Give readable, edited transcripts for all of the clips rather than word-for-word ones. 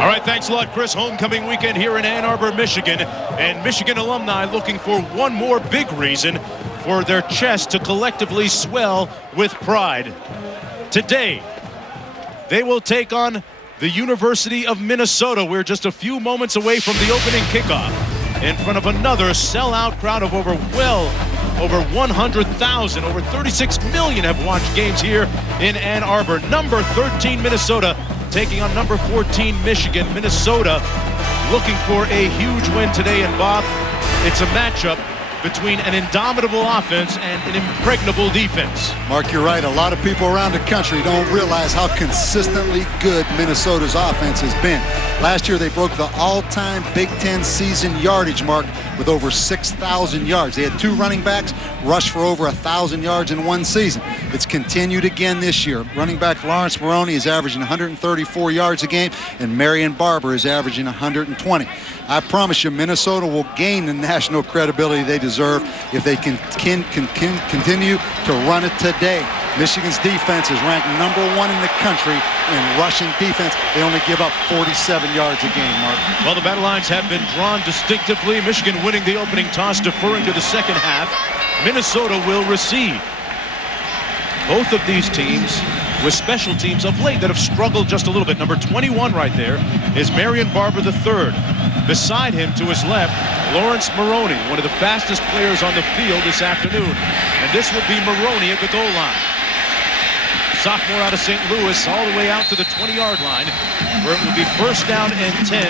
All right, thanks a lot, Chris. Homecoming weekend here in Ann Arbor, Michigan. And Michigan alumni looking for one more big reason for their chest to collectively swell with pride. Today, they will take on the University of Minnesota. We're just a few moments away from the opening kickoff in front of another sellout crowd of over 100,000. Over 36 million have watched games here in Ann Arbor. Number 13 Minnesota taking on number 14 Michigan. Minnesota looking for a huge win today. And Bob, it's a matchup between an indomitable offense and an impregnable defense. Mark, you're right. A lot of people around the country don't realize how consistently good Minnesota's offense has been. Last year, they broke the all-time Big Ten season yardage mark with over 6,000 yards. They had two running backs rush for over 1,000 yards in one season. It's continued again this year. Running back Lawrence Maroney is averaging 134 yards a game, and Marion Barber is averaging 120. I promise you, Minnesota will gain the national credibility they deserve if they can continue to run it today. Michigan's defense is ranked #1 in the country in rushing defense. They only give up 47 yards a game, Mark. Well, the battle lines have been drawn distinctively. Michigan winning the opening toss, deferring to the second half. Minnesota will receive. Both of these teams with special teams of late that have struggled just a little bit. Number 21 right there is Marion Barber III. Beside him, to his left, Lawrence Maroney, one of the fastest players on the field this afternoon. And this will be Maroney at the goal line. Sophomore out of St. Louis, all the way out to the 20-yard line, where it will be first down and 10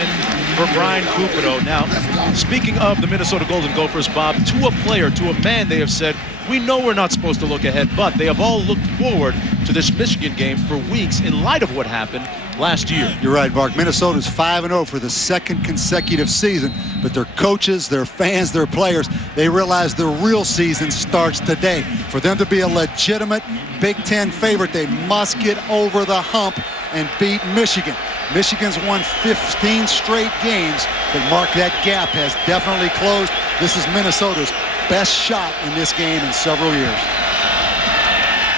for Brian Cupido. Now, speaking of the Minnesota Golden Gophers, Bob, to a player, to a man, they have said, we know we're not supposed to look ahead, but they have all looked forward to this Michigan game for weeks in light of what happened last year. You're right, Mark. Minnesota's 5-0 for the second consecutive season, but their coaches, their fans, their players, they realize the real season starts today. For them to be a legitimate Big Ten favorite, they must get over the hump and beat Michigan. Michigan's won 15 straight games, but Mark, that gap has definitely closed. This is Minnesota's best shot in this game in several years.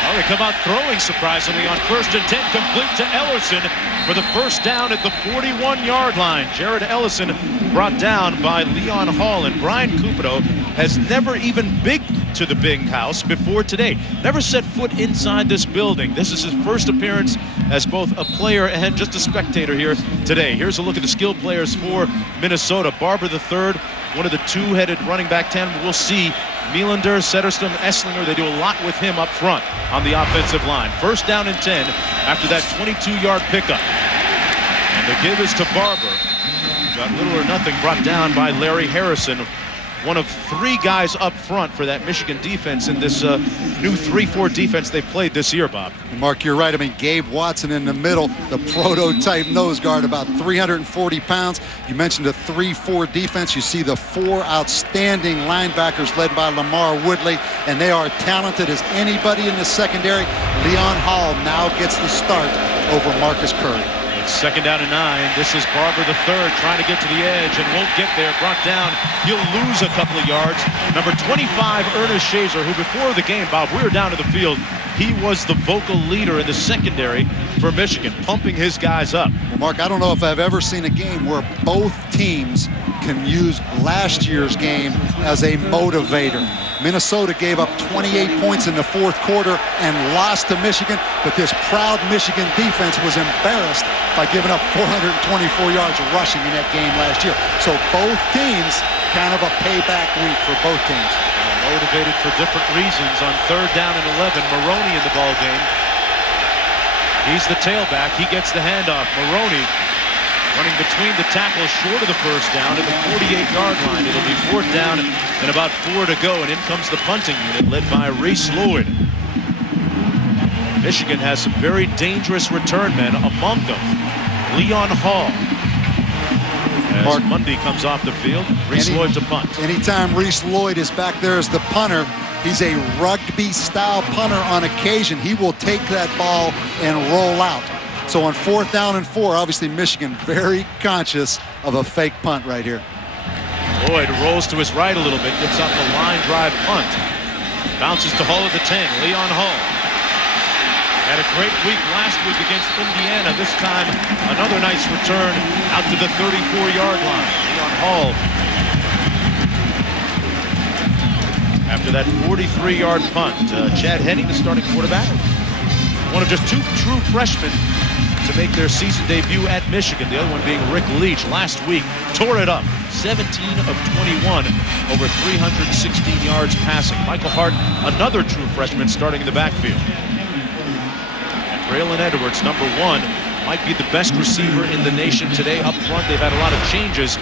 Well, they come out throwing, surprisingly, on 1st and 10, complete to Ellerson for the first down at the 41-yard line. Jared Ellison brought down by Leon Hall, and Brian Cupido has never even been to the big house before today. Never set foot inside this building. This is his first appearance as both a player and just a spectator here today. Here's a look at the skilled players for Minnesota. Barber III, one of the two-headed running back tandem. We'll see Mielander, Setterstrom, Esslinger. They do a lot with him up front on the offensive line. First down and 10 after that 22-yard pickup. And the give is to Barber. Got little or nothing brought down by Larry Harrison. One of three guys up front for that Michigan defense in this new 3-4 defense they've played this year, Bob. Mark, you're right. I mean, Gabe Watson in the middle, the prototype nose guard, about 340 pounds. You mentioned a 3-4 defense. You see the four outstanding linebackers led by Lamar Woodley, and they are talented as anybody in the secondary. Leon Hall now gets the start over Marcus Curry. It's 2nd down and 9. This is Barber III trying to get to the edge and won't get there. Brought down. He'll lose a couple of yards. Number 25, Ernest Shazer, who before the game, Bob, we were down to the field. He was the vocal leader in the secondary for Michigan, pumping his guys up. Well, Mark, I don't know if I've ever seen a game where both teams can use last year's game as a motivator. Minnesota gave up 28 points in the 4th quarter and lost to Michigan, but this proud Michigan defense was embarrassed by giving up 424 yards rushing in that game last year. So both teams, kind of a payback week for both teams. Motivated for different reasons. On 3rd down and 11, Maroney in the ball game. He's the tailback. He gets the handoff. Maroney running between the tackles short of the first down at the 48-yard line. It'll be 4th down and about 4 to go, and in comes the punting unit led by Reese Lloyd. Michigan has some very dangerous return men, among them Leon Hall. As Mark, Mundy comes off the field, Reese Lloyd's a punt. Anytime Reese Lloyd is back there as the punter, he's a rugby-style punter on occasion. He will take that ball and roll out. So on 4th down and 4, obviously Michigan very conscious of a fake punt right here. Lloyd rolls to his right a little bit, gets up the line drive punt. Bounces to Hall at the 10, Leon Hall. Had a great week last week against Indiana. This time, another nice return out to the 34-yard line. Leon Hall, after that 43-yard punt. Chad Henne, the starting quarterback, one of just two true freshmen to make their season debut at Michigan. The other one being Rick Leach. Last week, tore it up. 17 of 21, over 316 yards passing. Michael Hart, another true freshman, starting in the backfield. Braylon Edwards, number 1, might be the best receiver in the nation today. Up front, they've had a lot of changes.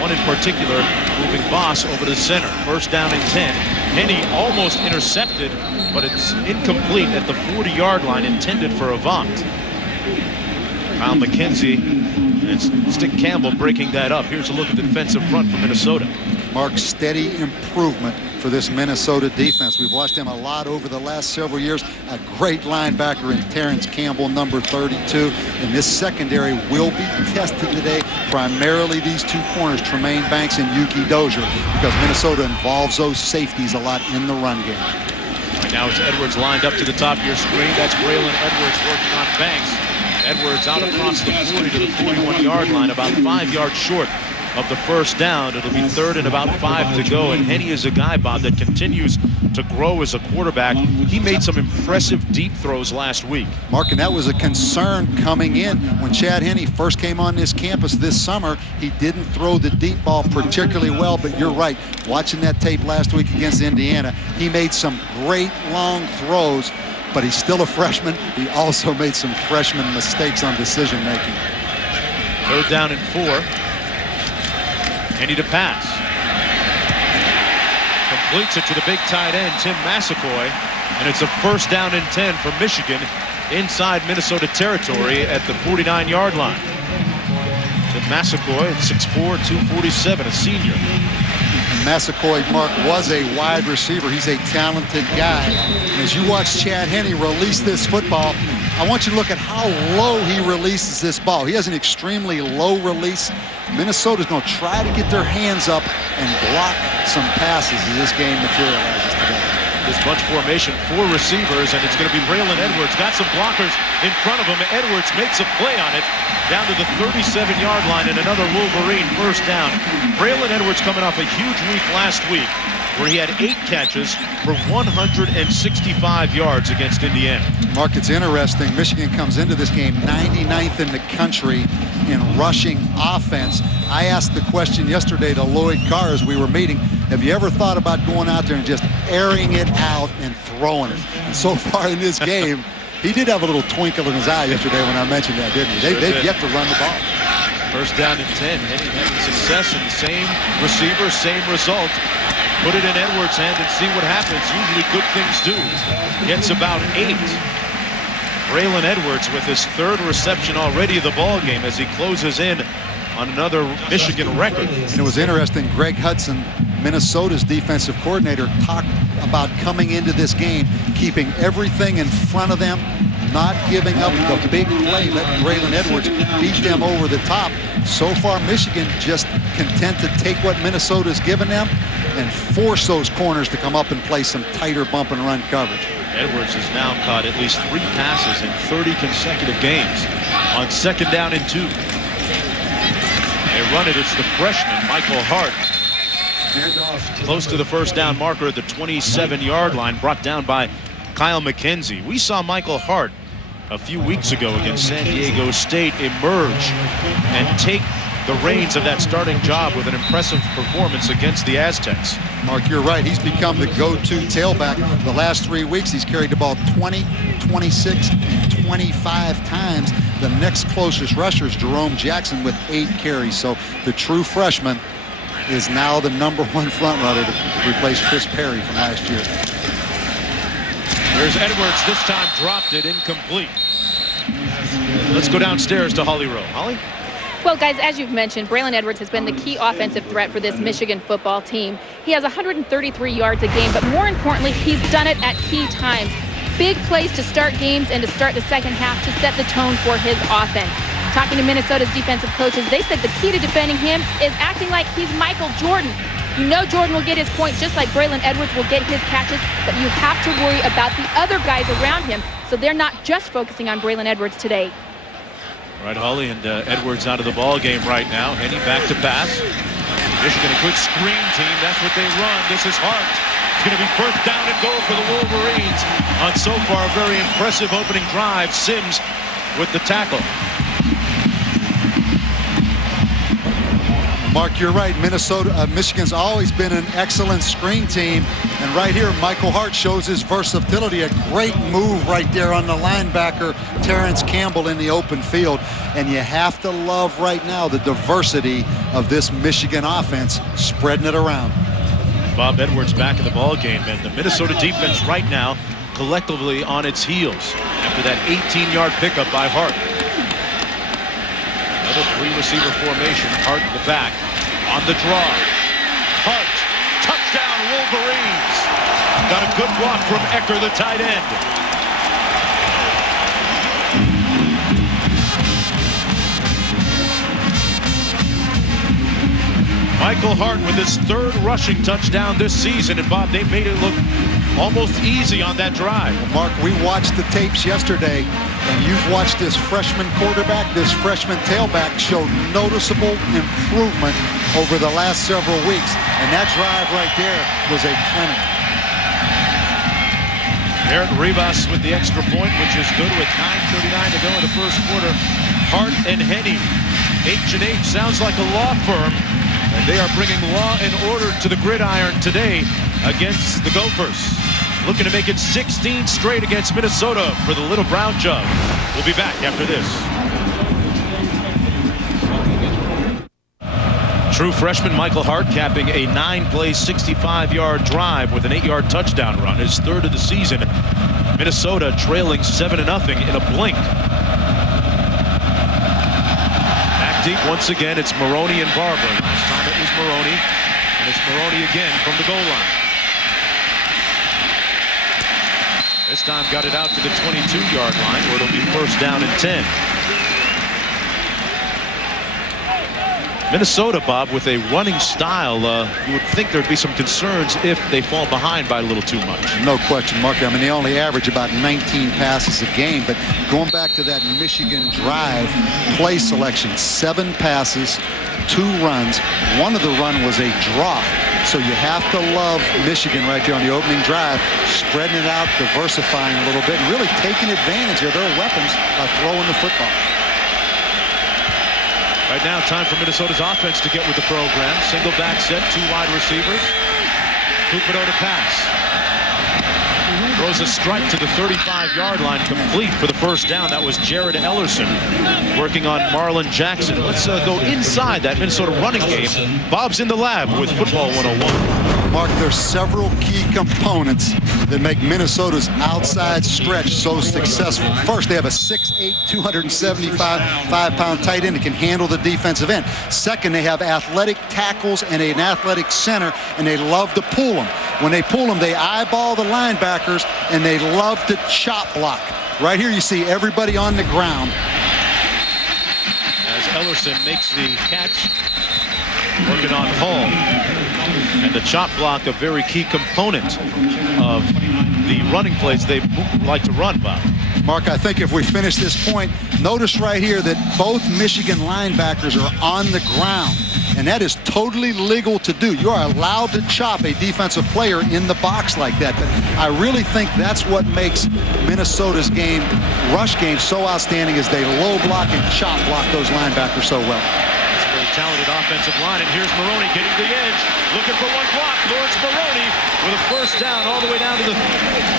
One in particular, moving Voss over to center. First down and 10. Henne almost intercepted, but it's incomplete at the 40-yard line, intended for Avant. Kyle McKenzie and Stick Campbell breaking that up. Here's a look at the defensive front for Minnesota. Mark, steady improvement for this Minnesota defense. We've watched them a lot over the last several years. A great linebacker in Terrence Campbell, number 32. And this secondary will be tested today. Primarily these two corners, Tremaine Banks and Yuki Dozier, because Minnesota involves those safeties a lot in the run game. Right now it's Edwards lined up to the top of your screen. That's Braylon Edwards working on Banks. Edwards out across the 40 to the 41-yard line, about 5 yards short of the first down. It'll be 3rd and about 5 to go. And Henne is a guy, Bob, that continues to grow as a quarterback. He made some impressive deep throws last week. Mark, and that was a concern coming in when Chad Henne first came on this campus this summer. He didn't throw the deep ball particularly well, but you're right. Watching that tape last week against Indiana, he made some great long throws, but he's still a freshman. He also made some freshman mistakes on decision making. 3rd down and 4. Henne to pass. Completes it to the big tight end, Tim Massaquoi. And it's a 1st down and 10 for Michigan inside Minnesota territory at the 49-yard line. Tim Massaquoi at 6'4", 247, a senior. Massaquoi, Mark, was a wide receiver. He's a talented guy. And as you watch Chad Henne release this football, I want you to look at how low he releases this ball. He has an extremely low release. Minnesota's going to try to get their hands up and block some passes as this game materializes today. This bunch formation, 4 receivers, and it's going to be Braylon Edwards. Got some blockers in front of him. Edwards makes a play on it down to the 37-yard line, and another Wolverine 1st down. Braylon Edwards coming off a huge week last week where he had 8 catches for 165 yards against Indiana. Mark, it's interesting. Michigan comes into this game 99th in the country in rushing offense. I asked the question yesterday to Lloyd Carr as we were meeting, have you ever thought about going out there and just airing it out and throwing it? And so far in this game, he did have a little twinkle in his eye yesterday when I mentioned that, didn't he? They've yet to run the ball. 1st down and 10. Henne having success in the same receiver, same result. Put it in Edwards' hand and see what happens. Usually good things do. Gets about 8. Braylon Edwards with his 3rd reception already of the ball game as he closes in on another Michigan record. And it was interesting, Greg Hudson, Minnesota's defensive coordinator, talked about coming into this game, keeping everything in front of them, not giving up the big play, letting Braylon Edwards beat them over the top. So far, Michigan just content to take what Minnesota's given them and force those corners to come up and play some tighter bump and run coverage. Edwards has now caught at least 3 passes in 30 consecutive games on 2nd down and 2. They run it. It's the freshman, Michael Hart. Close to the 1st down marker at the 27-yard line, brought down by Kyle McKenzie. We saw Michael Hart a few weeks ago against San Diego State emerge and take the reins of that starting job with an impressive performance against the Aztecs. Mark, you're right. He's become the go-to tailback. The last 3 weeks, he's carried the ball 20, 26, and 25 times. The next closest rusher is Jerome Jackson with 8 carries. So the true freshman is now the number 1 front runner to replace Chris Perry from last year. There's Edwards, this time dropped it, incomplete. Let's go downstairs to Holly Rowe. Holly? Well, guys, as you've mentioned, Braylon Edwards has been the key offensive threat for this Michigan football team. He has 133 yards a game, but more importantly, he's done it at key times. Big plays to start games and to start the second half to set the tone for his offense. Talking to Minnesota's defensive coaches, they said the key to defending him is acting like he's Michael Jordan. You know Jordan will get his points just like Braylon Edwards will get his catches, but you have to worry about the other guys around him So they're not just focusing on Braylon Edwards today. Right, Holly, and Edwards out of the ball game right now. Henny back to pass. Michigan, a good screen team. That's what they run. This is Hart. It's going to be first down and goal for the Wolverines on so far a very impressive opening drive. Sims with the tackle. Mark, you're right. Michigan's always been an excellent screen team. And right here, Michael Hart shows his versatility. A great move right there on the linebacker, Terrence Campbell, in the open field. And you have to love right now the diversity of this Michigan offense, spreading it around. Bob Edwards back in the ball game, and the Minnesota defense right now collectively on its heels after that 18-yard pickup by Hart. Another three-receiver formation. Hart in the back on the draw. Hart, touchdown Wolverines. Got a good block from Ecker, the tight end. Michael Hart with his third rushing touchdown this season, and Bob, they made it look almost easy on that drive. Well, Mark, we watched the tapes yesterday, and you've watched this freshman quarterback, this freshman tailback show noticeable improvement over the last several weeks, and that drive right there was a clinic. Garrett Rivas with the extra point, which is good with 9:39 to go in the first quarter. Hart and Henny. H&H sounds like a law firm, and they are bringing law and order to the gridiron today against the Gophers. Looking to make it 16 straight against Minnesota for the Little Brown Jug. We'll be back after this. True freshman Michael Hart capping a 9-play, 65-yard drive with an 8-yard touchdown run, his third of the season. Minnesota trailing 7-0 in a blink. Back deep once again, it's Maroney and Barber. Last time it was Maroney, and it's Maroney again from the goal line. This time got it out to the 22-yard line where it'll be first down and 10. Minnesota, Bob, with a running style, you would think there'd be some concerns if they fall behind by a little too much. No question, Mark. I mean, they only average about 19 passes a game, but going back to that Michigan drive, play selection, 7 passes, 2 runs. One of the run was a draw. So you have to love Michigan right there on the opening drive, spreading it out, diversifying a little bit, and really taking advantage of their weapons by throwing the football. Right now, time for Minnesota's offense to get with the program. Single back set, 2 wide receivers. Cupido to pass. Throws a strike to the 35-yard line, complete for the first down. That was Jared Ellerson working on Marlon Jackson. Let's go inside that Minnesota running game. Bob's in the lab with Football 101. Mark, there's several key components that make Minnesota's outside stretch so successful. First, they have a 6'8", 275-pound tight end that can handle the defensive end. Second, they have athletic tackles and an athletic center, and they love to pull them. When they pull them, they eyeball the linebackers, and they love to chop block. Right here, you see everybody on the ground. As Ellerson makes the catch, working on Hall. And the chop block, a very key component of the running plays they like to run, Bob. Mark, I think if we finish this point, notice right here that both Michigan linebackers are on the ground. And that is totally legal to do. You are allowed to chop a defensive player in the box like that. But I really think that's what makes Minnesota's game, rush game, so outstanding, is they low block and chop block those linebackers so well. It's a very talented offensive line, and here's Maroney getting the edge, looking for one block. Lawrence Maroney with a first down all the way down to the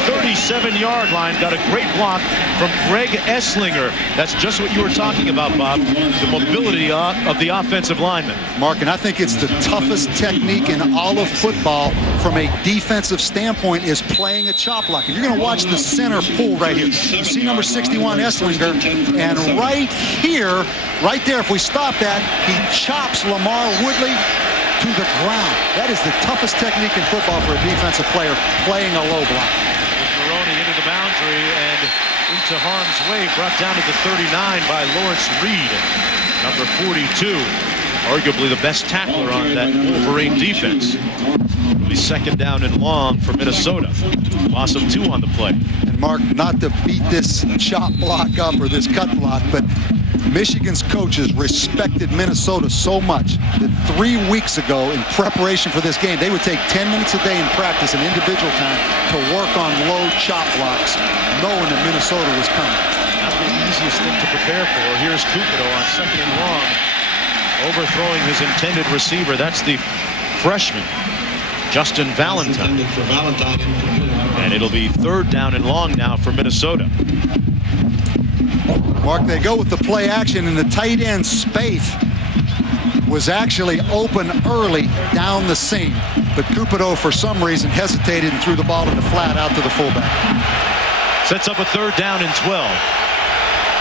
37-yard line. Got a great block from Greg Esslinger. That's just what you were talking about, Bob, the mobility of the offensive lineman. Mark, and I think it's the toughest technique in all of football from a defensive standpoint is playing a chop block. And you're going to watch the center pull right here. You see number 61, Esslinger, and right here, right there, if we stop that, he chops Lamar Woodley to the ground. That is the toughest technique in football for a defensive player, playing a low block. With Maroney into the boundary and into harm's way, brought down to the 39 by Lawrence Reed, number 42, arguably the best tackler on that Wolverine defense. It'll be 2nd down and long for Minnesota. Loss of 2 on the play. And Mark, not to beat this chop block up or this cut block, but Michigan's coaches respected Minnesota so much that 3 weeks ago, in preparation for this game, they would take 10 minutes a day in practice and individual time to work on low chop blocks, knowing that Minnesota was coming. Not the easiest thing to prepare for. Here's Cupido on 2nd and long, overthrowing his intended receiver. That's the freshman, Justin Valentine. And it'll be 3rd down and long now for Minnesota. Mark, they go with the play action, and the tight end Spaeth was actually open early down the seam. But Cupido, for some reason, hesitated and threw the ball in the flat out to the fullback. Sets up a 3rd down and 12.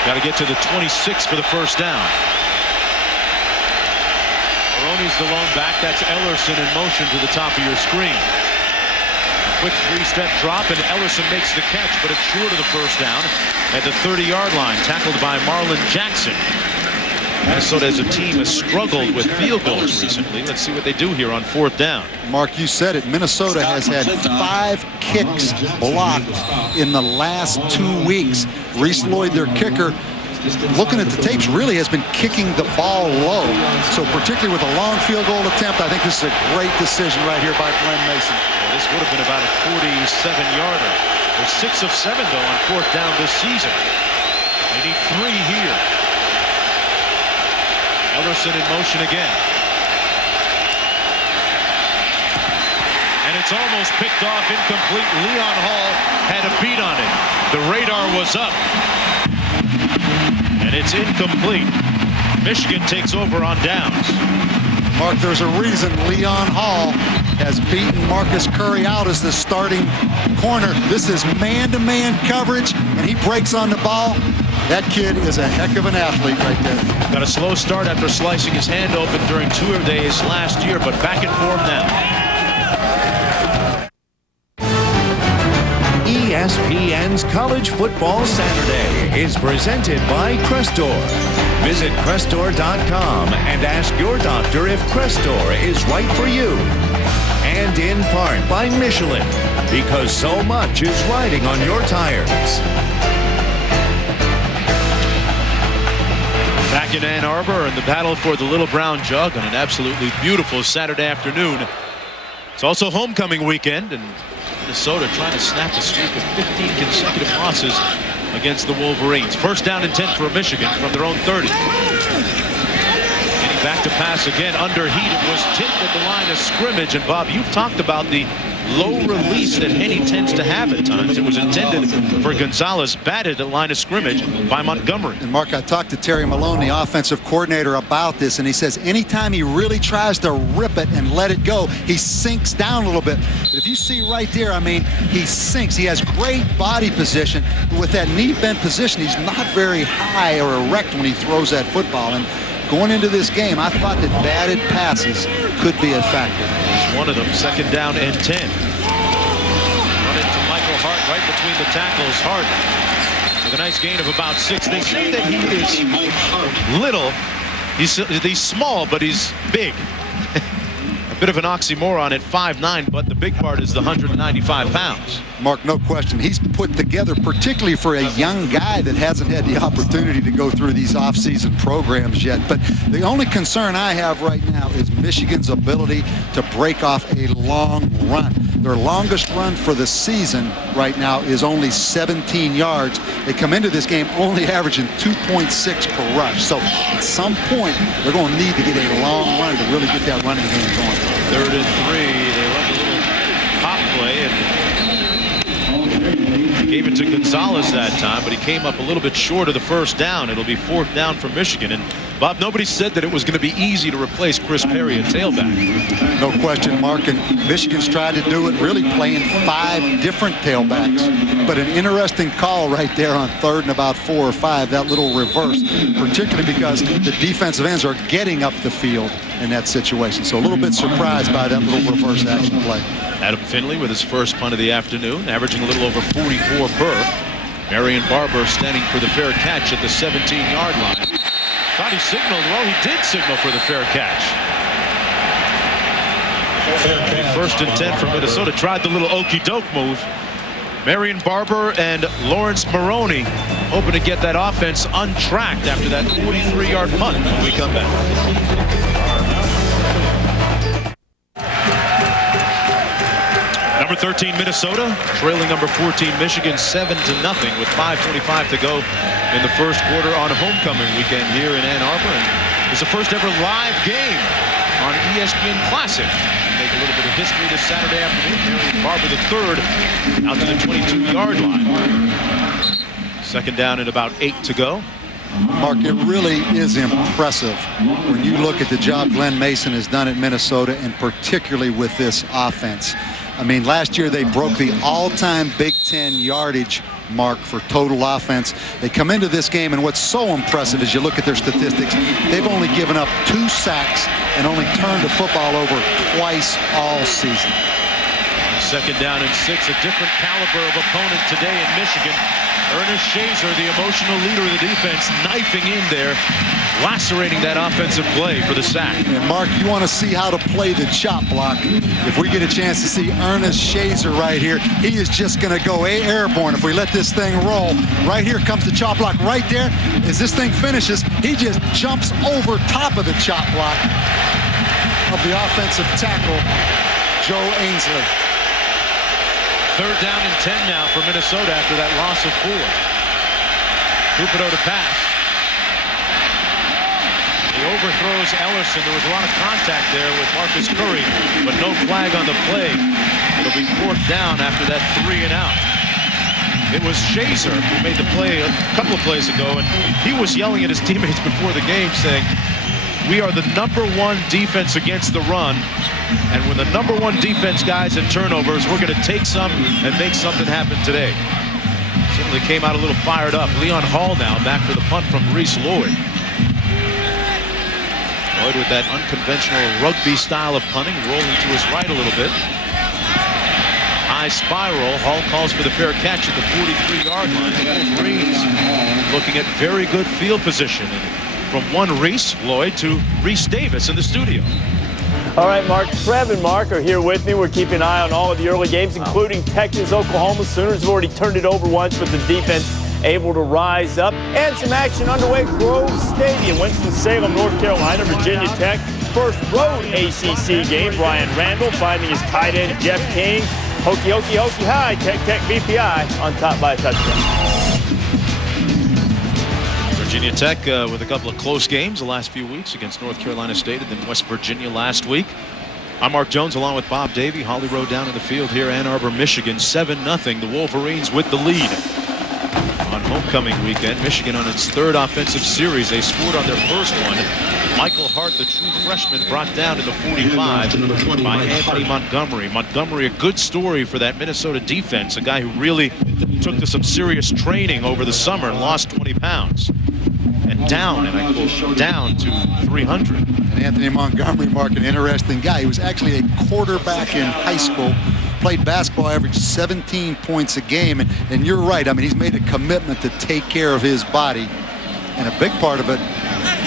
Got to get to the 26 for the 1st down. Maroney's the lone back. That's Ellerson in motion to the top of your screen. Quick 3-step drop, and Ellerson makes the catch, but it's short of the 1st down at the 30-yard line, tackled by Marlon Jackson. Minnesota as a team has struggled with field goals recently. Let's see what they do here on 4th down. Mark, you said it. Minnesota has had 5 kicks blocked in the last 2 weeks. Reese Lloyd, their kicker, looking at the tapes, really has been kicking the ball low. So particularly with a long field goal attempt, I think this is a great decision right here by Glenn Mason. Well, this would have been about a 47-yarder. They're 6 of 7, though, on 4th down this season. They need 3 here. Ellerson in motion again. And it's almost picked off, incomplete. Leon Hall had a beat on it. The radar was up. And it's incomplete. Michigan takes over on downs. Mark, there's a reason Leon Hall has beaten Marcus Curry out as the starting corner. This is man-to-man coverage, and he breaks on the ball. That kid is a heck of an athlete right there. Got a slow start after slicing his hand open during 2 days last year, but back in form now. ESPN's College Football Saturday is presented by Crestor. Visit Crestor.com and ask your doctor if Crestor is right for you. And in part by Michelin, because so much is riding on your tires. Back in Ann Arbor in the battle for the Little Brown Jug on an absolutely beautiful Saturday afternoon. It's also homecoming weekend, and Minnesota trying to snap a streak of 15 consecutive losses against the Wolverines. 1st down and 10 for Michigan from their own 30. Getting back to pass again under heat. It was tipped at the line of scrimmage. And Bob, you've talked about the low release that Henny tends to have at times. It was intended for Gonzalez, batted at line of scrimmage by Montgomery. And Mark, I talked to Terry Malone, the offensive coordinator, about this, and he says anytime he really tries to rip it and let it go, he sinks down a little bit. But if you see right there, I mean, he sinks. He has great body position. But with that knee bent position, he's not very high or erect when he throws that football. And going into this game, I thought that batted passes could be a factor. He's one of them. 2nd down and 10. Run into Michael Hart right between the tackles. Hart with a nice gain of about 6. They say that he is little. He's small, but he's big. A bit of an oxymoron at 5'9", but the big part is the 195 pounds. Mark, no question. He's put together, particularly for a young guy that hasn't had the opportunity to go through these off-season programs yet. But the only concern I have right now is Michigan's ability to break off a long run. Their longest run for the season right now is only 17 yards. They come into this game only averaging 2.6 per rush. So at some point, they're going to need to get a long run to really get that running game going. 3rd and 3. They run a little pop play and gave it to Gonzalez that time, but he came up a little bit short of the 1st down. It'll be 4th down for Michigan. And Bob, nobody said that it was going to be easy to replace Chris Perry at tailback. No question, Mark. And Michigan's tried to do it, really playing 5 different tailbacks. But an interesting call right there on 3rd and about 4 or 5, that little reverse, particularly because the defensive ends are getting up the field in that situation. So a little bit surprised by that little reverse action play. Adam Finley with his first punt of the afternoon, averaging a little over 44 per. Marion Barber standing for the fair catch at the 17-yard line. Thought he signaled. Well, he did signal for the fair catch. First and 10 for Minnesota. Tried the little okey-doke move. Marion Barber and Lawrence Maroney hoping to get that offense untracked after that 43-yard punt when we come back. Number 13 Minnesota trailing number 14 Michigan 7-0 with 5:25 to go in the first quarter on homecoming weekend here in Ann Arbor. And it's the first ever live game on ESPN Classic. Make a little bit of history this Saturday afternoon. Marion Barber the third out to the 22-yard line. Second down and about 8 to go. Mark, it really is impressive when you look at the job Glenn Mason has done at Minnesota, and particularly with this offense. I mean, last year they broke the all-time Big Ten yardage mark for total offense. They come into this game, and what's so impressive is you look at their statistics, they've only given up 2 sacks and only turned the football over twice all season. Second down and 6, a different caliber of opponent today in Michigan. Ernest Shazer, the emotional leader of the defense, knifing in there, lacerating that offensive play for the sack. And Mark, you want to see how to play the chop block. If we get a chance to see Ernest Shazer right here, he is just going to go airborne if we let this thing roll. Right here comes the chop block right there. As this thing finishes, he just jumps over top of the chop block of the offensive tackle, Joe Ainsley. Third down and 10 now for Minnesota after that loss of 4. Cupido to pass. He overthrows Ellerson. There was a lot of contact there with Marcus Curry, but no flag on the play. It'll be 4th down after that 3 and out. It was Shazer who made the play a couple of plays ago, and he was yelling at his teammates before the game saying, "We are the #1 defense against the run, and when the #1 defense guys in turnovers, we're going to take some and make something happen today." Certainly came out a little fired up. Leon Hall now back for the punt from Reese Lloyd. Lloyd with that unconventional rugby style of punting, rolling to his right a little bit. High spiral. Hall calls for the fair catch at the 43-yard line. Wolverines looking at very good field position. From one Reese Lloyd to Reese Davis in the studio. All right, Mark. Trev and Mark are here with me. We're keeping an eye on all of the early games, including Texas, Oklahoma. Sooners have already turned it over once, but the defense able to rise up. And some action underway at Grove Stadium. Winston-Salem, North Carolina, Virginia Tech. First road ACC game. Brian Randall finding his tight end, Jeff King. Hokey, hokey, hokey, high. Tech VPI on top by a touchdown. Virginia Tech with a couple of close games the last few weeks against North Carolina State and then West Virginia last week. I'm Mark Jones along with Bob Davie. Holly Rowe down in the field here, Ann Arbor, Michigan. 7-0. The Wolverines with the lead. On homecoming weekend, Michigan on its 3rd offensive series. They scored on their first one. Michael Hart, the true freshman, brought down to the 45 by Anthony Montgomery. Montgomery, a good story for that Minnesota defense. A guy who really took to some serious training over the summer and lost 20 pounds. And down, and I quote, down to 300. And Anthony Montgomery, Mark, an interesting guy. He was actually a quarterback in high school. Played basketball, averaged 17 points a game. And you're right. I mean, he's made a commitment to take care of his body. And a big part of it,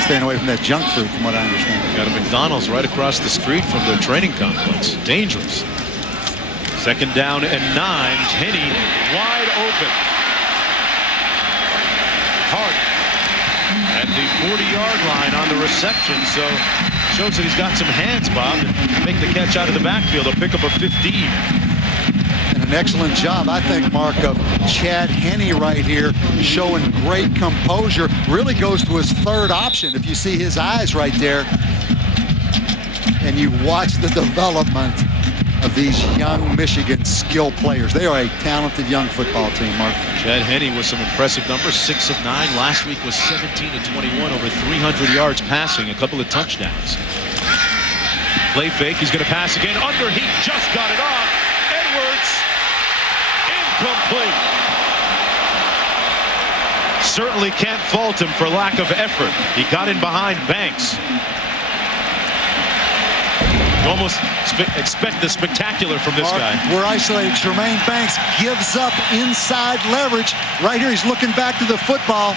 staying away from that junk food, from what I understand. Got a McDonald's right across the street from their training complex. Dangerous. Second down and 9. Henney wide open. Hart at the 40-yard line on the reception, so shows that he's got some hands, Bob, and make the catch out of the backfield. He'll pick up a 15. And an excellent job, I think, Mark, of Chad Henne right here, showing great composure. Really goes to his 3rd option. If you see his eyes right there, and you watch the development of these young Michigan skill players. They are a talented young football team, Mark. Chad Henne with some impressive numbers, 6 of 9. Last week was 17 of 21, over 300 yards passing, a couple of touchdowns. Play fake, he's going to pass again. Under, he just got it off. Edwards, incomplete. Certainly can't fault him for lack of effort. He got in behind Banks. You almost expect the spectacular from this guy. We're isolated. Jermaine Banks gives up inside leverage. Right here, he's looking back to the football.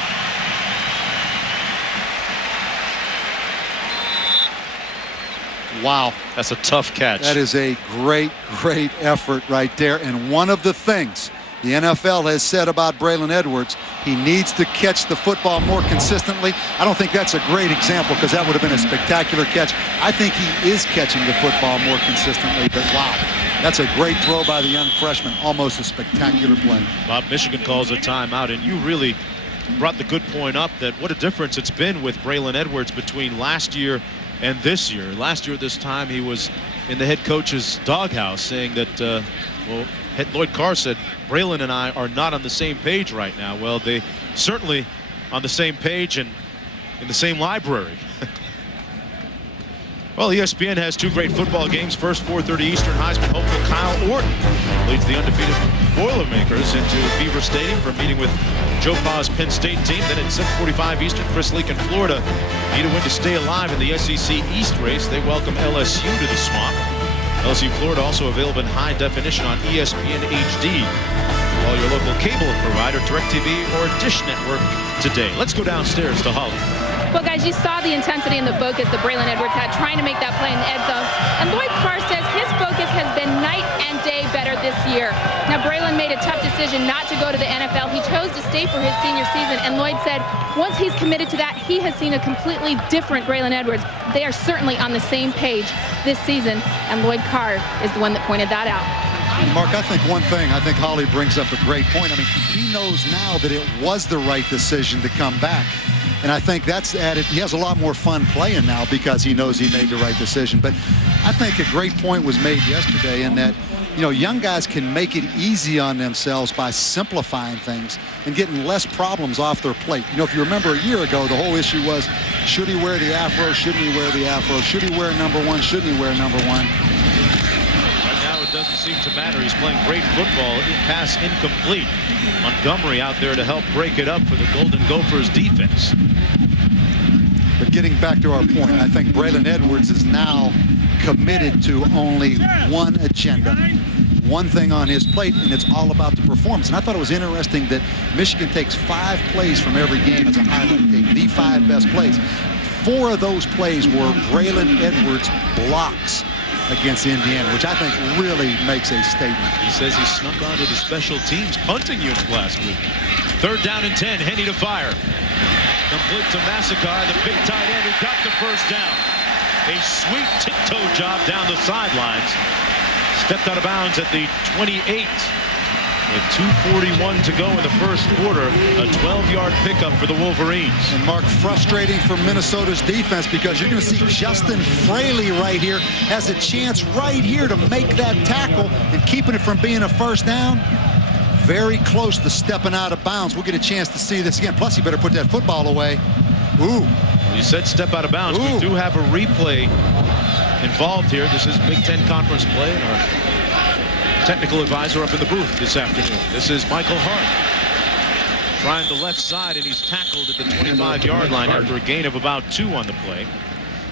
Wow. That's a tough catch. That is a great, great effort right there. And one of the things the NFL has said about Braylon Edwards, he needs to catch the football more consistently. I don't think that's a great example because that would have been a spectacular catch. I think he is catching the football more consistently, but wow. That's a great throw by the young freshman. Almost a spectacular play. Bob, Michigan calls a timeout, and you really brought the good point up that what a difference it's been with Braylon Edwards between last year and this year. Last year at this time, he was in the head coach's doghouse saying that, well, head Lloyd Carr said, Braylon and I are not on the same page right now. Well, they certainly on the same page and in the same library. Well, ESPN has two great football games. First, 4:30 Eastern, Heisman hopeful Kyle Orton leads the undefeated Boilermakers into Beaver Stadium for a meeting with Joe Pa's Penn State team. Then at 7:45 Eastern, Chris Leak and Florida need a win to stay alive in the SEC East race. They welcome LSU to the Swamp. LSU Florida also available in high definition on ESPN HD. Call your local cable provider, DirecTV or Dish Network today. Let's go downstairs to Holly. Well, guys, you saw the intensity and the focus that Braylon Edwards had trying to make that play in the end zone. And Lloyd Carr says his focus has been night and day better this year. Now, Braylon made a tough decision not to go to the NFL. He chose to stay for his senior season. And Lloyd said once he's committed to that, he has seen a completely different Braylon Edwards. They are certainly on the same page this season. And Lloyd Carr is the one that pointed that out. Mark, I think one thing, I think Holly brings up a great point. I mean, he knows now that it was the right decision to come back. And I think that's added. He has a lot more fun playing now because he knows he made the right decision. But I think a great point was made yesterday in that, you know, young guys can make it easy on themselves by simplifying things and getting less problems off their plate. You know, if you remember a year ago, the whole issue was, should he wear the afro? Shouldn't he wear the afro? Should he wear number one? Shouldn't he wear number one? Right now it doesn't seem to matter. He's playing great football. Pass incomplete. Montgomery out there to help break it up for the Golden Gophers defense. But getting back to our point, I think Braylon Edwards is now committed to only one agenda, one thing on his plate, and it's all about the performance. And I thought it was interesting that Michigan takes 5 plays from every game as a highlight tape, the 5 best plays. 4 of those plays were Braylon Edwards blocks against Indiana, which I think really makes a statement. He says he snuck onto the special teams punting unit last week. 3rd down and 10, Henny to fire. Complete to Massakai, the big tight end who got the first down. A sweet tiptoe job down the sidelines. Stepped out of bounds at the 28. With 2:41 to go in the first quarter, a 12-yard pickup for the Wolverines. And Mark, frustrating for Minnesota's defense because you're going to see Justin Fraley right here has a chance right here to make that tackle and keeping it from being a first down. Very close to stepping out of bounds. We'll get a chance to see this again. Plus, you better put that football away. Ooh. You said step out of bounds. Ooh. We do have a replay involved here. This is Big Ten Conference play, and our technical advisor up in the booth this afternoon. This is Michael Hart trying the left side, and he's tackled at the 25-yard line after a gain of about 2 on the play.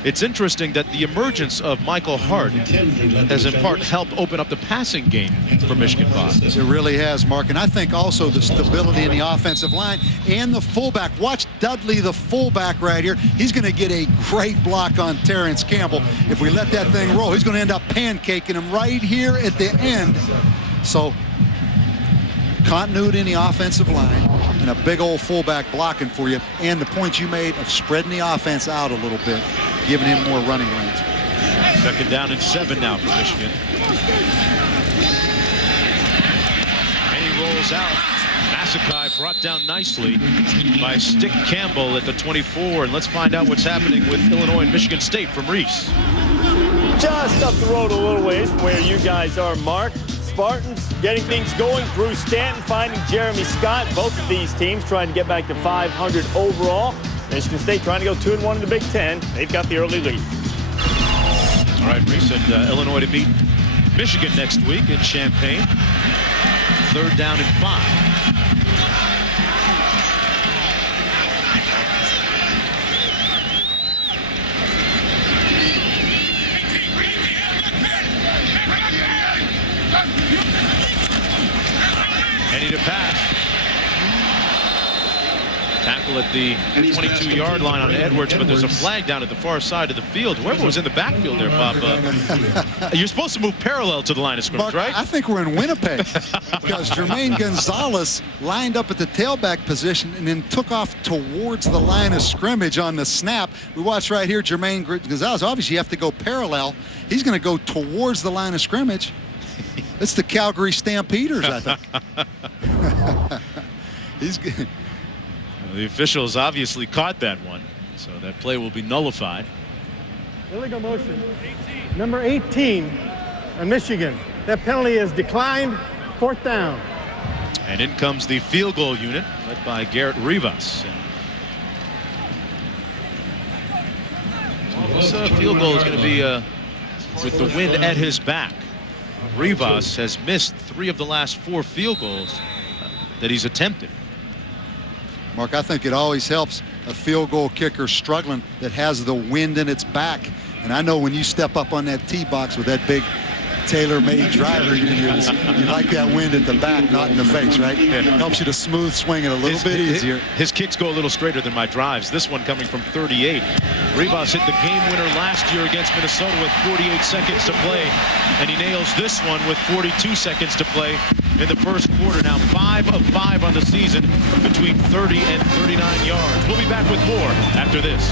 It's interesting that the emergence of Michael Hart has in part helped open up the passing game for Michigan Bob. It really has, Mark. And I think also the stability in the offensive line and the fullback. Watch Dudley, the fullback right here. He's going to get a great block on Terrence Campbell. If we let that thing roll, he's going to end up pancaking him right here at the end. So continuity in the offensive line and a big old fullback blocking for you. And the point you made of spreading the offense out a little bit, giving him more running lanes. 2nd down and 7 now for Michigan. And he rolls out. Massakai brought down nicely by Stick Campbell at the 24. And let's find out what's happening with Illinois and Michigan State from Reese. Just up the road a little ways from where you guys are, Mark. Spartans getting things going. Bruce Stanton finding Jeremy Scott. Both of these teams trying to get back to 500 overall. Michigan State trying to go 2-1 in the Big Ten. They've got the early lead. All right, Reese, and Illinois to meet Michigan next week in Champaign. 3rd down and 5. Henny to pass. tackle at the 22-yard line on Edwards, but there's a flag down at the far side of the field. Whoever was in the backfield there, Bob, you're supposed to move parallel to the line of scrimmage, Mark, right? I think we're in Winnipeg because Jermaine Gonzalez lined up at the tailback position and then took off towards the line of scrimmage on the snap. We watch right here, Jermaine Gonzalez. Obviously, you have to go parallel. He's going to go towards the line of scrimmage. It's the Calgary Stampeders, I think. He's good. The officials obviously caught that one, so that play will be nullified. Illegal motion. Number 18, Michigan. That penalty is declined. 4th down. And in comes the field goal unit, led by Garrett Rivas. And this field goal is going to be with the wind at his back. Rivas has missed 3 of the last 4 field goals that he's attempted. Mark, I think it always helps a field goal kicker struggling that has the wind in its back. And I know when you step up on that tee box with that big tailor-made driver you use, you like that wind at the back, not in the face, right? It helps you to smooth swing it a little bit easier. His kicks go a little straighter than my drives. This one coming from 38. Rivas hit the game winner last year against Minnesota with 48 seconds to play, and he nails this one with 42 seconds to play in the first quarter. Now 5 of 5 on the season between 30 and 39 yards. We'll be back with more after this.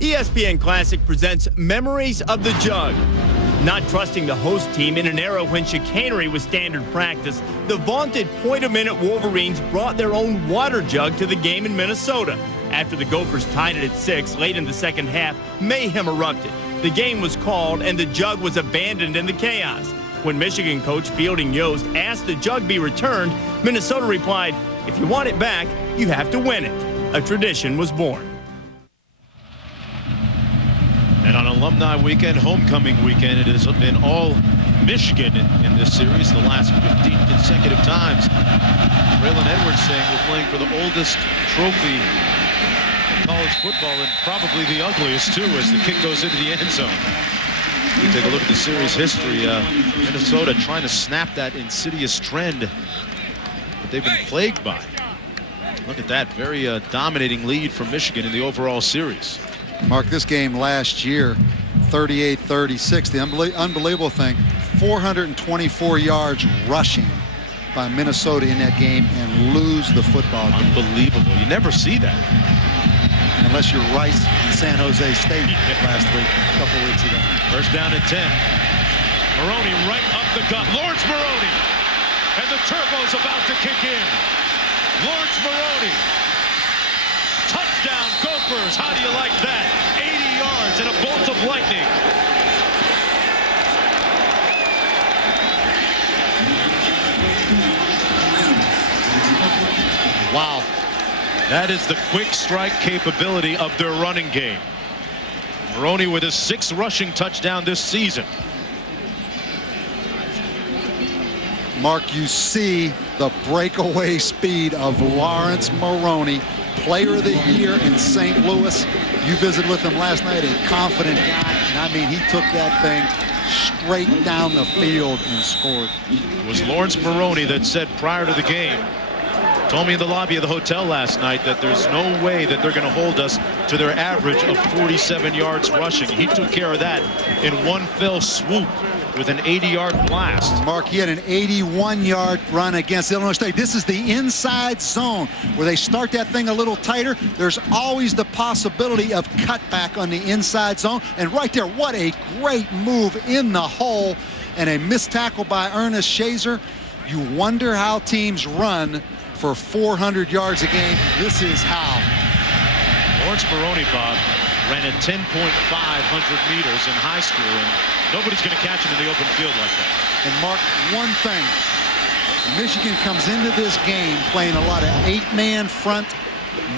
ESPN Classic presents Memories of the Jug. Not trusting the host team in an era when chicanery was standard practice, the vaunted point-a-minute Wolverines brought their own water jug to the game in Minnesota. After the Gophers tied it at 6 late in the second half, mayhem erupted. The game was called and the jug was abandoned in the chaos. When Michigan coach Fielding Yost asked the jug be returned, Minnesota replied, "If you want it back, you have to win it." A tradition was born. And on Alumni Weekend, Homecoming Weekend, it has been all Michigan in this series the last 15 consecutive times. Braylon Edwards saying we're playing for the oldest trophy in college football and probably the ugliest, too, as the kick goes into the end zone. You take a look at the series history. Minnesota trying to snap that insidious trend that they've been plagued by. Look at that, very dominating lead from Michigan in the overall series. Mark, this game last year, 38-36. The unbelievable thing, 424 yards rushing by Minnesota in that game and lose the football game. Unbelievable. You never see that. Unless you're Rice in San Jose State last week, a couple weeks ago. First down and 10. Maroney right up the gut. Lawrence Maroney. And the turbo's about to kick in. Lawrence Maroney. Touchdown Gophers. How do you like that? 80 yards and a bolt of lightning. Wow. That is the quick strike capability of their running game. Maroney with his 6th rushing touchdown this season. Mark, you see the breakaway speed of Lawrence Maroney, player of the year in St. Louis. You visited with him last night, a confident guy, and I mean, he took that thing straight down the field and scored. It was Lawrence Maroney that said prior to the game, told me in the lobby of the hotel last night that there's no way that they're going to hold us to their average of 47 yards rushing. He took care of that in one fell swoop with an 80-yard blast. Mark, he had an 81-yard run against Illinois State. This is the inside zone where they start that thing a little tighter. There's always the possibility of cutback on the inside zone. And right there, what a great move in the hole and a missed tackle by Ernest Shazer. You wonder how teams run for 400 yards a game. This is how. Lawrence Maroney, Bob, ran a 10.5 meters in high school, and nobody's going to catch him in the open field like that. And Mark, one thing, Michigan comes into this game playing a lot of 8-man front,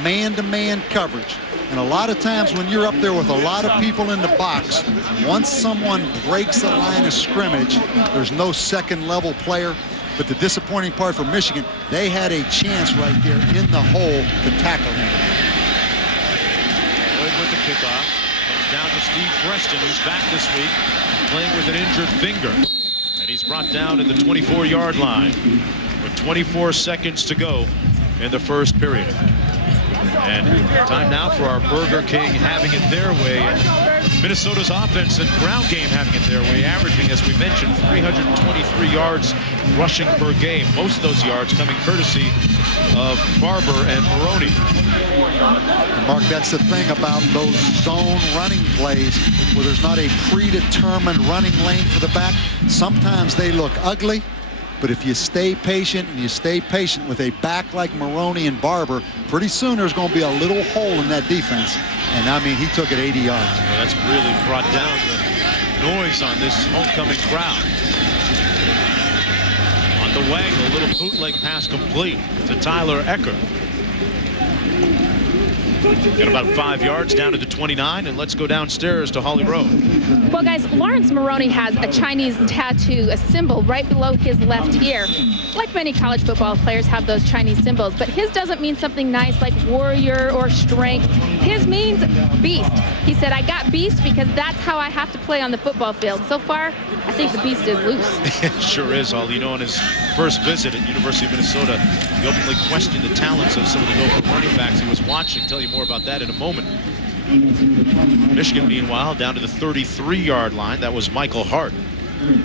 man-to-man coverage. And a lot of times when you're up there with a lot of people in the box, once someone breaks the line of scrimmage, there's no second-level player. But the disappointing part for Michigan, they had a chance right there in the hole to tackle him. Lloyd with the kickoff. Comes down to Steve Preston, who's back this week, playing with an injured finger. And he's brought down at the 24-yard line with 24 seconds to go in the first period. And time now for our Burger King having it their way. And Minnesota's offense and ground game having it their way, averaging, as we mentioned, 323 yards rushing per game. Most of those yards coming courtesy of Barber and Maroney. Mark, that's the thing about those zone running plays where there's not a predetermined running lane for the back. Sometimes they look ugly, but if you stay patient and you stay patient with a back like Maroney and Barber, pretty soon there's going to be a little hole in that defense. And I mean, he took it 80 yards. Well, that's really brought down the noise on this homecoming crowd. On the way, a little bootleg pass complete to Tyler Ecker. Got about 5 yards down to the 29, and let's go downstairs to Holly Rowe. Well, guys, Lawrence Maroney has a Chinese tattoo, a symbol right below his left ear. Like many college football players have those Chinese symbols, but his doesn't mean something nice like warrior or strength. His means beast. He said, I got beast because that's how I have to play on the football field. So far, I think the beast is loose. It sure is, Holly. You know, on his first visit at University of Minnesota, he openly questioned the talents of some of the local running backs he was watching. Tell you more about that in a moment. Michigan, meanwhile, down to the 33-yard line. That was Michael Hart,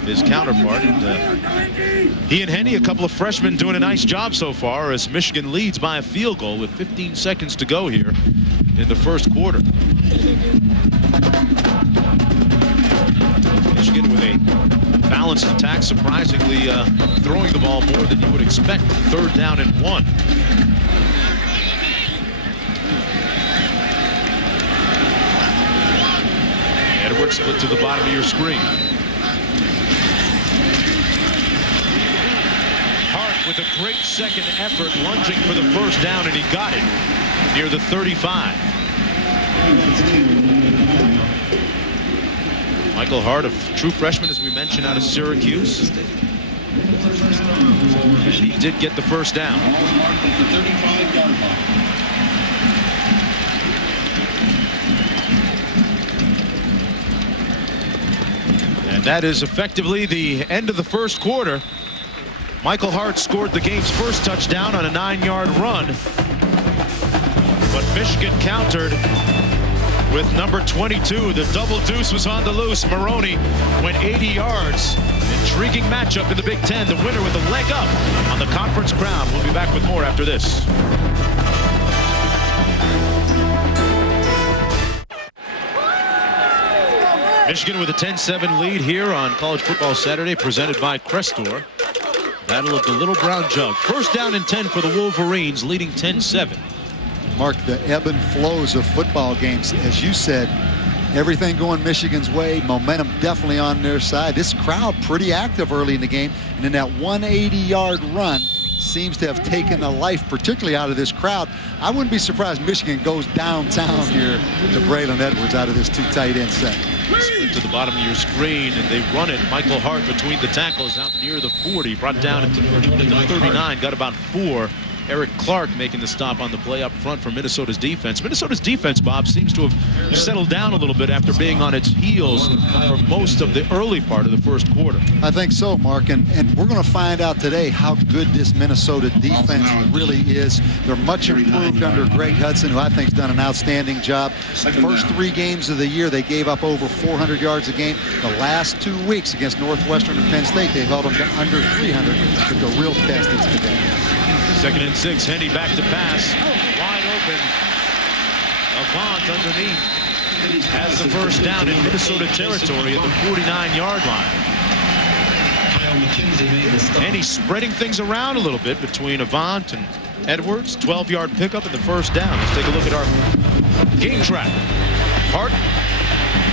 his counterpart. And, he and Henny, a couple of freshmen, doing a nice job so far as Michigan leads by a field goal with 15 seconds to go here in the first quarter. Michigan with a balanced attack, surprisingly throwing the ball more than you would expect. 3rd down and 1. Edwards split to the bottom of your screen. Hart with a great second effort, lunging for the first down, and he got it near the 35. Michael Hart, a true freshman, as we mentioned, out of Syracuse. And he did get the first down. And that is effectively the end of the first quarter. Michael Hart scored the game's first touchdown on a 9-yard run. But Michigan countered with number 22. The double deuce was on the loose. Maroney went 80 yards. Intriguing matchup in the Big Ten. The winner with a leg up on the conference crown. We'll be back with more after this. Michigan with a 10-7 lead here on College Football Saturday, presented by Crestor. Battle of the Little Brown Jug. First down and 10 for the Wolverines, leading 10-7. Mark, the ebb and flows of football games. As you said, everything going Michigan's way, momentum definitely on their side. This crowd pretty active early in the game, and then that 180-yard run seems to have taken the life, particularly out of this crowd. I wouldn't be surprised Michigan goes downtown here to Braylon Edwards out of this 2 tight end set. Split to the bottom of your screen, and they run it. Michael Hart between the tackles out near the 40, brought down at the 39, got about 4. Eric Clark making the stop on the play up front for Minnesota's defense. Minnesota's defense, Bob, seems to have settled down a little bit after being on its heels for most of the early part of the first quarter. I think so, Mark, and we're going to find out today how good this Minnesota defense really is. They're much improved under Greg Hudson, who I think has done an outstanding job. First 3 games of the year, they gave up over 400 yards a game. The last 2 weeks against Northwestern and Penn State, they held them to under 300, but the real test is today. 2nd and 6, Henny back to pass. Wide open. Avant underneath has the first down in Minnesota territory at the 49-yard line. Henny spreading things around a little bit between Avant and Edwards. 12-yard pickup at the first down. Let's take a look at our game track. Hart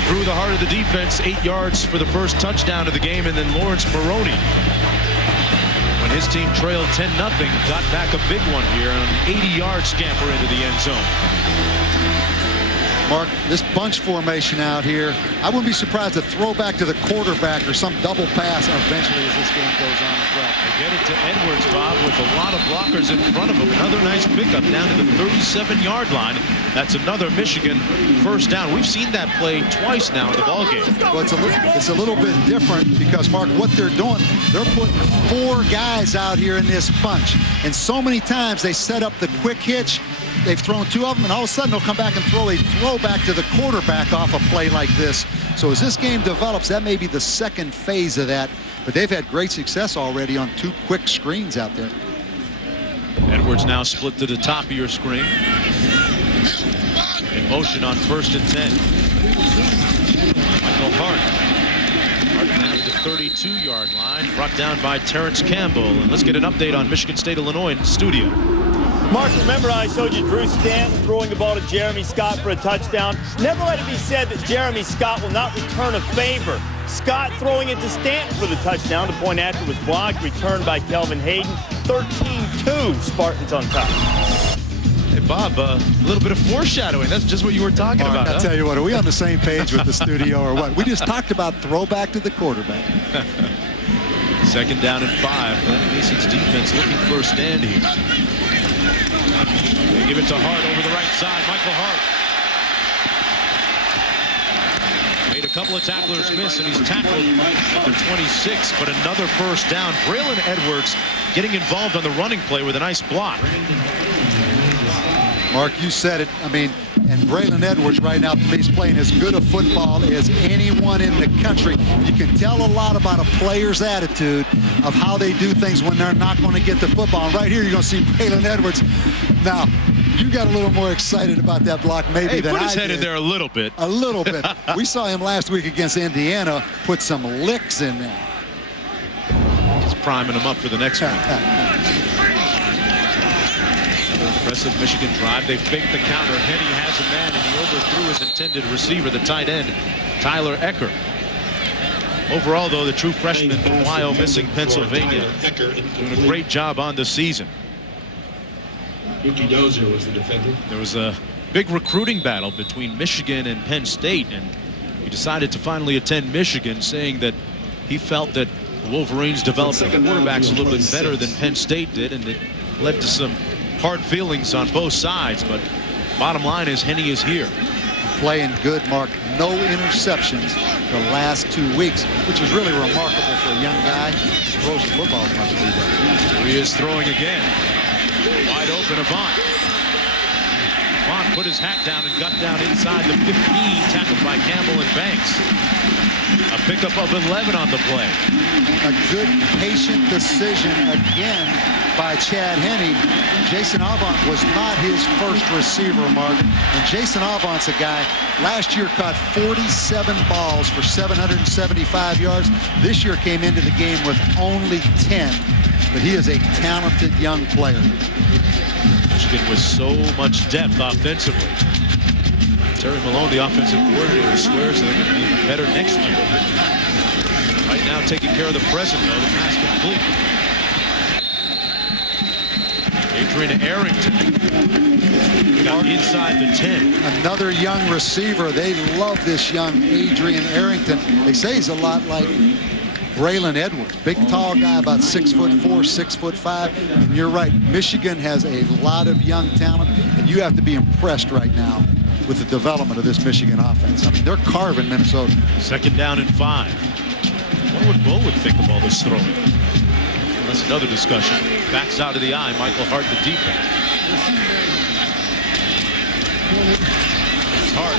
through the heart of the defense, 8 yards for the first touchdown of the game, and then Lawrence Maroney, when his team trailed 10-0, got back a big one here on an 80-yard scamper into the end zone. Mark, this bunch formation out here, I wouldn't be surprised to throw back to the quarterback or some double pass eventually as this game goes on as well. They get it to Edwards, Bob, with a lot of blockers in front of him. Another nice pickup down to the 37-yard line. That's another Michigan first down. We've seen that play twice now in the ballgame. Well, it's a little bit different because, Mark, what they're doing, they're putting 4 guys out here in this bunch. And so many times they set up the quick hitch. They've thrown 2 of them, and all of a sudden they'll come back and throw a throwback to the quarterback off a play like this. So as this game develops, that may be the second phase of that. But they've had great success already on 2 quick screens out there. Edwards now split to the top of your screen. In motion on 1st and 10. Michael Hart. Hart down to the 32-yard line, brought down by Terrence Campbell. And let's get an update on Michigan State, Illinois in the studio. Mark, remember I showed you Drew Stanton throwing the ball to Jeremy Scott for a touchdown? Never let it be said that Jeremy Scott will not return a favor. Scott throwing it to Stanton for the touchdown. The point after was blocked, returned by Kelvin Hayden. 13-2, Spartans on top. Hey, Bob, a little bit of foreshadowing. That's just what you were talking about. I'll tell you what, are we on the same page with the studio or what? We just talked about throwback to the quarterback. 2nd down and 5. Glenn Mason's defense looking for a stand here. They give it to Hart over the right side. Michael Hart. Made a couple of tacklers miss, and he's tackled at the 26, but another first down. Braylon Edwards getting involved on the running play with a nice block. Mark, you said it. I mean, and Braylon Edwards right now, to me, is playing as good a football as anyone in the country. You can tell a lot about a player's attitude of how they do things when they're not going to get the football. And right here, you're going to see Braylon Edwards. Now, you got a little more excited about that block maybe than I did. Put his head in there a little bit. A little bit. We saw him last week against Indiana put some licks in there. Just priming him up for the next one. Impressive Michigan drive. They faked the counter. Henny has a man, and he overthrew his intended receiver, the tight end, Tyler Ecker. Overall, though, the true freshman from Wyomissing, Pennsylvania, doing a great job on the season. Yuki Dozier was the defender. There was a big recruiting battle between Michigan and Penn State, and he decided to finally attend Michigan, saying that he felt that the Wolverines developed their quarterbacks a little bit better than Penn State did, and it led to some hard feelings on both sides. But bottom line is Henny is here. Playing good, Mark. No interceptions the last 2 weeks, which is really remarkable for a young guy who throws the football as much as he does. Here he is throwing again. Wide open, Avant. Avant put his hat down and got down inside the 15, tackled by Campbell and Banks. A pickup of 11 on the play. A good, patient decision again by Chad Henne. Jason Avant was not his first receiver, Mark. And Jason Avant's a guy, last year caught 47 balls for 775 yards. This year came into the game with only 10. But he is a talented young player. Michigan with so much depth offensively. Terry Malone, the offensive coordinator, swears they're going to be even better next year. Right now, taking care of the present, though. The pass complete. Adrian Arrington got inside the 10. Another young receiver. They love this young Adrian Arrington. They say he's a lot like Braylon Edwards, big tall guy, about 6'4", 6'5", and you're right. Michigan has a lot of young talent, and you have to be impressed right now with the development of this Michigan offense. I mean, they're carving Minnesota. 2nd down and 5. What would Bo would think of all this throwing? Well, that's another discussion. Backs out of the eye. Michael Hart, the deep end. It's Hart.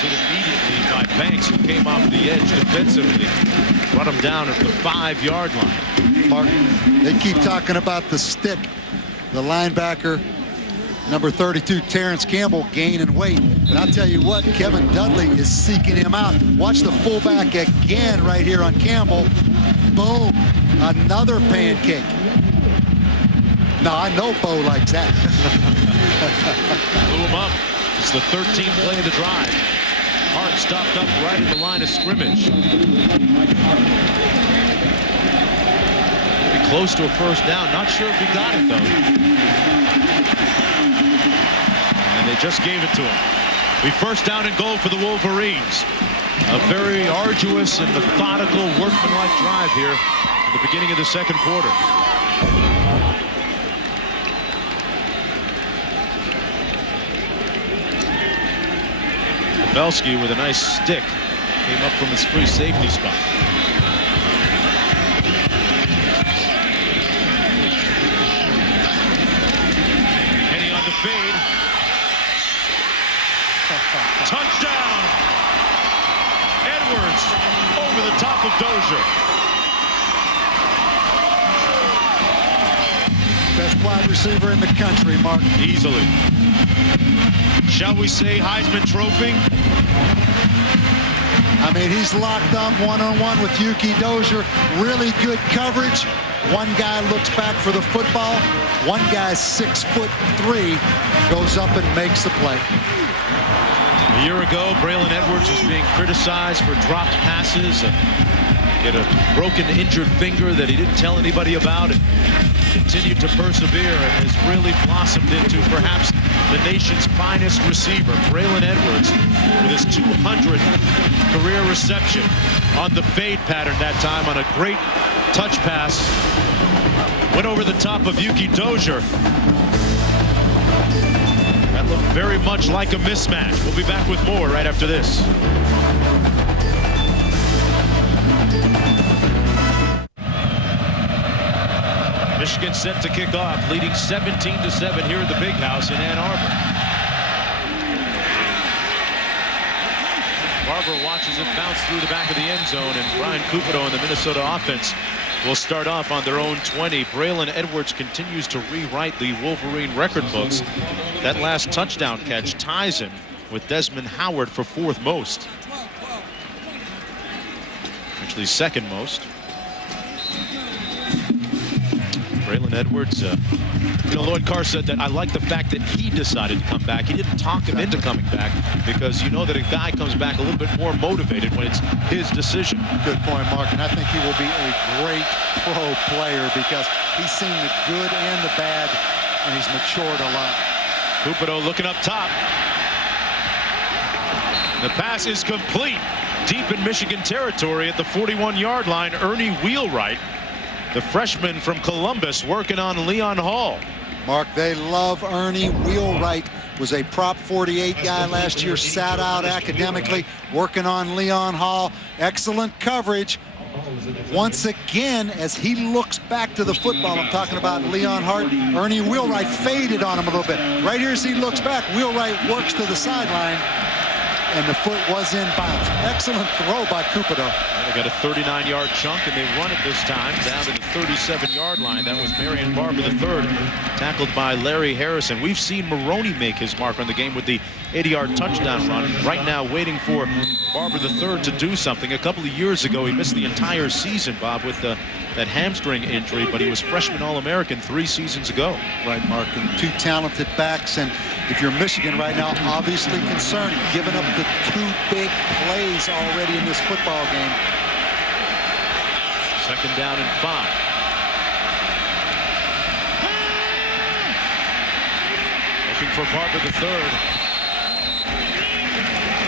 Hit immediately by Banks, who came off the edge defensively. Brought him down at the 5-yard line. Mark, they keep talking about the stick. The linebacker, number 32, Terrence Campbell, gaining weight. But I'll tell you what, Kevin Dudley is seeking him out. Watch the fullback again right here on Campbell. Boom, another pancake. Now, I know Bo likes that. Blew him up. It's the 13th play of the drive. Hart stopped up right at the line of scrimmage. Maybe close to a first down. Not sure if he got it, though. And they just gave it to him. We first down and goal for the Wolverines. A very arduous and methodical workmanlike drive here at the beginning of the second quarter. Pavelski with a nice stick came up from his free safety spot. Kenny on the fade. Touchdown! Edwards over the top of Dozier. Best wide receiver in the country, Mark. Easily. Shall we say Heisman Trophy? I mean, he's locked up one-on-one with Yuki Dozier. Really good coverage. One guy looks back for the football. One guy, 6'3", goes up and makes the play. A year ago, Braylon Edwards was being criticized for dropped passes. He had a broken, injured finger that he didn't tell anybody about, and continued to persevere and has really blossomed into perhaps the nation's finest receiver. Braylon Edwards with his 200th career reception on the fade pattern that time on a great touch pass. Went over the top of Yuki Dozier. That looked very much like a mismatch. We'll be back with more right after this. Michigan set to kick off, leading 17-7 here at the Big House in Ann Arbor. Barber watches it bounce through the back of the end zone, and Brian Cupido and the Minnesota offense will start off on their own 20. Braylon Edwards continues to rewrite the Wolverine record books. That last touchdown catch ties him with Desmond Howard for 4th most. Actually, 2nd most. Braylon Edwards, you know, Lloyd Carr said that I like the fact that he decided to come back. He didn't talk him into coming back, because you know that a guy comes back a little bit more motivated when it's his decision. Good point, Mark, and I think he will be a great pro player because he's seen the good and the bad, and he's matured a lot. Cupido looking up top. The pass is complete. Deep in Michigan territory at the 41-yard line, Ernie Wheelwright, the freshman from Columbus, working on Leon Hall. Mark, they love Ernie. Wheelwright was a prop 48 guy last year, sat out academically, working on Leon Hall. Excellent coverage. Once again, as he looks back to the football, I'm talking about Leon Hart, Ernie Wheelwright faded on him a little bit. Right here as he looks back, Wheelwright works to the sideline, and the foot was in bounds. Excellent throw by Cupido. They got a 39-yard chunk, and they run it this time down to the 37-yard line. That was Marion Barber III, tackled by Larry Harrison. We've seen Maroney make his mark on the game with the 80-yard touchdown run. Right now waiting for Barber III to do something. A couple of years ago, he missed the entire season, Bob, with that hamstring injury, but he was freshman All-American 3 seasons ago. Right, Mark, and 2 talented backs, and if you're Michigan right now, obviously concerned, giving up the 2 big plays already in this football game. 2nd down and 5. Looking for Barber III.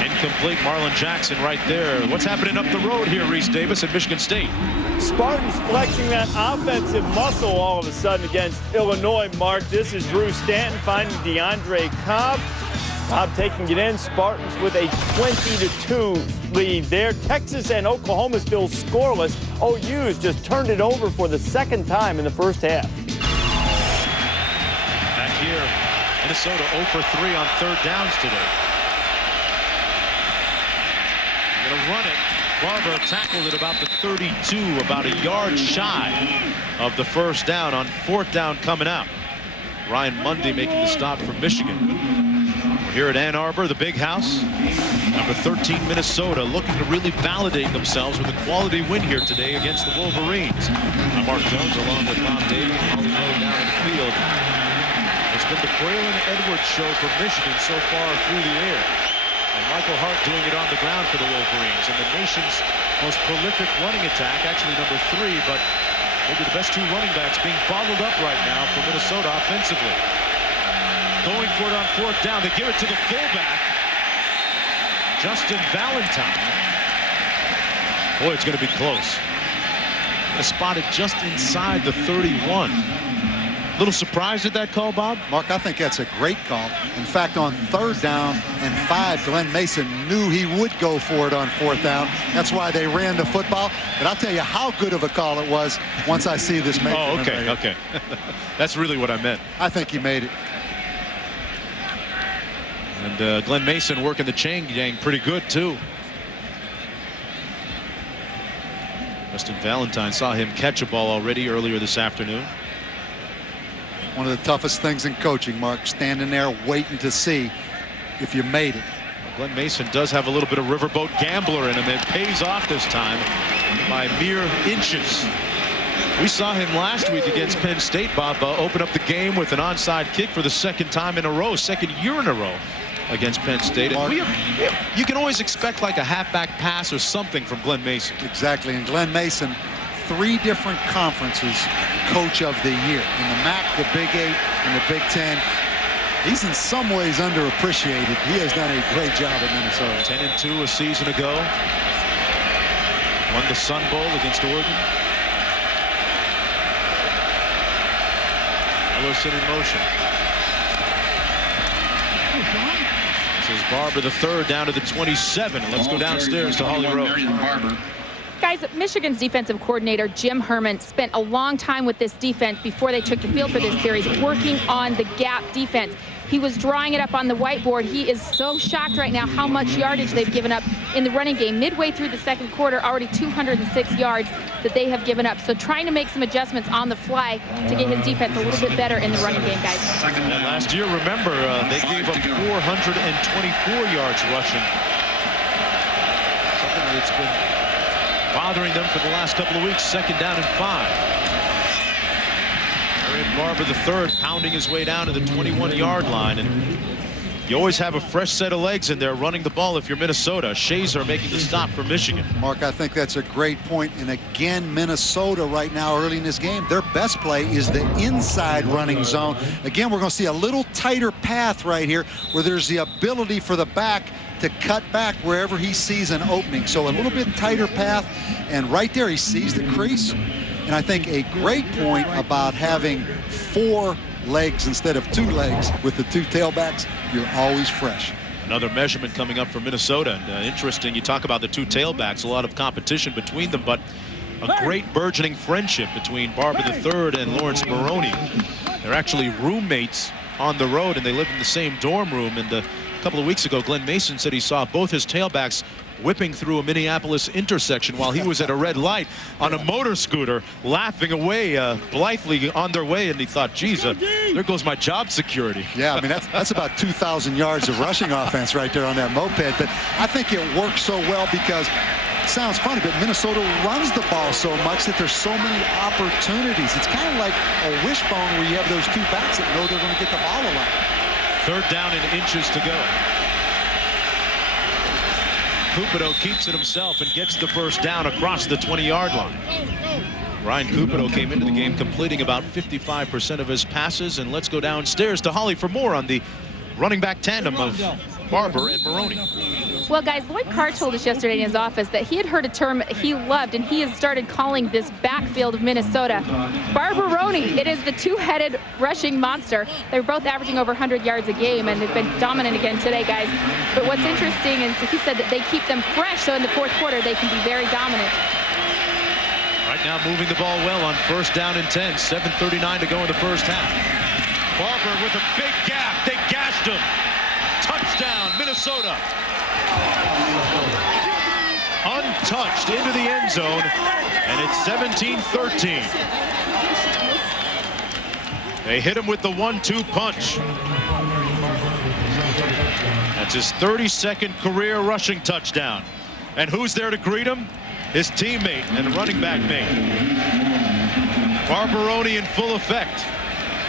Incomplete. Marlon Jackson right there. What's happening up the road here, Reese Davis, at Michigan State? Spartans flexing that offensive muscle all of a sudden against Illinois, Mark. This is Drew Stanton finding DeAndre Cobb. Cobb taking it in. Spartans with a 20-2 lead there. Texas and Oklahoma still scoreless. OU's just turned it over for the 2nd time in the first half. Back here, Minnesota 0 for 3 on 3rd downs today. Going to run it. Barber tackled at about the 32, about a yard shy of the 1st down on 4th down coming out. Ryan Mundy making the stop for Michigan. We're here at Ann Arbor, the Big House. Number 13, Minnesota, looking to really validate themselves with a quality win here today against the Wolverines. I'm Mark Jones along with Bob Davey and Holly Miller down in the field. It's been the Braylon Edwards show for Michigan so far through the air. And Michael Hart doing it on the ground for the Wolverines. And the nation's most prolific running attack, actually number 3, but maybe the best 2 running backs being bottled up right now for Minnesota offensively. Going for it on 4th down. They give it to the fullback. Justin Valentine. Boy, it's going to be close. Spotted just inside the 31. Little surprised at that call, Bob? Mark, I think that's a great call. In fact, on 3rd down and 5, Glenn Mason knew he would go for it on 4th down. That's why they ran the football. But I'll tell you how good of a call it was once I see this make. Oh, okay, okay. That's really what I meant. I think he made it. And Glenn Mason working the chain gang pretty good, too. Justin Valentine saw him catch a ball already earlier this afternoon. One of the toughest things in coaching, Mark, standing there waiting to see if you made it. Glenn Mason does have a little bit of riverboat gambler in him. It pays off this time by mere inches. We saw him last week against Penn State, Bob, open up the game with an onside kick for the 2nd time in a row, 2nd year in a row against Penn State. And you can always expect like a halfback pass or something from Glenn Mason. Exactly, and Glenn Mason, 3 different conferences coach of the year. In the MAC, the Big 8, and the Big 10. He's in some ways underappreciated. He has done a great job at Minnesota. 10-2 a season ago. Won the Sun Bowl against Oregon. Ellison in motion. This is Barber, the 3rd, down to the 27. Let's go downstairs to Holly Rowe. Guys, Michigan's defensive coordinator, Jim Herman, spent a long time with this defense before they took the field for this series, working on the gap defense. He was drawing it up on the whiteboard. He is so shocked right now how much yardage they've given up in the running game. Midway through the 2nd quarter, already 206 yards that they have given up. So trying to make some adjustments on the fly to get his defense a little bit better in the running game, guys. And last year, remember, they gave up 424 yards rushing. Something that's been bothering them for the last couple of weeks. 2nd down and 5. Marion Barber, the 3rd, pounding his way down to the 21-yard line. And you always have a fresh set of legs in there running the ball if you're Minnesota. Shazer making the stop for Michigan. Mark, I think that's a great point. And again, Minnesota right now early in this game, their best play is the inside running zone. Again, we're going to see a little tighter path right here where there's the ability for the back to cut back wherever he sees an opening. So a little bit tighter path, and right there he sees the crease. And I think a great point about having 4 legs instead of 2 legs with the 2 tailbacks. You're always fresh. Another measurement coming up for Minnesota. And interesting, you talk about the 2 tailbacks, a lot of competition between them, but a great burgeoning friendship between Barber III and Lawrence Maroney. They're actually roommates on the road, and they live in the same dorm room. And a couple of weeks ago, Glenn Mason said he saw both his tailbacks whipping through a Minneapolis intersection while he was at a red light on a motor scooter, laughing away blithely on their way. And he thought, geez, there goes my job security. Yeah, I mean, that's about 2,000 yards of rushing offense right there on that moped. But I think it works so well because, it sounds funny, but Minnesota runs the ball so much that there's so many opportunities. It's kind of like a wishbone where you have those 2 backs that know they're going to get the ball a lot. 3rd down and inches to go. Cupido keeps it himself and gets the 1st down across the 20-yard line. Ryan Cupido came into the game completing about 55% of his passes. And let's go downstairs to Holly for more on the running back tandem of Barber and Maroney. Well, guys, Lloyd Carr told us yesterday in his office that he had heard a term he loved, and he has started calling this backfield of Minnesota Barbaroni. It is the 2-headed rushing monster. They're both averaging over 100 yards a game, and they've been dominant again today, guys. But what's interesting is he said that they keep them fresh, so in the 4th quarter they can be very dominant. Right now moving the ball well on 1st down and 10. 7:39 to go in the 1st half. Barber with a big gap. They gashed him. Touchdown, Minnesota. Untouched into the end zone, and it's 17-13. They hit him with the 1-2 punch. That's his 32nd career rushing touchdown. And who's there to greet him? His teammate and running back mate. Barbaroni in full effect.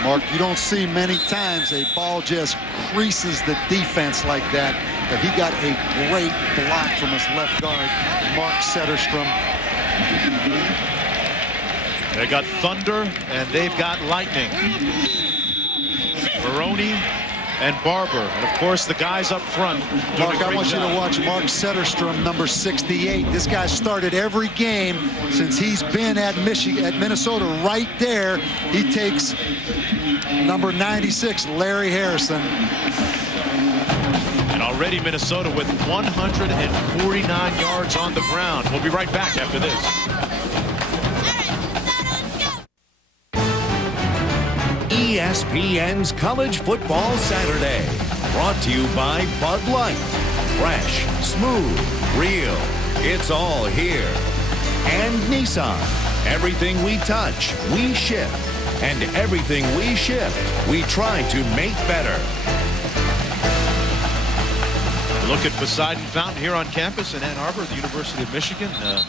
Mark, you don't see many times a ball just creases the defense like that. But he got a great block from his left guard, Mark Setterstrom. They got thunder and they've got lightning. Maroney and Barber. And, of course, the guys up front. Mark, I want you to watch Mark Setterstrom, number 68. This guy started every game since he's been at Minnesota. Right there, he takes number 96, Larry Harrison. And already Minnesota with 149 yards on the ground. We'll be right back after this. ESPN's College Football Saturday, brought to you by Bud Light. Fresh, smooth, real, it's all here. And Nissan. Everything we touch, we shift. And everything we shift, we try to make better. A look at Poseidon Fountain here on campus in Ann Arbor at the University of Michigan. The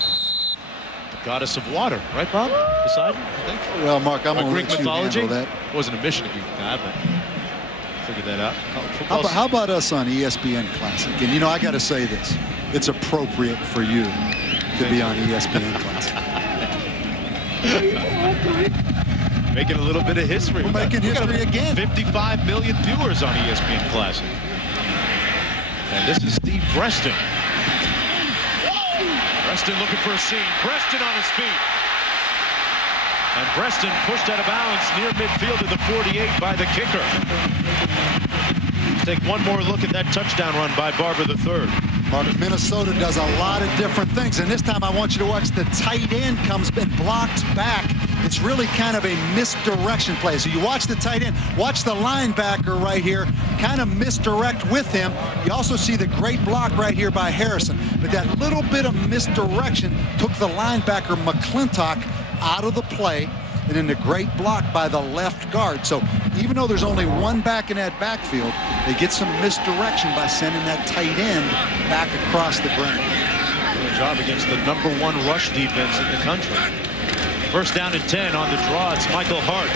goddess of water, right, Bob? Poseidon, I think. Well, Mark, I'm going to Greek let mythology. you handle that. Wasn't a Michigan guy, but figured that out. How about us on ESPN Classic? And, you know, I got to say this. It's appropriate for you to be on ESPN Classic. Making a little bit of history. We're making history again. 55 million viewers on ESPN Classic. And this is Steve Preston. Preston looking for a seam. Preston on his feet. And Preston pushed out of bounds near midfield to the 48 by the kicker. Let's take one more look at that touchdown run by Barber III. Mark, Minnesota does a lot of different things, and this time I want you to watch the tight end comes and blocks back. It's really kind of a misdirection play. So you watch the tight end, watch the linebacker right here, kind of misdirect with him. You also see the great block right here by Harrison. But that little bit of misdirection took the linebacker McClintock out of the play, and then the great block by the left guard. So even though there's only one back in that backfield, they get some misdirection by sending that tight end back across the ground. Good job against the #1 rush defense in the country. First down and 10 on the draw. It's Michael Hart.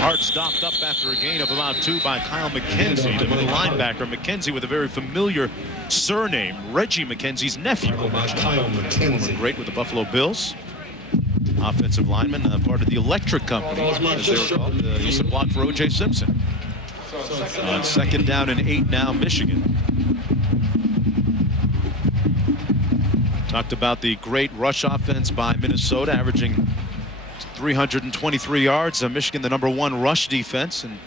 Hart stopped up after a gain of about 2 by Kyle McKenzie, the middle linebacker. McKenzie with a very familiar surname, Reggie McKenzie's nephew. Great with the Buffalo Bills. Offensive lineman, part of the Electric Company, as they were called. Used to block for O.J. Simpson. On second down and 8 now, Michigan. Talked about the great rush offense by Minnesota, averaging 323 yards. Michigan, the #1 rush defense, and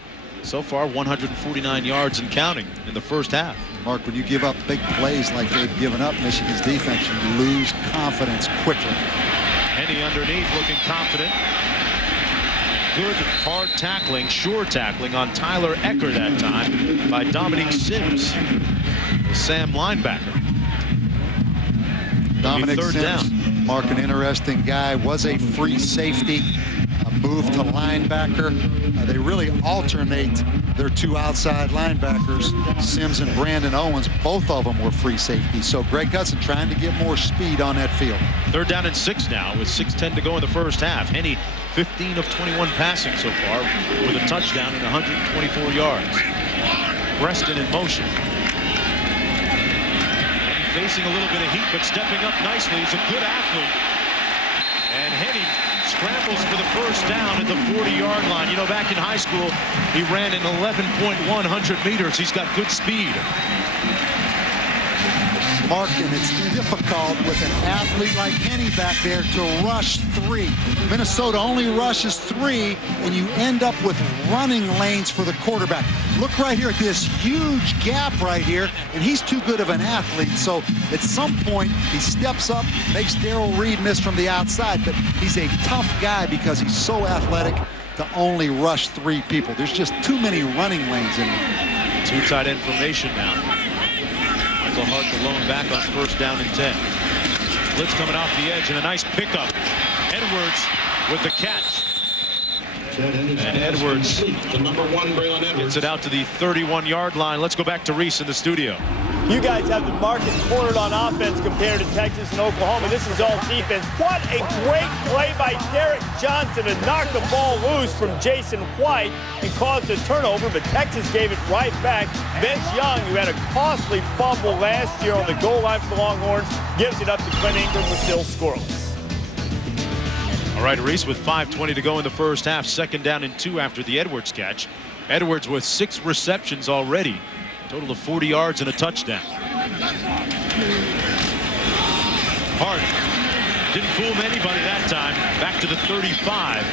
so far 149 yards and counting in the first half. Mark, when you give up big plays like they've given up, Michigan's defense, you lose confidence quickly. Henny underneath, looking confident. Good hard tackling, sure tackling on Tyler Ecker that time by Dominique Sims, the Sam linebacker. Dominic third Sims, down. Mark, an interesting guy, was a free safety, a move to linebacker. They really alternate their 2 outside linebackers, Sims and Brandon Owens. Both of them were free safeties. So Greg Gutson trying to get more speed on that field. Third down and 6 now with 6:10 to go in the first half. Henny 15 of 21 passing so far with a touchdown and 124 yards. Preston in motion. Facing a little bit of heat, but stepping up nicely. He's a good athlete. And Henny scrambles for the first down at the 40-yard line. You know, back in high school, he ran in 11.100 meters. He's got good speed. Mark, and it's difficult with an athlete like Henny back there to rush 3. Minnesota only rushes 3, and you end up with running lanes for the quarterback. Look right here at this huge gap right here, and he's too good of an athlete. So at some point, he steps up, makes Darrell Reed miss from the outside, but he's a tough guy because he's so athletic to only rush 3 people. There's just too many running lanes in there. 2 tight end formation now. Michael Hart the lone back on first down and 10. Blitz coming off the edge and a nice pickup. Edwards with the catch. And Edwards gets it out to the 31-yard line. Let's go back to Reese in the studio. You guys have the market cornered on offense compared to Texas and Oklahoma. This is all defense. What a great play by Derek Johnson to knock the ball loose from Jason White and caused a turnover, but Texas gave it right back. Vince Young, who had a costly fumble last year on the goal line for the Longhorns, gives it up to Clint Ingram, who's still scoreless. All right, Reese, with 5:20 to go in the first half, second down and 2 after the Edwards catch. Edwards with 6 receptions already. Total of 40 yards and a touchdown. Hart didn't fool anybody that time. Back to the 35.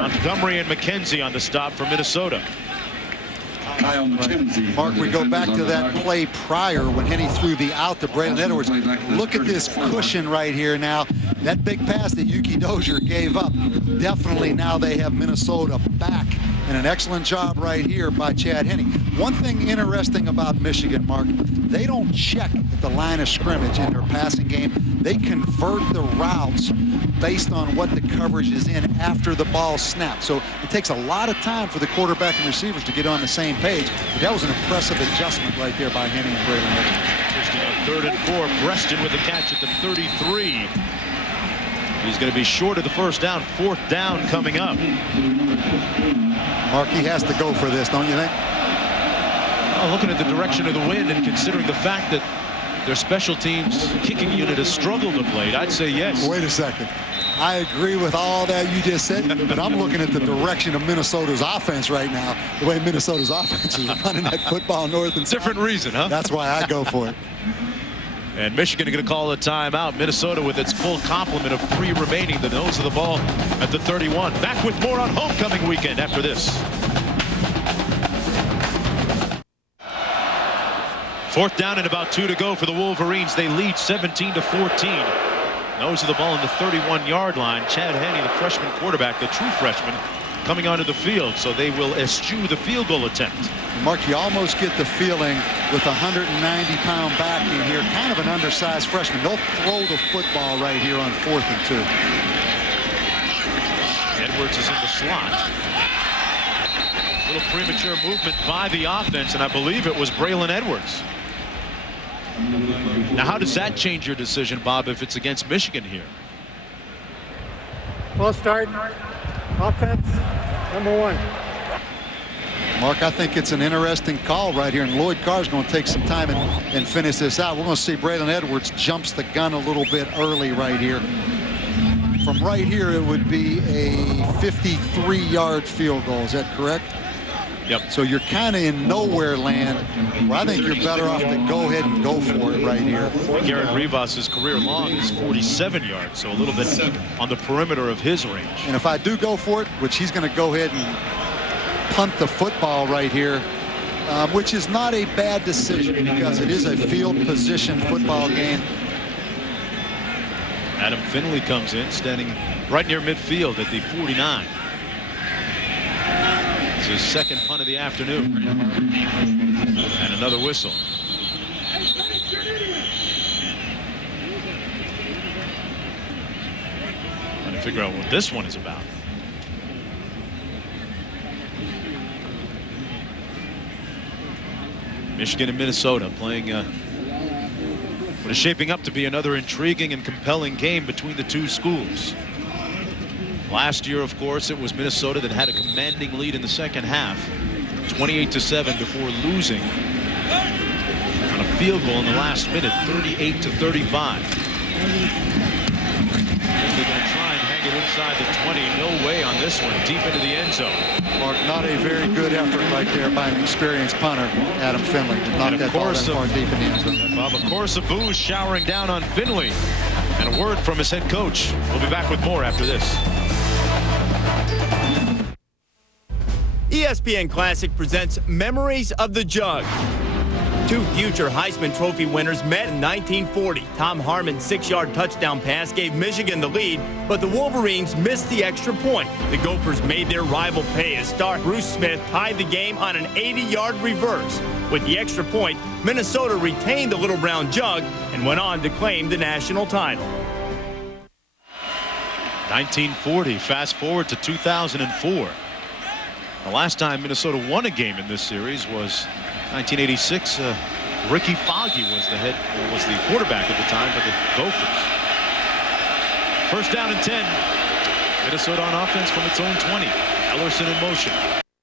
Montgomery and McKenzie on the stop for Minnesota. Mark, we go back to that play prior when Henne threw the out to Braylon Edwards. Look at this cushion right here now. That big pass that Yuki Dozier gave up. Definitely now they have Minnesota back. And an excellent job right here by Chad Henne. One thing interesting about Michigan, Mark, they don't check at the line of scrimmage in their passing game. They convert the routes based on what the coverage is in after the ball snaps. So it takes a lot of time for the quarterback and receivers to get on the same page. But that was an impressive adjustment right there by Henne and Braylon Edwards. 3rd and 4. Preston with the catch at the 33. He's going to be short of the first down. 4th down coming up. Mark, he has to go for this, don't you think? Well, looking at the direction of the wind and considering the fact that their special teams kicking unit has struggled of late, I'd say yes. Wait a second. I agree with all that you just said, but I'm looking at the direction of Minnesota's offense right now. The way Minnesota's offense is running that football north and south. Different reason, huh? That's why I go for it. And Michigan are going to call a timeout. Minnesota with its full complement of 3 remaining. The nose of the ball at the 31. Back with more on homecoming weekend after this. 4th down and about 2 to go for the Wolverines. They lead 17-14. Nose of the ball in the 31-yard line. Chad Henne, the freshman quarterback, the true freshman, coming onto the field, so they will eschew the field goal attempt. Mark, you almost get the feeling with a 190-pound back in here, kind of an undersized freshman. They'll throw the football right here on 4th and 2. Edwards is in the slot. A little premature movement by the offense, and I believe it was Braylon Edwards. Now, how does that change your decision, Bob, if it's against Michigan here? False start. Offense, number 1. Mark, I think it's an interesting call right here, and Lloyd Carr's going to take some time and finish this out. We're going to see Braylon Edwards jumps the gun a little bit early right here. From right here, it would be a 53-yard field goal. Is that correct? Yep. So you're kind of in nowhere land, where I think you're better off to go ahead and go for it right here. Garrett Rivas' career long is 47 yards, so a little bit on the perimeter of his range. And if I do go for it, which he's going to go ahead and punt the football right here, which is not a bad decision because it is a field position football game. Adam Finley comes in, standing right near midfield at the 49. It's his 2nd punt of the afternoon. And another whistle. Trying to figure out what this one is about. Michigan and Minnesota playing what is shaping up to be another intriguing and compelling game between the two schools. Last year, of course, it was Minnesota that had a commanding lead in the second half, 28-7, before losing on a field goal in the last minute, 38-35. They're going to try and hang it inside the 20. No way on this one, deep into the end zone. Mark, not a very good effort right there by an experienced punter, Adam Finley. Not that ball that far deep in the end zone. Bob, a chorus of boos showering down on Finley. And a word from his head coach. We'll be back with more after this. ESPN Classic presents Memories of the Jug. 2 future Heisman Trophy winners met in 1940. Tom Harmon's 6-yard touchdown pass gave Michigan the lead, but the Wolverines missed the extra point. The Gophers made their rival pay as star Bruce Smith tied the game on an 80-yard reverse. With the extra point, Minnesota retained the Little Brown Jug and went on to claim the national title. 1940, fast forward to 2004. The last time Minnesota won a game in this series was 1986. Ricky Foggy was the quarterback at the time for the Gophers. 1st down and 10. Minnesota on offense from its own 20. Ellerson in motion.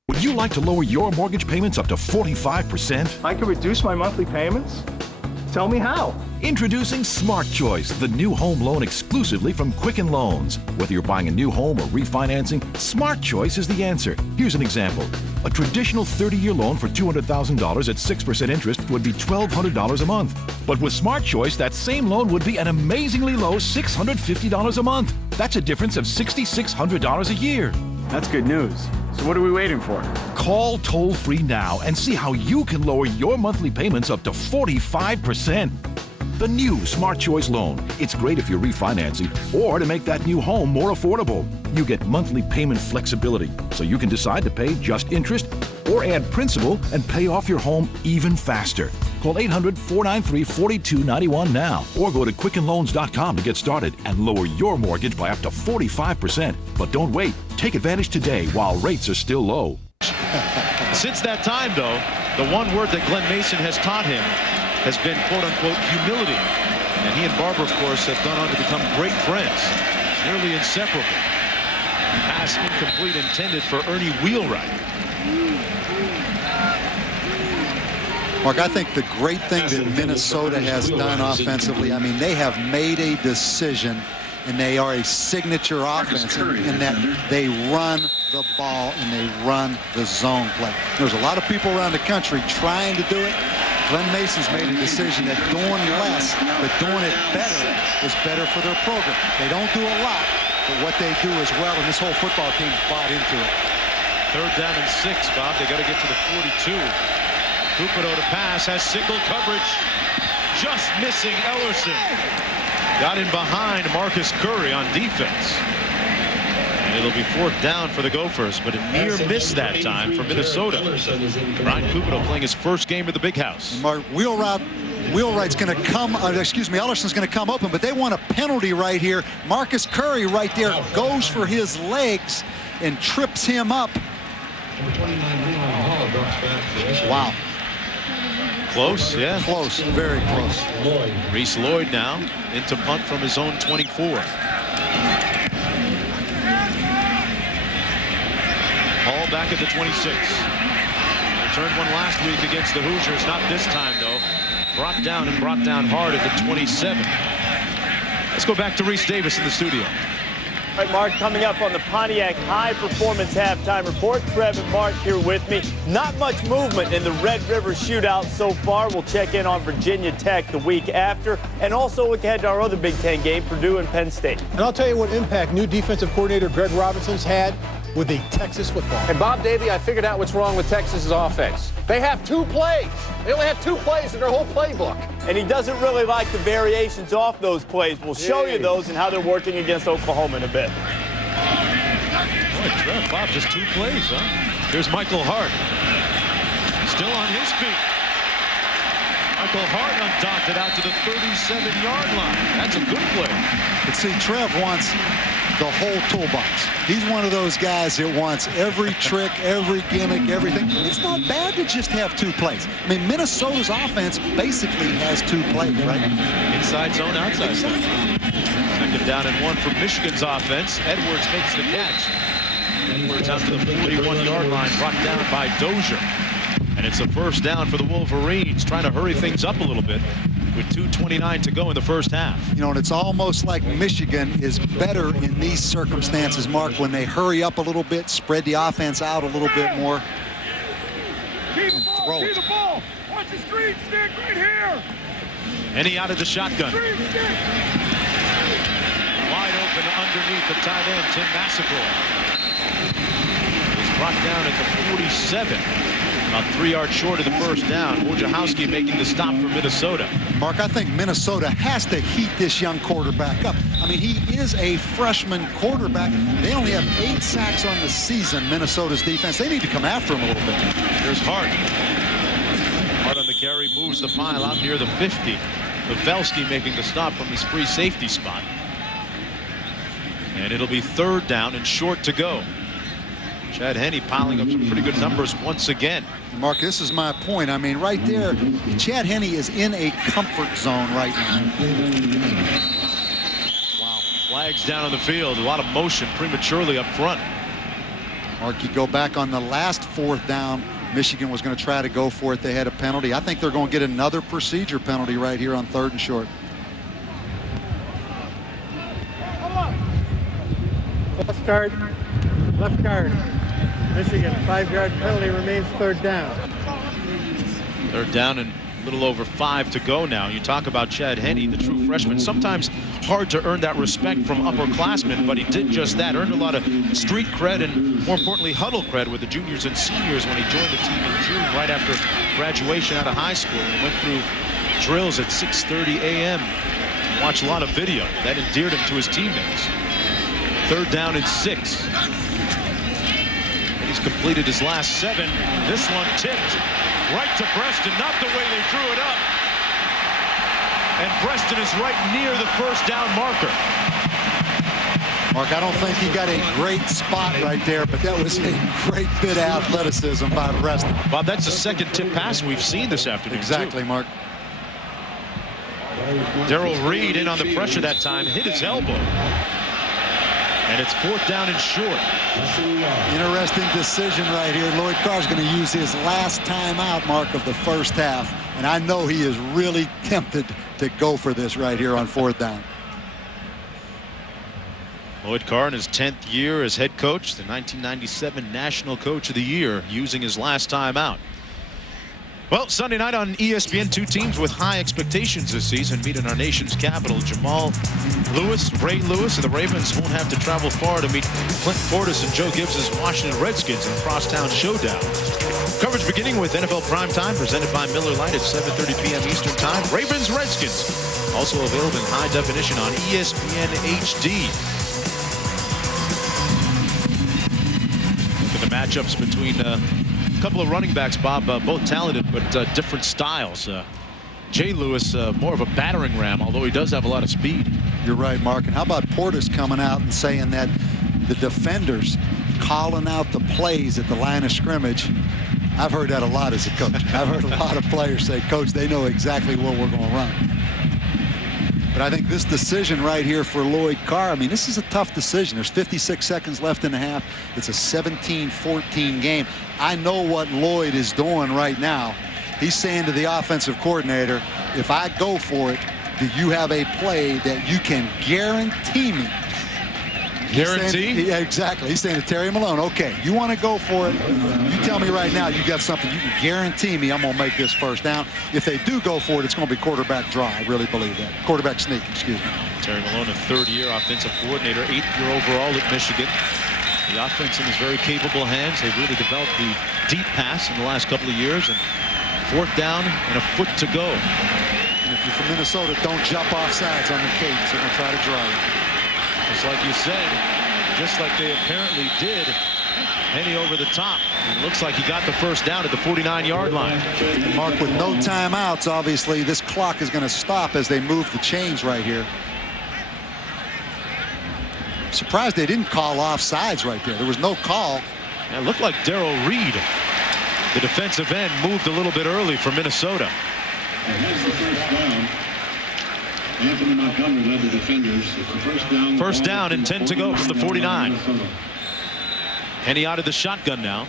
Would you like to lower your mortgage payments up to 45%? I could reduce my monthly payments Tell me how. Introducing Smart Choice, the new home loan exclusively from Quicken Loans. Whether you're buying a new home or refinancing, Smart Choice is the answer. Here's an example. A traditional 30-year loan for $200,000 at 6% interest would be $1,200 a month. But with Smart Choice, that same loan would be an amazingly low $650 a month. That's a difference of $6,600 a year. That's good news. So what are we waiting for? Call toll-free now and see how you can lower your monthly payments up to 45%. The new Smart Choice loan. It's great if you're refinancing or to make that new home more affordable. You get monthly payment flexibility, so you can decide to pay just interest or add principal and pay off your home even faster. Call 800-493-4291 now or go to quickenloans.com to get started and lower your mortgage by up to 45%. But don't wait. Take advantage today while rates are still low. Since that time, though, the one word that Glenn Mason has taught him has been, quote-unquote, humility. And he and Barber, of course, have gone on to become great friends, nearly inseparable. Pass incomplete, intended for Ernie Wheelwright. Mark, I think the great thing that Minnesota has done offensively, I mean, they have made a decision, and they are a signature offense in that they run the ball and they run the zone play. There's a lot of people around the country trying to do it. Glenn Mason's made a decision that doing less, but doing it better is better for their program. They don't do a lot, but what they do is well, and this whole football team's bought into it. 3rd down and 6, Bob. They got to get to the 42. Cupido to pass, has single coverage, just missing Ellerson. Got in behind Marcus Curry on defense. And it'll be 4th down for the Gophers, but a near miss that time for Minnesota. Brian Cupido playing his first game at the Big House. Mark, Wheelwright's going to come, Ellerson's going to come open, but they want a penalty right here. Marcus Curry right there goes for his legs and trips him up. Wow. Close, yeah. Close, very close. Reese Lloyd now into punt from his own 24. Hall back at the 26. Returned one last week against the Hoosiers. Not this time, though. Brought down hard at the 27. Let's go back to Reese Davis in the studio. All right, Mark, coming up on the Pontiac High Performance Halftime Report. Trev and Mark here with me. Not much movement in the Red River Shootout so far. We'll check in on Virginia Tech the week after, and also look ahead to our other Big Ten game, Purdue and Penn State. And I'll tell you what impact new defensive coordinator Greg Robinson's had with the Texas football. And Bob Davie, I figured out what's wrong with Texas's offense. They have 2 plays. They only have 2 plays in their whole playbook. And he doesn't really like the variations off those plays. We'll show you those and how they're working against Oklahoma in a bit. Boy, Trev, Bob, just 2 plays, huh? Here's Michael Hart. Still on his feet. Michael Hart undotted out to the 37-yard line. That's a good play. But see, Trev wants the whole toolbox. He's one of those guys that wants every trick, every gimmick, everything. It's not bad to just have 2 plays. I mean, Minnesota's offense basically has 2 plays, right? Inside zone, outside zone. 2nd down and 1 for Michigan's offense. Edwards makes the catch. Edwards out to the 41-yard line, brought down by Dozier. And it's a 1st down for the Wolverines, trying to hurry things up a little bit with 2:29 to go in the first half. You know, and it's almost like Michigan is better in these circumstances, Mark, when they hurry up a little bit, spread the offense out a little bit more, and throw it. See the ball. Watch the screen stick right here. And he out of the shotgun. Wide open underneath the tight end, Tim Massacre. He's brought down at the 47. About 3 yards short of the 1st down. Wojciechowski making the stop for Minnesota. Mark, I think Minnesota has to heat this young quarterback up. I mean, he is a freshman quarterback. They only have 8 sacks on the season, Minnesota's defense. They need to come after him a little bit. Here's Hart. Hart on the carry, moves the pile out near the 50. Pavelski making the stop from his free safety spot. And it'll be 3rd down and short to go. Chad Henne piling up some pretty good numbers once again. Mark, this is my point. I mean, right there, Chad Henne is in a comfort zone right now. Wow. Flags down on the field. A lot of motion prematurely up front. Mark, you go back on the last 4th down Michigan was going to try to go for it. They had a penalty. I think they're going to get another procedure penalty right here on 3rd and short. False start, left guard. Michigan, 5-yard penalty, remains 3rd down. 3rd down and a little over 5 to go now. You talk about Chad Henne, the true freshman. Sometimes hard to earn that respect from upperclassmen, but he did just that. Earned a lot of street cred and, more importantly, huddle cred with the juniors and seniors when he joined the team in June right after graduation out of high school. And went through drills at 6:30 a.m. Watched a lot of video. That endeared him to his teammates. 3rd down and 6. And he's completed his last 7. This one tipped right to Preston, not the way they drew it up. And Preston is right near the 1st down marker. Mark, I don't think he got a great spot right there, but that was a great bit of athleticism by Preston. Bob, that's the 2nd tip pass we've seen this afternoon. Exactly, too. Mark. Darrell Reed in on the pressure that time, hit his elbow. And it's 4th down and short. Interesting decision right here. Lloyd Carr's going to use his last timeout, Mark, of the 1st half. And I know he is really tempted to go for this right here on 4th down. Lloyd Carr in his 10th year as head coach, the 1997 National Coach of the Year, using his last timeout. Well, Sunday night on ESPN, 2 teams with high expectations this season meet in our nation's capital. Jamal Lewis, Ray Lewis, and the Ravens won't have to travel far to meet Clint Portis and Joe Gibbs' Washington Redskins in a crosstown showdown. Coverage beginning with NFL Primetime, presented by Miller Lite at 7:30 p.m. Eastern Time. Ravens Redskins, also available in high definition on ESPN HD. Look at the matchups between a couple of running backs, Bob, both talented but different styles. Jay Lewis, more of a battering ram, although he does have a lot of speed. You're right, Mark. And how about Portis coming out and saying that the defenders calling out the plays at the line of scrimmage? I've heard that a lot as a coach. I've heard a lot of players say, Coach, they know exactly what we're going to run. But I think this decision right here for Lloyd Carr, I mean, this is a tough decision. There's 56 seconds left in the half. It's a 17-14 game. I know what Lloyd is doing right now. He's saying to the offensive coordinator, if I go for it, do you have a play that you can guarantee me? Guarantee? Yeah, exactly. He's saying to Terry Malone, okay, you want to go for it? You tell me right now you got something you can guarantee me I'm going to make this 1st down. If they do go for it, it's going to be quarterback draw. I really believe that. Quarterback sneak, excuse me. Terry Malone, a 3rd-year offensive coordinator, 8th year overall at Michigan. The offense in his very capable hands. They've really developed the deep pass in the last couple of years. And 4th down and a foot to go. And if you're from Minnesota, don't jump off sides on the cadence. They're going to try to draw you. Just like you said, just like they apparently did, Henne over the top. It looks like he got the 1st down at the 49-yard line. And Mark, with no timeouts, obviously, this clock is going to stop as they move the chains right here. I'm surprised they didn't call offsides right there. There was no call. It looked like Darrell Reed, the defensive end, moved a little bit early for Minnesota. And here's the 1st down. Anthony Montgomery led the defenders. It's the 1st down. 1st down and 10 to go from the 49. Henne out of the shotgun now.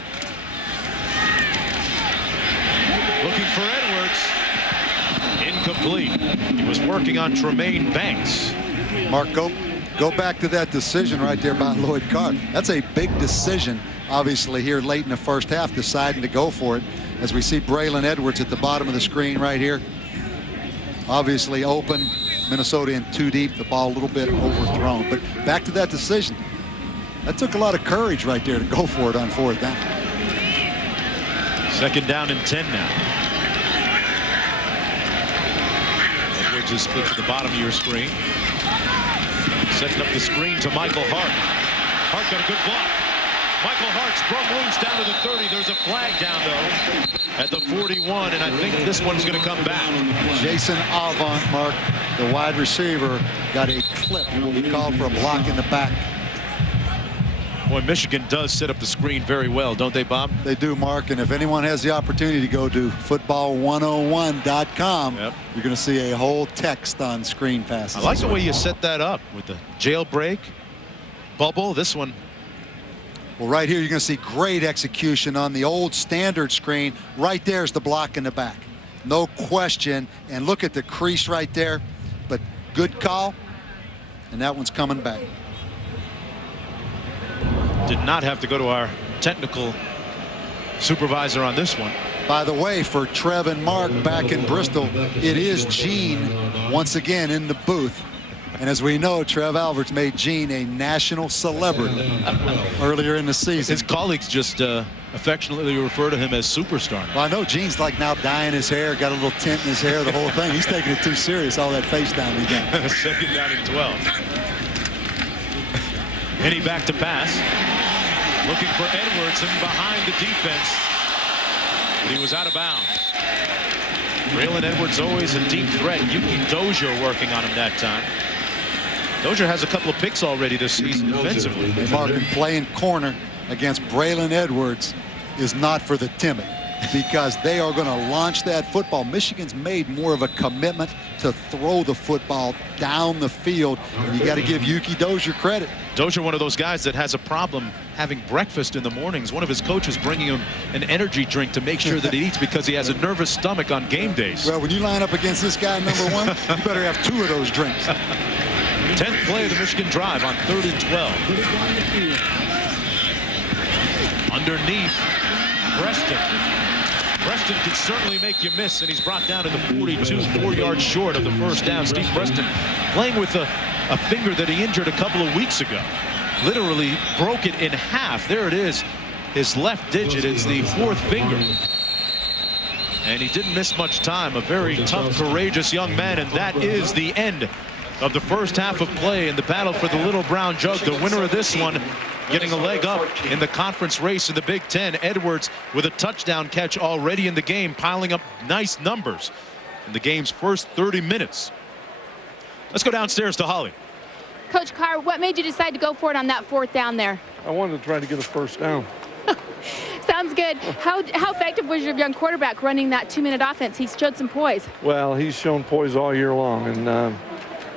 Looking for Edwards. Incomplete. He was working on Tremaine Banks. Mark, go back to that decision right there by Lloyd Carr. That's a big decision, obviously, here late in the 1st half, deciding to go for it. As we see Braylon Edwards at the bottom of the screen right here. Obviously open. Minnesota in 2 deep. The ball a little bit overthrown. But back to that decision. That took a lot of courage right there to go for it on 4th down. 2nd down and 10 now. Edwards is split to the bottom of your screen. Setting up the screen to Michael Hart. Hart got a good block. Michael Hart sprung loose down to the 30. There's a flag down, though, at the 41, and I think this one's going to come back. Jason Avant, Mark, the wide receiver, got a clip. He called for a block in the back. Boy, Michigan does set up the screen very well, don't they, Bob? They do, Mark, and if anyone has the opportunity to go to football101.com, yep, you're going to see a whole text on screen passes. I like the way you set that up with the jailbreak, bubble. This one Well, right here, you're going to see great execution on the old standard screen. Right there's the block in the back. No question. And look at the crease right there. But good call. And that one's coming back. Did not have to go to our technical supervisor on this one. By the way, for Trev and Mark back in Bristol, it is Gene once again in the booth. And as we know, Trev Alberts made Gene a national celebrity earlier in the season. His colleagues just affectionately refer to him as superstar. Well, I know Gene's like now dyeing his hair, got a little tint in his hair, the whole thing. He's taking it too serious, all that face down he got. 2nd down and 12. Henny back to pass. Looking for Edwards and behind the defense. But he was out of bounds. Braylon Edwards always a deep threat. Yuki Dozier working on him that time. Dozier has a couple of picks already this season defensively. Martin playing corner against Braylon Edwards is not for the timid, because they are going to launch that football. Michigan's made more of a commitment to throw the football down the field, and you got to give Yuki Dozier credit. Dozier, one of those guys that has a problem having breakfast in the mornings. One of his coaches bringing him an energy drink to make sure that he eats because he has a nervous stomach on game days. Well, when you line up against this guy, number one, you better have 2 of those drinks. 10th play of the Michigan drive on 3rd and 12. Underneath, Preston. Preston can certainly make you miss, and he's brought down to the 42, 4 yards short of the first down. Steve Preston playing with a finger that he injured a couple of weeks ago. Literally broke it in half. There it is. His left digit is the 4th finger. And he didn't miss much time. A very tough, courageous young man, and that is the end of the first half of play in the battle for the Little Brown Jug. The winner of this one getting a leg up in the conference race in the Big Ten. Edwards with a touchdown catch already in the game, piling up nice numbers in the game's first 30 minutes. Let's go downstairs to Holly. Coach Carr, what made you decide to go for it on that 4th down there? I wanted to try to get a first down. Sounds good. How effective was your young quarterback running that 2-minute offense? He showed some poise. Well, he's shown poise all year long, and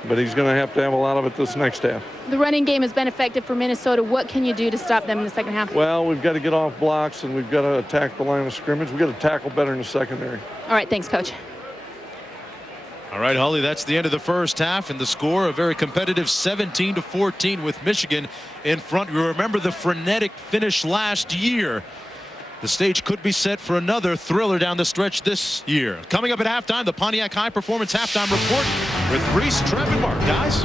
but he's going to have a lot of it this next half. The running game has been effective for Minnesota. What can you do to stop them in the second half? Well, we've got to get off blocks, and we've got to attack the line of scrimmage. We've got to tackle better in the secondary. All right, thanks, Coach. All right, Holly, that's the end of the first half, and the score a very competitive 17-14 with Michigan in front. You remember the frenetic finish last year. The stage could be set for another thriller down the stretch this year. Coming up at halftime, the Pontiac High Performance Halftime Report with Reese, Trev, and Mark. Guys.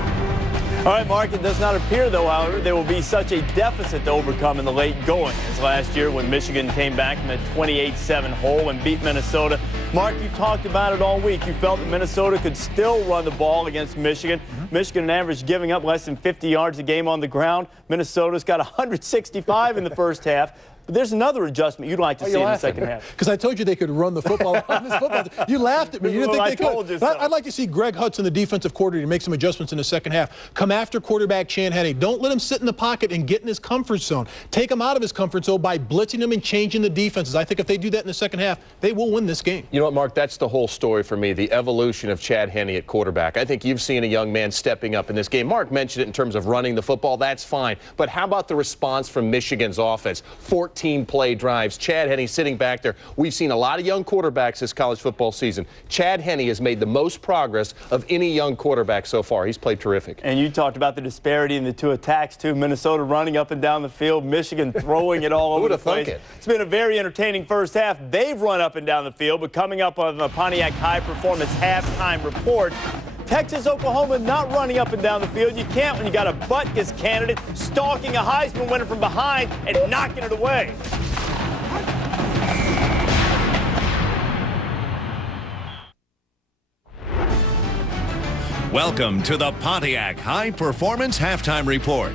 All right, Mark, it does not appear, though, however, there will be such a deficit to overcome in the late going as last year when Michigan came back from a 28-7 hole and beat Minnesota. Mark, you talked about it all week. You felt that Minnesota could still run the ball against Michigan. Michigan, an average giving up less than 50 yards a game on the ground. Minnesota's got 165 in the first half. But there's another adjustment you'd like to see in the second half. Because I told you they could run the football on this football. You laughed at me. You didn't think they could. I'd like to see Greg Hudson, the defensive coordinator, make some adjustments in the second half. Come after quarterback Chan Henne. Don't let him sit in the pocket and get in his comfort zone. Take him out of his comfort zone by blitzing him and changing the defenses. I think if they do that in the second half, they will win this game. You know what, Mark? That's the whole story for me, the evolution of Chad Henne at quarterback. I think you've seen a young man stepping up in this game. Mark mentioned it in terms of running the football. That's fine. But how about the response from Michigan's offense? 14-play drive. Chad Henne sitting back there. We've seen a lot of young quarterbacks this college football season. Chad Henne has made the most progress of any young quarterback so far. He's played terrific. And you talked about the disparity in the 2 attacks, too. Minnesota running up and down the field, Michigan throwing it all over the place. It's been a very entertaining first half. They've run up and down the field, but coming up on the Pontiac High Performance Halftime Report, Texas, Oklahoma not running up and down the field. You can't when you got a Butkus candidate stalking a Heisman winner from behind and knocking it away. Welcome to the Pontiac High Performance Halftime Report.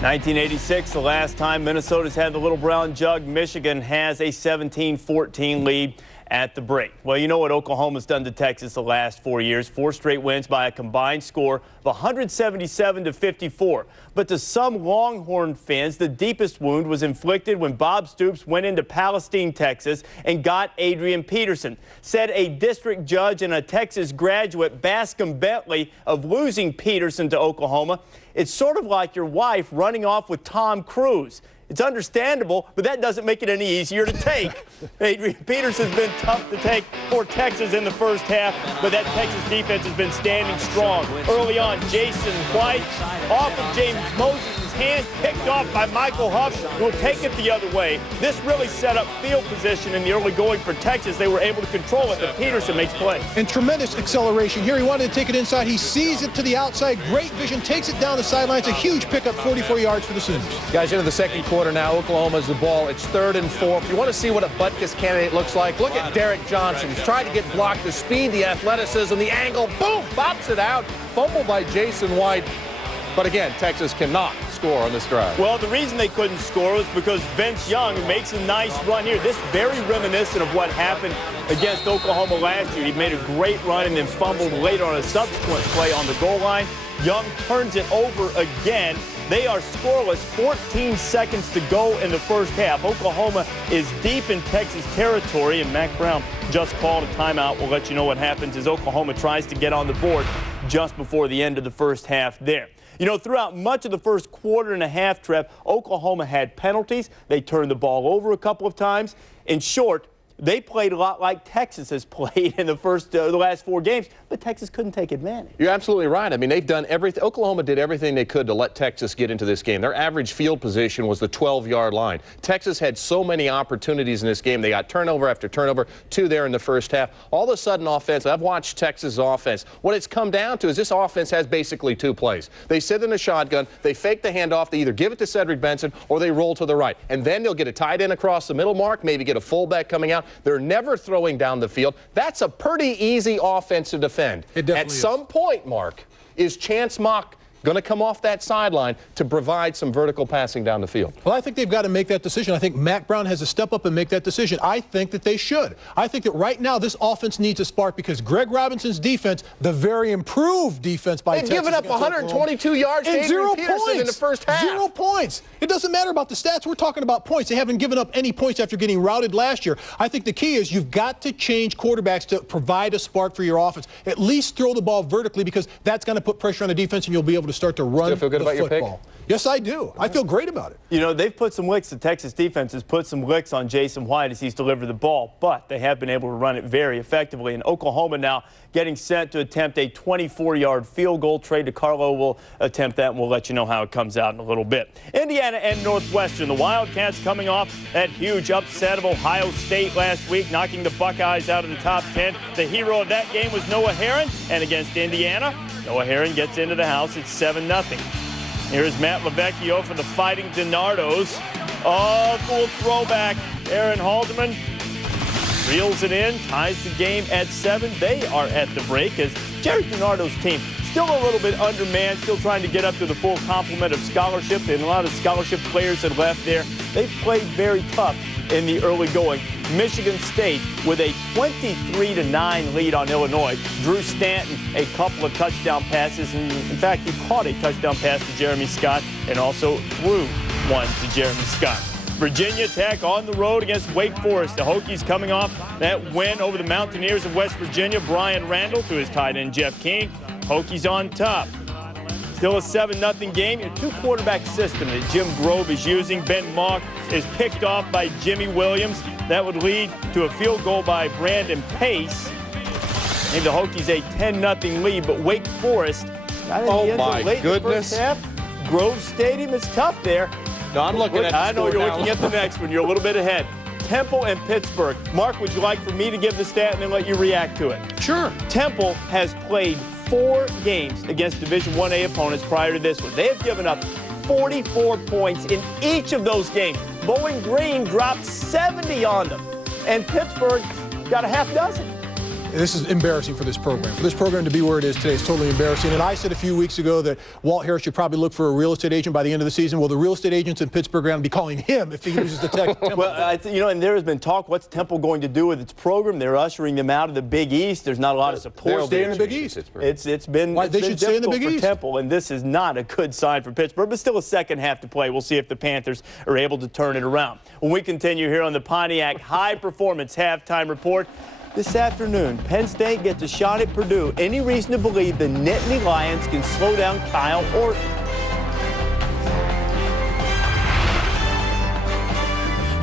1986, the last time Minnesota's had the Little Brown Jug. Michigan has a 17-14 lead at the break. Well, you know what Oklahoma's done to Texas the last 4 years. 4 straight wins by a combined score of 177-54. But to some Longhorn fans, the deepest wound was inflicted when Bob Stoops went into Palestine, Texas, and got Adrian Peterson. Said a district judge and a Texas graduate, Bascom Bentley, of losing Peterson to Oklahoma. It's sort of like your wife running off with Tom Cruise. It's understandable, but that doesn't make it any easier to take. Adrian Peterson's been tough to take for Texas in the first half, but that Texas defense has been standing strong. Early on, Jason White off of James Moses' hand, picked off by Michael Huff, who will take it the other way. This really set up field position in the early going for Texas. They were able to control it, but Peterson makes plays. And tremendous acceleration. Here he wanted to take it inside. He sees it to the outside. Great vision. Takes it down the sidelines. A huge pickup, 44 yards for the Sooners. Guys, into the second quarter now. Oklahoma has the ball. It's 3rd and 4. If you want to see what a Butkus candidate looks like, look at Derek Johnson. He's tried to get blocked. The speed, the athleticism, the angle. Boom! Bops it out. Fumble by Jason White. But again, Texas cannot score on this drive. Well, the reason they couldn't score was because Vince Young makes a nice run here. This very reminiscent of what happened against Oklahoma last year. He made a great run and then fumbled later on a subsequent play on the goal line. Young turns it over again. They are scoreless, 14 seconds to go in the first half. Oklahoma is deep in Texas territory, and Mack Brown just called a timeout. We'll let you know what happens as Oklahoma tries to get on the board just before the end of the first half there. You know, throughout much of the first quarter and a half, Trev, Oklahoma had penalties. They turned the ball over a couple of times. In short, they played a lot like Texas has played in the last 4 games, but Texas couldn't take advantage. You're absolutely right. I mean, they've done everything. Oklahoma did everything they could to let Texas get into this game. Their average field position was the 12-yard line. Texas had so many opportunities in this game. They got turnover after turnover, 2 there in the first half. All of a sudden, offense, I've watched Texas offense. What it's come down to is this offense has basically 2 plays. They sit in a shotgun, they fake the handoff, they either give it to Cedric Benson or they roll to the right. And then they'll get a tight end across the middle mark, maybe get a fullback coming out. They're never throwing down the field. That's a pretty easy offense to defend. At some point, Mark, is Chance Mock going to come off that sideline to provide some vertical passing down the field? Well, I think they've got to make that decision. I think Mack Brown has to step up and make that decision. I think that they should. I think that right now this offense needs a spark because Greg Robinson's defense, the very improved defense by Texas. They've given up 122 yards to Adrian Peterson in the first half. 0 points. It doesn't matter about the stats. We're talking about points. They haven't given up any points after getting routed last year. I think the key is you've got to change quarterbacks to provide a spark for your offense. At least throw the ball vertically because that's going to put pressure on the defense and you'll be able to start to run. Good about your pick? Yes, I do. I feel great about it. You know, they've put some licks, the Texas defense has put some licks on Jason White as he's delivered the ball, but they have been able to run it very effectively. And Oklahoma now getting set to attempt a 24-yard field goal. Trey DeCarlo will attempt that, and we'll let you know how it comes out in a little bit. Indiana and Northwestern, the Wildcats coming off that huge upset of Ohio State last week, knocking the Buckeyes out of the top 10. The hero of that game was Noah Herron, and against Indiana, Noah Herron gets into the house. It's 7-0. Here's Matt Lavecchio for the Fighting DiNardos. Oh, cool throwback. Aaron Haldeman reels it in, ties the game at 7. They are at the break as Jerry DiNardo's team still a little bit undermanned, still trying to get up to the full complement of scholarship. And a lot of scholarship players had left there. They've played very tough in the early going. Michigan State with a 23-9 lead on Illinois. Drew Stanton, a couple of touchdown passes. And in fact, he caught a touchdown pass to Jeremy Scott and also threw one to Jeremy Scott. Virginia Tech on the road against Wake Forest. The Hokies coming off that win over the Mountaineers of West Virginia. Brian Randall to his tight end Jeff King. Hokies on top. Still a 7-0 game. A 2-quarterback system that Jim Grove is using. Ben Mock is picked off by Jimmy Williams. That would lead to a field goal by Brandon Pace. Gave the Hokies a 10-0 lead, but Wake Forest got in the end zone late in the first half. Grove Stadium is tough there. No, I'm looking at the I know you're now. looking at the next one. You're a little bit ahead. Temple and Pittsburgh. Mark, would you like for me to give the stat and then let you react to it? Sure. Temple has played 4 games against Division 1A opponents prior to this one. They have given up 44 points in each of those games. Bowling Green dropped 70 on them, and Pittsburgh got a half dozen. This is embarrassing for this program. For this program to be where it is today is totally embarrassing. And I said a few weeks ago that Walt Harris should probably look for a real estate agent by the end of the season. Well, the real estate agents in Pittsburgh are going to be calling him if he loses the Temple. Well, you know, and there has been talk, what's Temple going to do with its program? They're ushering them out of the Big East. There's not a lot of support. Stay in the Big East. It's been they should stay in the Big East. Temple, and this is not a good sign for Pittsburgh, but still a second half to play. We'll see if the Panthers are able to turn it around. When we continue here on the Pontiac High Performance Halftime Report, this afternoon, Penn State gets a shot at Purdue. Any reason to believe the Nittany Lions can slow down Kyle Orton?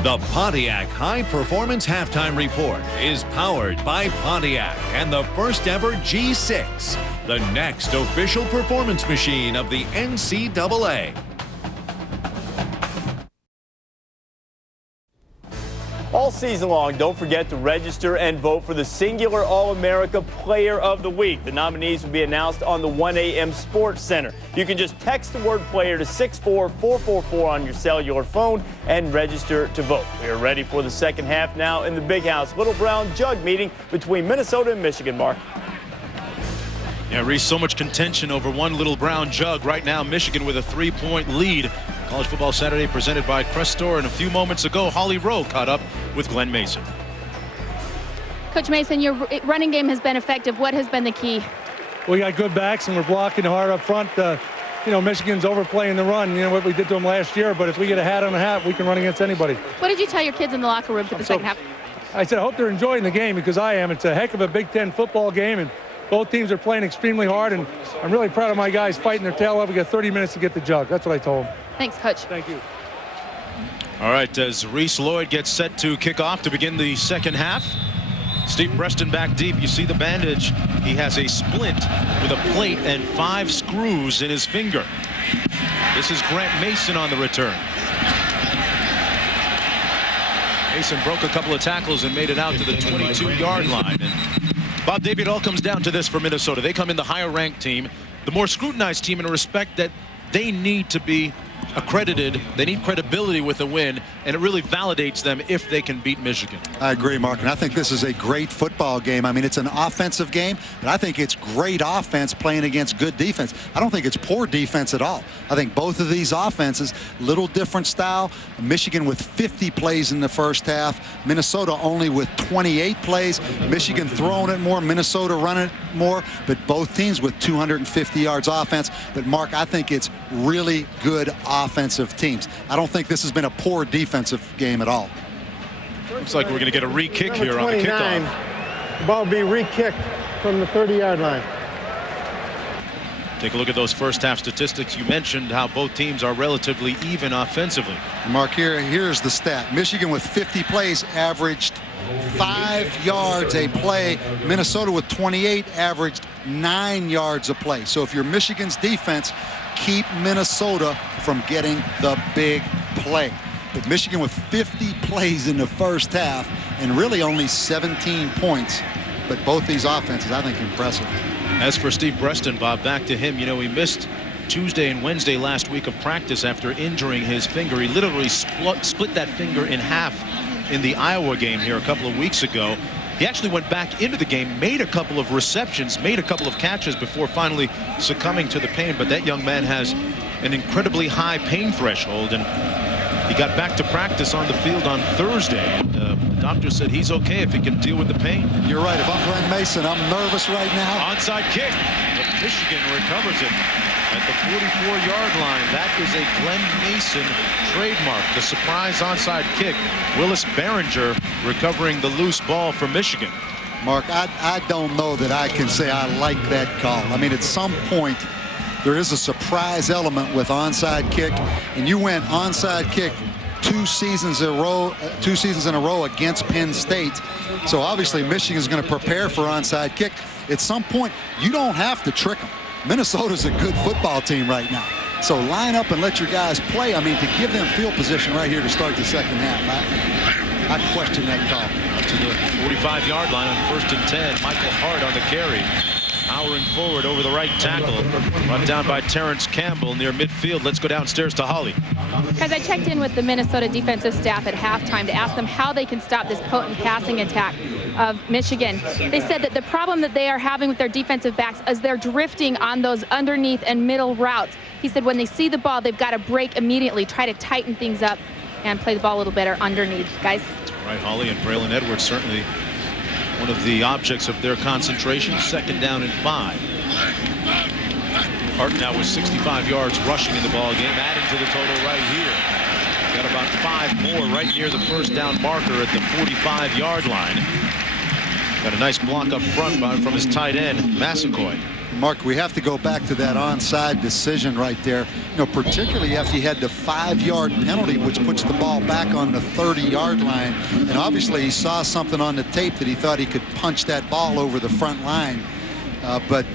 The Pontiac High Performance Halftime Report is powered by Pontiac and the first ever G6, the next official performance machine of the NCAA. All season long, don't forget to register and vote for the Singular All-America Player of the Week. The nominees will be announced on the 1 a.m. Sports Center. You can just text the word player to 64444 on your cellular phone and register to vote. We are ready for the second half now in the Big House Little Brown Jug meeting between Minnesota and Michigan. Mark. Yeah, Reese, so much contention over one little brown jug. Right now, Michigan with a 3-point lead. College Football Saturday presented by Crestor. And a few moments ago, Holly Rowe caught up with Glenn Mason. Coach Mason, your running game has been effective. What has been the key? We got good backs, and we're blocking hard up front. Michigan's overplaying the run. You know what we did to them last year. But if we get a hat on a hat, we can run against anybody. What did you tell your kids in the locker room for the second half? I said, I hope they're enjoying the game, because I am. It's a heck of a Big Ten football game, and both teams are playing extremely hard, and I'm really proud of my guys fighting their tail off. We got 30 minutes to get the jug. That's what I told them. Thanks, Coach. Thank you. All right, as Reese Lloyd gets set to kick off to begin the second half. Steve Preston back deep. You see the bandage. He has a splint with a plate and 5 screws in his finger. This is Grant Mason on the return. Mason broke a couple of tackles and made it out to the 22-yard line. And Bob Davey, it all comes down to this for Minnesota. They come in the higher-ranked team, the more scrutinized team, in a respect that they need to be accredited. They need credibility with a win, and it really validates them if they can beat Michigan. I agree, Mark, and I think this is a great football game. I mean, it's an offensive game, but I think it's great offense playing against good defense. I don't think it's poor defense at all. I think both of these offenses, little different style. Michigan with 50 plays in the first half, Minnesota only with 28 plays. Michigan throwing it more, Minnesota running it more, but both teams with 250 yards offense. But Mark, I think it's really good offensive teams. I don't think this has been a poor defensive game at all. Looks like we're going to get a re-kick here on the kickoff. The ball will be re-kicked from the 30-yard line. Take a look at those first half statistics. You mentioned how both teams are relatively even offensively. Mark, here's the stat. Michigan with 50 plays averaged 5 yards a play. Minnesota with 28 averaged 9 yards a play. So if you're Michigan's defense, keep Minnesota from getting the big play. But Michigan with 50 plays in the first half and really only 17 points. But both these offenses, I think, impressive. As for Steve Preston, Bob, back to him. You know, he missed Tuesday and Wednesday last week of practice after injuring his finger. He literally split that finger in half in the Iowa game here a couple of weeks ago. He actually went back into the game, made a couple of receptions, made a couple of catches before finally succumbing to the pain. But that young man has an incredibly high pain threshold, and he got back to practice on the field on Thursday. The doctor said he's okay if he can deal with the pain. You're right. If I'm Glenn Mason, I'm nervous right now. Onside kick. But Michigan recovers it at the 44-yard line. That is a Glenn Mason trademark. The surprise onside kick. Willis Behringer recovering the loose ball for Michigan. Mark, I don't know that I can say I like that call. I mean, at some point, there is a surprise element with onside kick, and you went onside kick two seasons in a row against Penn State. So obviously Michigan's going to prepare for onside kick. At some point, you don't have to trick them. Minnesota's a good football team right now. So line up and let your guys play. I mean, to give them field position right here to start the second half, I question that call. Up to the 45-yard line on 1st and 10. Michael Hart on the carry. Powering forward over the right tackle. Run down by Terrence Campbell near midfield. Let's go downstairs to Holly. Guys, I checked in with the Minnesota defensive staff at halftime to ask them how they can stop this potent passing attack of Michigan. They said that the problem that they are having with their defensive backs is they're drifting on those underneath and middle routes. He said when they see the ball, they've got to break immediately, try to tighten things up and play the ball a little better underneath. Guys. Right, Holly, and Braylon Edwards certainly one of the objects of their concentration. 2nd down and 5. Hart now with 65 yards rushing in the ball game, adding to the total right here. Got about 5 more right near the 1st down marker at the 45-yard line. Got a nice block up front from his tight end, Massaquoi. Mark, we have to go back to that onside decision right there. You know, particularly after he had the 5-yard penalty, which puts the ball back on the 30-yard line. And obviously he saw something on the tape that he thought he could punch that ball over the front line. But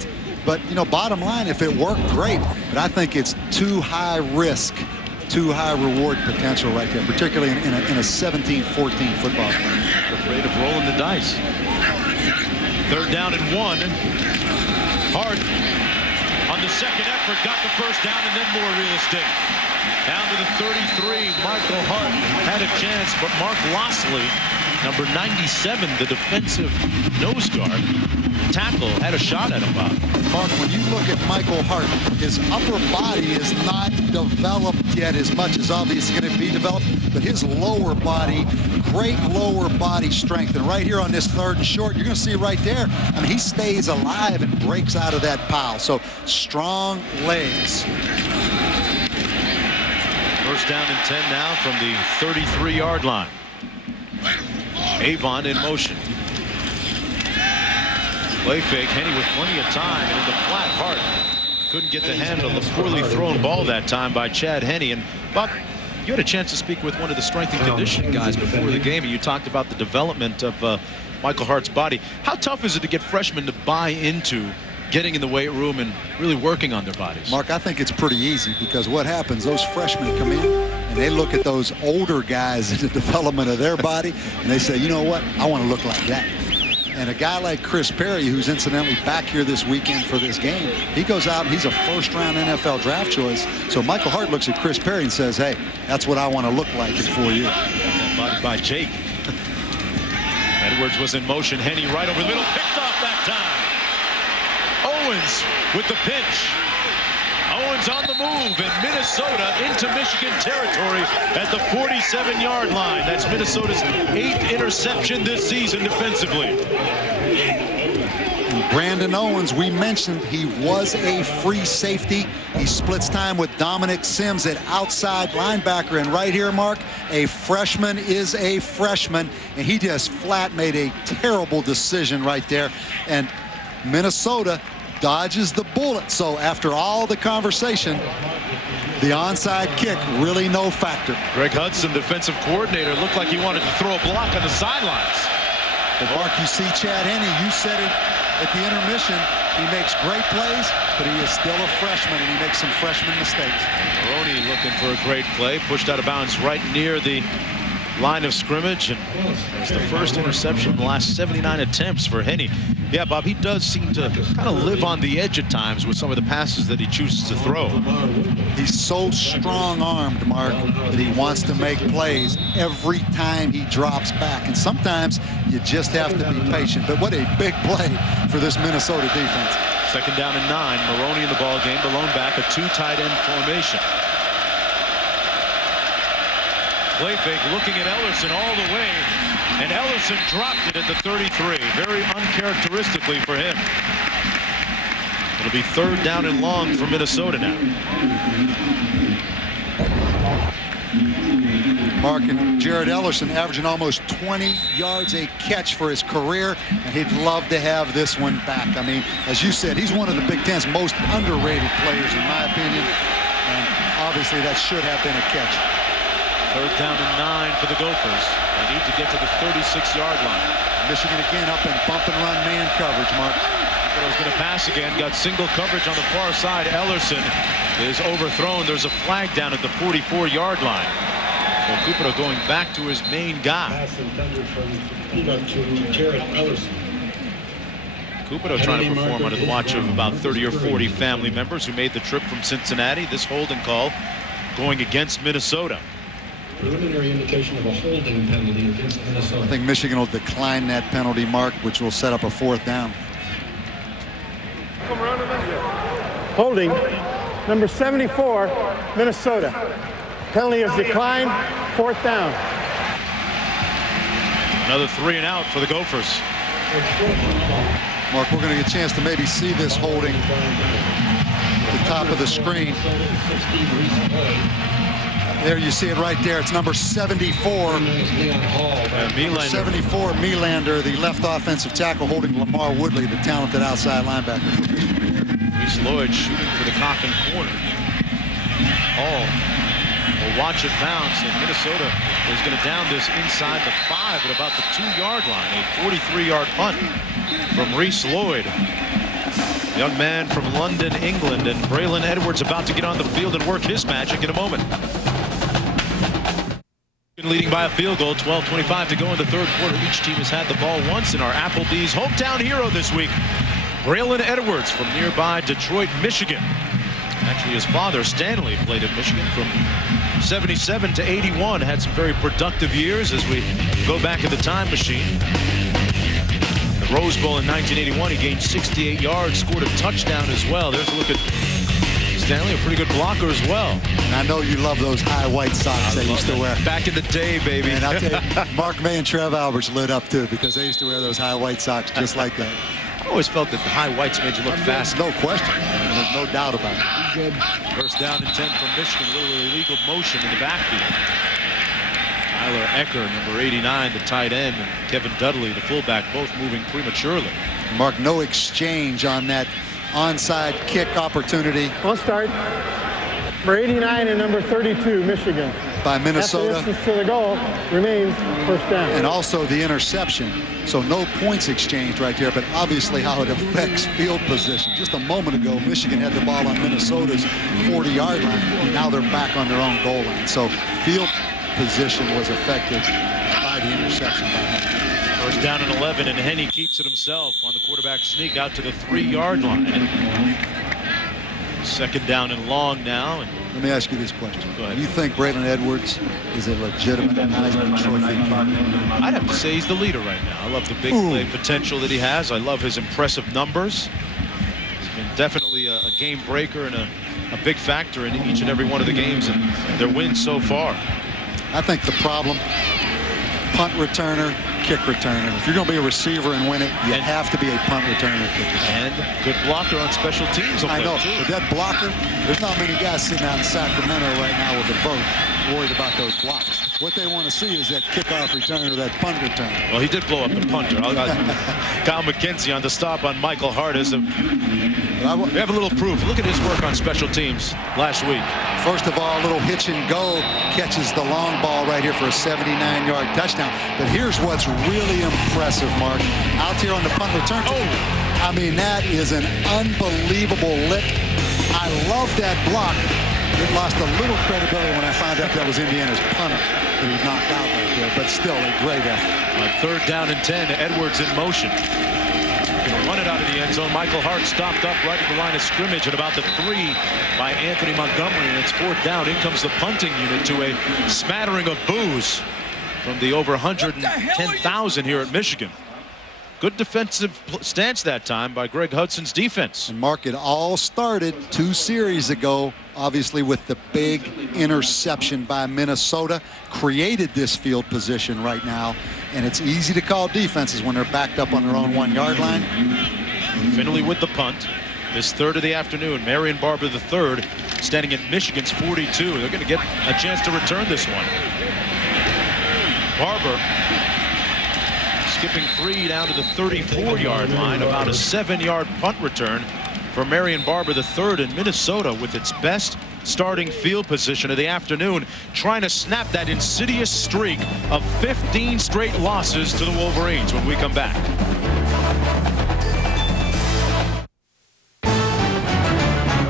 you know, bottom line, if it worked, great. But I think it's too high risk, too high reward potential right there, particularly in a 17-14 football game. Afraid of rolling the dice. 3rd down and 1. Hart on the second effort got the first down and then more real estate. Down to the 33. Michael Hart had a chance, but Mark Lossley, number 97, the defensive nose guard, tackle, had a shot at him, Bob. Mark, when you look at Michael Hart, his upper body is not developed yet as much as obviously going to be developed, but his lower body, great lower body strength. And right here on this 3rd and short, you're going to see right there, I mean, he stays alive and breaks out of that pile. So strong legs. 1st down and 10 now from the 33-yard line. Avon in motion. Play fake. Henne with plenty of time, and in the flat, Hart couldn't get the handle of the poorly thrown ball that time by Chad Henne. And Bob, you had a chance to speak with one of the strength and conditioning guys before the game, and you talked about the development of Michael Hart's body. How tough is it to get freshmen to buy into getting in the weight room and really working on their bodies? Mark, I think it's pretty easy, because what happens, those freshmen come in and they look at those older guys in the development of their body and they say, you know what, I want to look like that. And a guy like Chris Perry, who's incidentally back here this weekend for this game, he goes out and he's a 1st-round NFL draft choice. So Michael Hart looks at Chris Perry and says, hey, that's what I want to look like in 4 years. That body by Jake. Edwards was in motion. Henne right over the middle, picked off that time. Owens with the pinch. Owens on the move, and Minnesota into Michigan territory at the 47-yard line. That's Minnesota's 8th interception this season defensively. Brandon Owens, we mentioned he was a free safety. He splits time with Dominic Sims at outside linebacker. And right here, Mark, a freshman is a freshman. And he just flat made a terrible decision right there. And Minnesota dodges the bullet. So after all the conversation, the onside kick, really no factor. Greg Hudson, defensive coordinator, looked like he wanted to throw a block on the sidelines. But Mark, you see Chad Henne, you said it at the intermission, he makes great plays, but he is still a freshman and he makes some freshman mistakes. Maroney looking for a great play, pushed out of bounds right near the line of scrimmage, and it's the first interception in the last 79 attempts for Henne. Yeah, Bob, he does seem to kind of live on the edge at times with some of the passes that he chooses to throw. He's so strong-armed, Mark, that he wants to make plays every time he drops back. And sometimes you just have to be patient. But what a big play for this Minnesota defense. 2nd down and 9. Maroney in the ball game. Malone back, a 2 tight end formation. Play fake, looking at Ellerson all the way, and Ellerson dropped it at the 33. Very uncharacteristically for him. It'll be 3rd down and long for Minnesota now. Mark, and Jared Ellerson averaging almost 20 yards a catch for his career, and he'd love to have this one back. I mean, as you said, he's one of the Big Ten's most underrated players, in my opinion, and obviously that should have been a catch. 3rd down and 9 for the Gophers. They need to get to the 36-yard line. Michigan again up in bump and run man coverage, Mark. Cupido's going to pass again. Got single coverage on the far side. Ellerson is overthrown. There's a flag down at the 44-yard line. So Cupido going back to his main guy. Pass intended from to Jared Ellerson. Cupido trying to perform under the watch of about 30 or 40 family members who made the trip from Cincinnati. This holding call going against Minnesota. Preliminary indication of a holding penalty against Minnesota. I think Michigan will decline that penalty, Mark, which will set up a 4th down. Holding, number 74, Minnesota. Penalty is declined, 4th down. Another 3 and out for the Gophers. Mark, we're going to get a chance to maybe see this holding at the top of the screen. There you see it right there. It's number 74. Number 74, Melander, the left offensive tackle, holding Lamar Woodley, the talented outside linebacker. Reese Lloyd shooting for the Coffin corner. Hall will watch it bounce, and Minnesota is going to down this inside the 5 at about the 2-yard line. A 43-yard punt from Reese Lloyd. Young man from London, England, and Braylon Edwards about to get on the field and work his magic in a moment. Leading by a field goal, 12:25 to go in the third quarter. Each team has had the ball once, and our Applebee's hometown hero this week, Braylon Edwards from nearby Detroit, Michigan. Actually, his father, Stanley, played at Michigan from 77 to 81. Had some very productive years as we go back in the time machine. The Rose Bowl in 1981, he gained 68 yards, scored a touchdown as well. There's a look at Stanley, a pretty good blocker as well. And I know you love those high white socks they used to wear. Back in the day, baby. And I'll tell you, Mark May and Trev Alberts lit up too, because they used to wear those high white socks just like that. I always felt that the high whites made you look fast. No question. There's no doubt about it. Good. First down and 10 from Michigan. A little illegal motion in the backfield. Tyler Ecker, number 89, the tight end, and Kevin Dudley, the fullback, both moving prematurely. Mark, no exchange on that onside kick opportunity. On start. Number 89 and number 32, Michigan. By Minnesota. After distance to the goal remains first down. And also the interception. So no points exchanged right there, but obviously how it affects field position. Just a moment ago, Michigan had the ball on Minnesota's 40-yard line, and now they're back on their own goal line. So field position was affected by the interception. First down and 11, and Henne keeps it himself on the quarterback sneak out to the 3-yard line. Second down and long now. And let me ask you this question. Go ahead. Do you think Braylon Edwards is a legitimate Heisman Trophy candidate? I'd have to say he's the leader right now. I love the big play potential that he has. I love his impressive numbers. He's been definitely a game breaker and a big factor in each and every one of the games and their wins so far. I think the problem, punt returner, kick returner. If you're going to be a receiver and win it, you have to be a punt returner, kick returner. And good blocker on special teams. I know, but that blocker, there's not many guys sitting out in Sacramento right now with a vote worried about those blocks. What they want to see is that kickoff return or that punt return. Well, he did blow up the punter. Kyle McKenzie on the stop on Michael Hartis. We have a little proof. Look at his work on special teams last week. First of all, a little hitch and go, catches the long ball right here for a 79-yard touchdown. But here's what's really impressive, Mark. Out here on the punt return. I mean, that is an unbelievable lick. I love that block. It lost a little credibility when I found out that was Indiana's punter that he knocked out right there, but still a great effort. On third down and 10, Edwards in motion. Going to run it out of the end zone. Michael Hart stopped up right at the line of scrimmage at about the 3 by Anthony Montgomery, and it's fourth down. In comes the punting unit to a smattering of boos from the over 110,000 here at Michigan. Good defensive stance that time by Greg Hudson's defense. And Mark, it all started 2 series ago, obviously with the big interception by Minnesota, created this field position right now, and it's easy to call defenses when they're backed up on their own 1-yard line. Finley with the punt. This third of the afternoon, Marion Barber III standing at Michigan's 42. They're going to get a chance to return this one. Barber skipping free down to the 34-yard line, about a 7-yard punt return for Marion Barber III in Minnesota with its best starting field position of the afternoon, trying to snap that insidious streak of 15 straight losses to the Wolverines when we come back.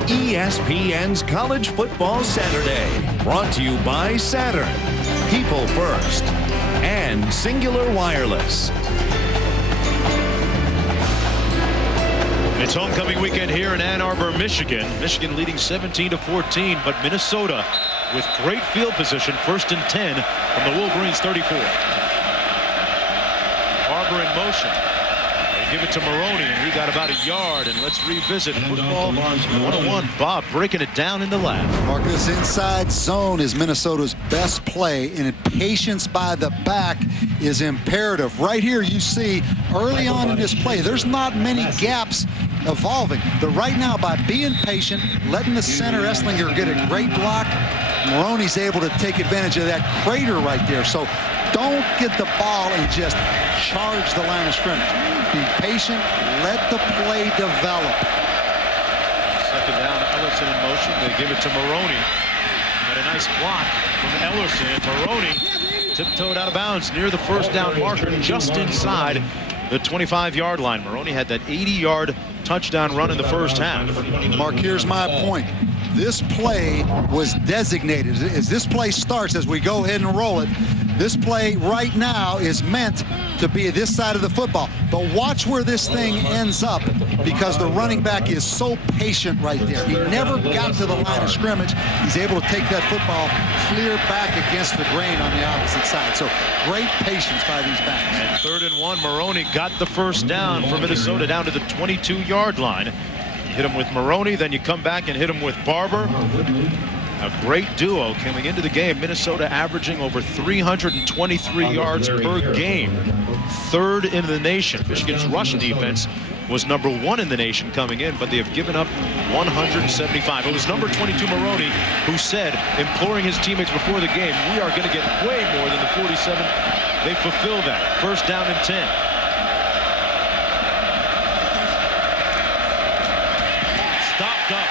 ESPN's College Football Saturday, brought to you by Saturn, People First, and Singular Wireless. It's homecoming weekend here in Ann Arbor, Michigan. Michigan leading 17-14, but Minnesota with great field position, first and 10 from the Wolverines' 34. Barber in motion. They give it to Maroney, and we got about a yard, and let's revisit Football 101. Bob breaking it down in the lab. Mark, this inside zone is Minnesota's best play, and patience by the back is imperative. Right here you see early on in this play, there's not many gaps evolving, but right now by being patient, letting the center Esslinger get a great block, Maroney's able to take advantage of that crater right there. So don't get the ball and just charge the line of scrimmage. Be patient, let the play develop. Second down, Ellison in motion. They give it to Maroney. Had a nice block from Ellerson. Maroney tiptoed out of bounds near the first down marker, just inside the 25-yard line. Maroney had that 80-yard touchdown run in the first half. Mark, here's my point. This play was designated. As this play starts, as we go ahead and roll it, this play right now is meant to be this side of the football. But watch where this thing ends up, because the running back is so patient right there. He never got to the line of scrimmage. He's able to take that football clear back against the grain on the opposite side. So great patience by these backs. And 3rd and 1, Maroney got the first down for Minnesota down to the 22-yard line. Hit him with Maroney, then you come back and hit him with Barber. A great duo coming into the game. Minnesota averaging over 323 yards per game. 3rd in the nation. Michigan's rush defense was number 1 in the nation coming in, but they have given up 175. It was number 22 Maroney who said, imploring his teammates before the game, we are going to get way more than the 47. They fulfilled that. First down and 10. Stopped up.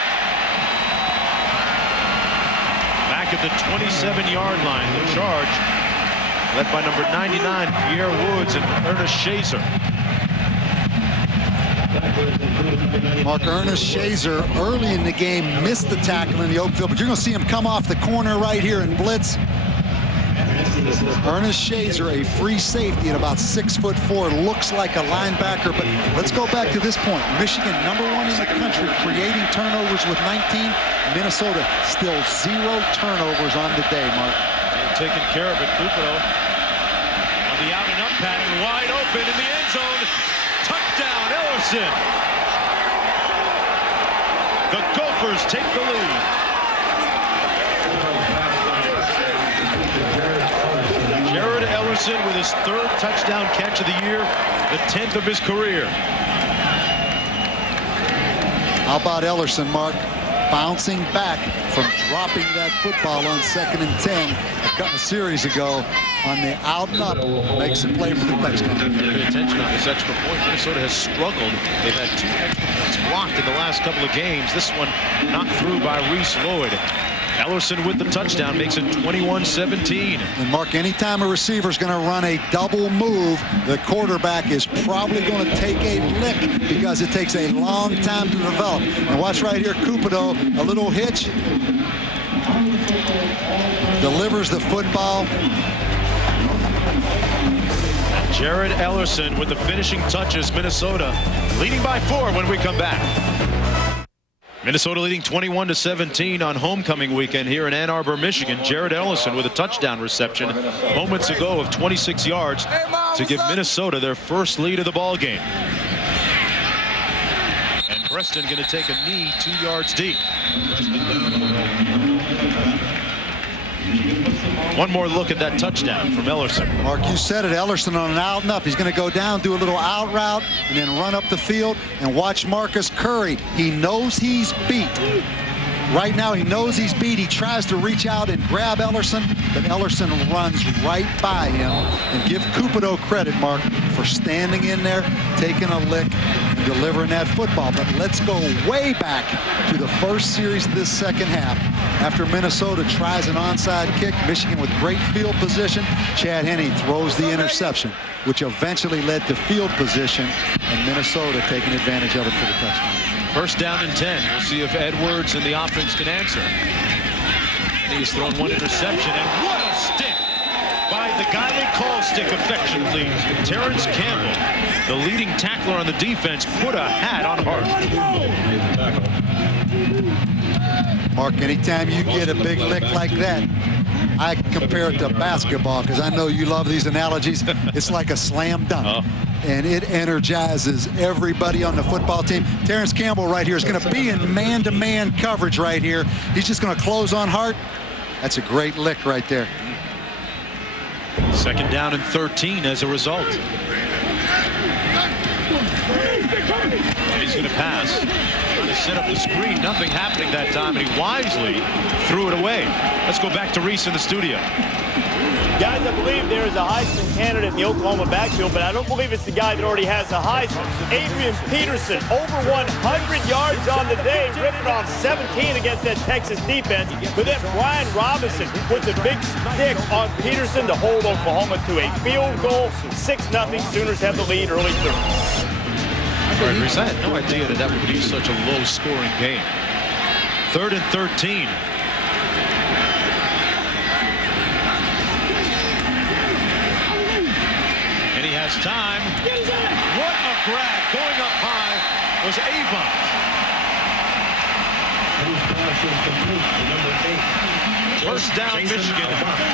Back at the 27-yard line, the charge led by number 99, Pierre Woods, and Ernest Shazer. Mark, Ernest Shazer early in the game missed the tackle in the open field, but you're going to see him come off the corner right here and blitz. Ernest Shazer, a free safety at about 6'4", looks like a linebacker. But let's go back to this point. Michigan, number 1 in the country, creating turnovers with 19. Minnesota still 0 turnovers on the day, Mark. And taking care of it. Cupido on the out and up pattern, wide open in the end zone. Touchdown, Ellerson. The Gophers take the lead. Jared Ellerson with his 3rd touchdown catch of the year, the 10th of his career. How about Ellerson, Mark? Bouncing back from dropping that football on 2nd and 10 a series ago on the out and up, makes a play for the touchdown. Pay attention on this extra point. Minnesota has struggled. They've had 2 extra points blocked in the last couple of games. This one knocked through by Reese Lloyd. Ellerson with the touchdown makes it 21-17. And Mark, anytime a receiver is going to run a double move, the quarterback is probably going to take a lick because it takes a long time to develop. And watch right here, Cupido, a little hitch, delivers the football. Jared Ellerson with the finishing touches. Minnesota leading by 4 when we come back. Minnesota leading 21-17 on homecoming weekend here in Ann Arbor, Michigan. Jared Ellerson with a touchdown reception moments ago of 26 yards to give Minnesota their first lead of the ball game. And Preston going to take a knee 2 yards deep. One more look at that touchdown from Ellerson. Mark, you said it, Ellerson on an out and up. He's going to go down, do a little out route, and then run up the field. And watch Marcus Curry. He knows he's beat. Right now, he knows he's beat. He tries to reach out and grab Ellerson, but Ellerson runs right by him. And give Cupido credit, Mark, for standing in there, taking a lick, and delivering that football. But let's go way back to the first series of this second half. After Minnesota tries an onside kick, Michigan with great field position, Chad Henne throws the interception, which eventually led to field position, and Minnesota taking advantage of it for the touchdown. First down and 10. We'll see if Edwards and the offense can answer. He's thrown 1 interception, and what a stick by the guy they call stick affectionately, Terrence Campbell. The leading tackler on the defense put a hat on Hart. Mark, anytime you get a big lick like that, I compare it to basketball because I know you love these analogies. It's like a slam dunk. And it energizes everybody on the football team. Terrence Campbell right here is going to be in man-to-man coverage right here. He's just going to close on Hart. That's a great lick right there. Second down and 13 as a result. And he's going to pass. Trying to set up the screen. Nothing happening that time, and he wisely threw it away. Let's go back to Reese in the studio. Guys, I believe there is a Heisman candidate in the Oklahoma backfield, but I don't believe it's the guy that already has a Heisman. Adrian Peterson, over 100 yards on the day, ripping off 17 against that Texas defense. But then Brian Robinson with the big stick on Peterson to hold Oklahoma to a field goal. 6-0. Sooners have the lead early third. All right, Reese, I had no idea that would be such a low-scoring game. 3rd and 13. And he has time. What a grab. Going up high was Avon. First down, Michigan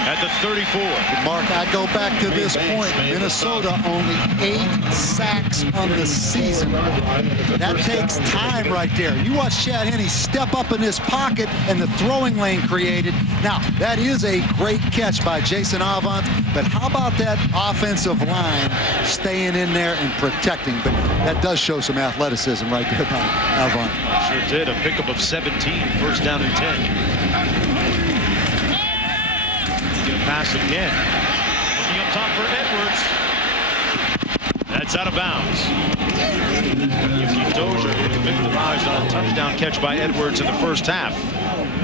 at the 34. Mark, I go back to this point. Minnesota only 8 sacks on the season. That takes time right there. You watch Chad Henne step up in his pocket and the throwing lane created. Now, that is a great catch by Jason Avant, but how about that offensive line staying in there and protecting? But that does show some athleticism right there by Avant. Sure did. A pickup of 17. First down and 10. Pass again. Looking up top for Edwards. That's out of bounds. Yuki Dozier victimized on a touchdown catch by Edwards in the first half.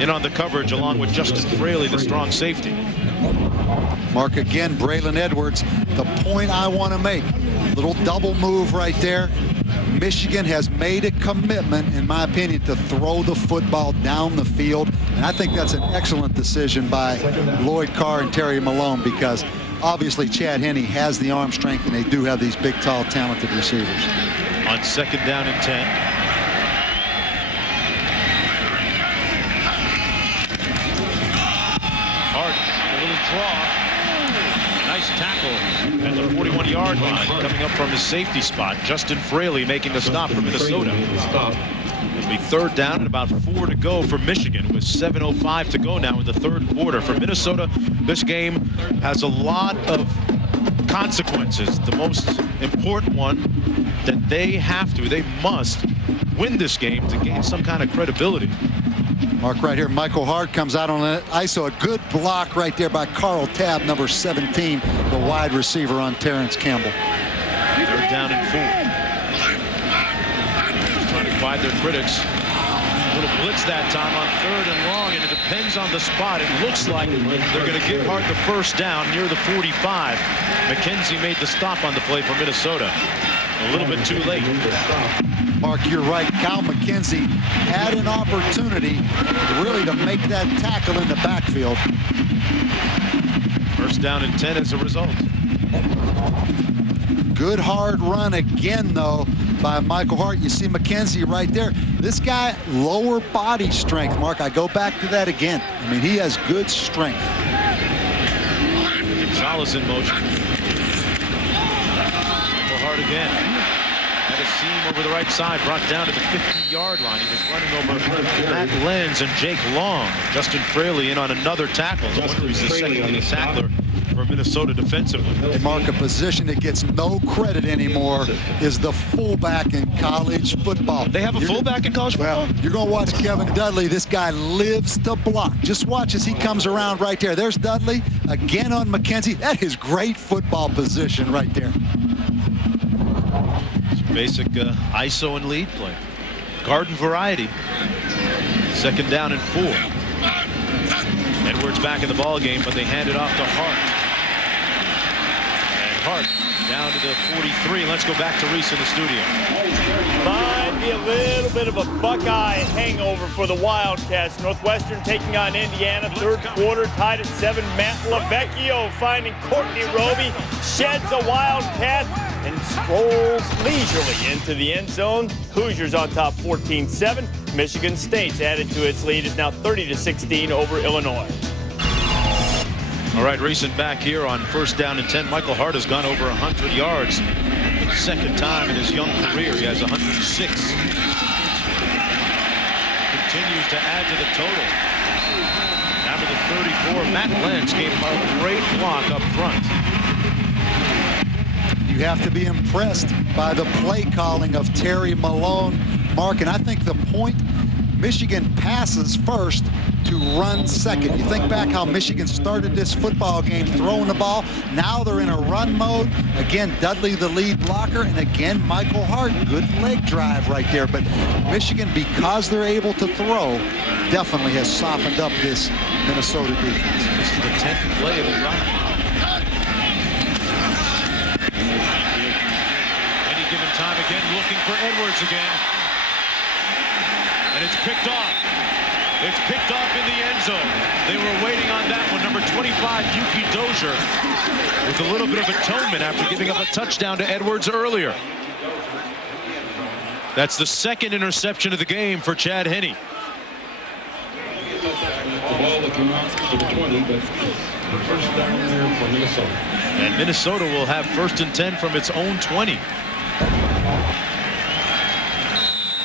In on the coverage along with Justin Fraley, the strong safety. Mark, again, Braylon Edwards, the point I want to make. Little double move right there. Michigan has made a commitment, in my opinion, to throw the football down the field. And I think that's an excellent decision by Lloyd Carr and Terry Malone, because obviously Chad Henne has the arm strength, and they do have these big, tall, talented receivers. On 2nd down and 10. Hart, a little draw. Nice tackle at the 41-yard line, coming up from his safety spot. Justin Fraley making the stop for Minnesota. It'll be 3rd down and about 4 to go for Michigan, with 7:05 to go now in the 3rd quarter. For Minnesota, this game has a lot of consequences. The most important one that they must win this game to gain some kind of credibility. Mark, right here, Michael Hart comes out on an ISO. A good block right there by Carl Tabb, number 17, the wide receiver on Terrence Campbell. 3rd down and 4. Just trying to quiet their critics. A little blitz that time on 3rd and long, and it depends on the spot. It looks like they're going to give Hart the first down near the 45. McKenzie made the stop on the play for Minnesota. A little bit too late. Mark, you're right. Cal McKenzie had an opportunity really to make that tackle in the backfield. First down and 10 as a result. Good hard run again, though, by Michael Hart. You see McKenzie right there. This guy, lower body strength, Mark. I go back to that again. I mean, he has good strength. Gonzalez in motion. Michael Hart again. Had a seam over the right side, brought down to the 50-yard line. He was running over Matt Lenz and Jake Long. Justin Fraley in on another tackle. No wonder he's the second-leading tackler for Minnesota defensively. Hey, Mark, a position that gets no credit anymore is the fullback in college football. They have a fullback in college football? Well, you're going to watch Kevin Dudley. This guy lives to block. Just watch as he comes around right there. There's Dudley again on McKenzie. That is great football position right there. Basic ISO and lead play. Garden variety. 2nd down and 4. Edwards back in the ball game, but they hand it off to Hart. And Hart down to the 43. Let's go back to Reese in the studio. Might be a little bit of a Buckeye hangover for the Wildcats. Northwestern taking on Indiana. 3rd quarter, tied at 7. Matt LaVecchio finding Courtney Roby, sheds a Wildcat, and strolls leisurely into the end zone. Hoosiers on top 14-7. Michigan State's added to its lead. Is now 30-16 over Illinois. All right, racing back here on 1st down and 10. Michael Hart has gone over 100 yards. 2nd time in his young career. He has 106. Continues to add to the total. Now to the 34. Matt Lenz gave a great block up front. You have to be impressed by the play calling of Terry Malone, Mark, and I think the point Michigan passes first to run second. You think back how Michigan started this football game throwing the ball. Now they're in a run mode. Again, Dudley the lead blocker, and again, Michael Hart, good leg drive right there. But Michigan, because they're able to throw, definitely has softened up this Minnesota defense. This is the 10th play of the run. Any given time again, looking for Edwards again. And it's picked off. It's picked off in the end zone. They were waiting on that one. Number 25, Yuki Dozier, with a little bit of atonement after giving up a touchdown to Edwards earlier. That's the second interception of the game for Chad Henne. The ball will come out to the 20, but first down there for Minnesota. And Minnesota will have 1st and 10 from its own 20.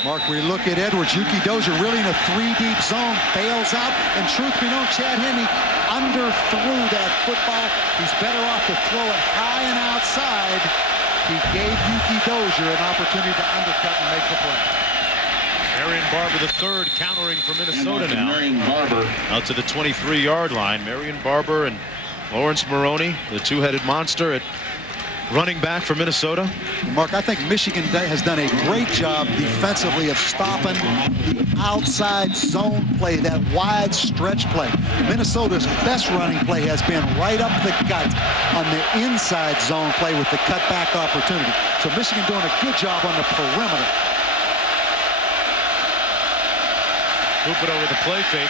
Mark, we look at Edwards. Yuki Dozier really in a 3-deep zone, bails out, and truth be known, Chad Henne underthrew that football. He's better off to throw it high and outside. He gave Yuki Dozier an opportunity to undercut and make the play. Marion Barber the third, countering for Minnesota now. Marion Barber Out to the 23-yard line. Marion Barber and Lawrence Maroney, the two-headed monster at running back for Minnesota. Mark, I think Michigan has done a great job defensively of stopping the outside zone play, that wide stretch play. Minnesota's best running play has been right up the gut on the inside zone play with the cutback opportunity. So Michigan doing a good job on the perimeter. Cupido with a play fake.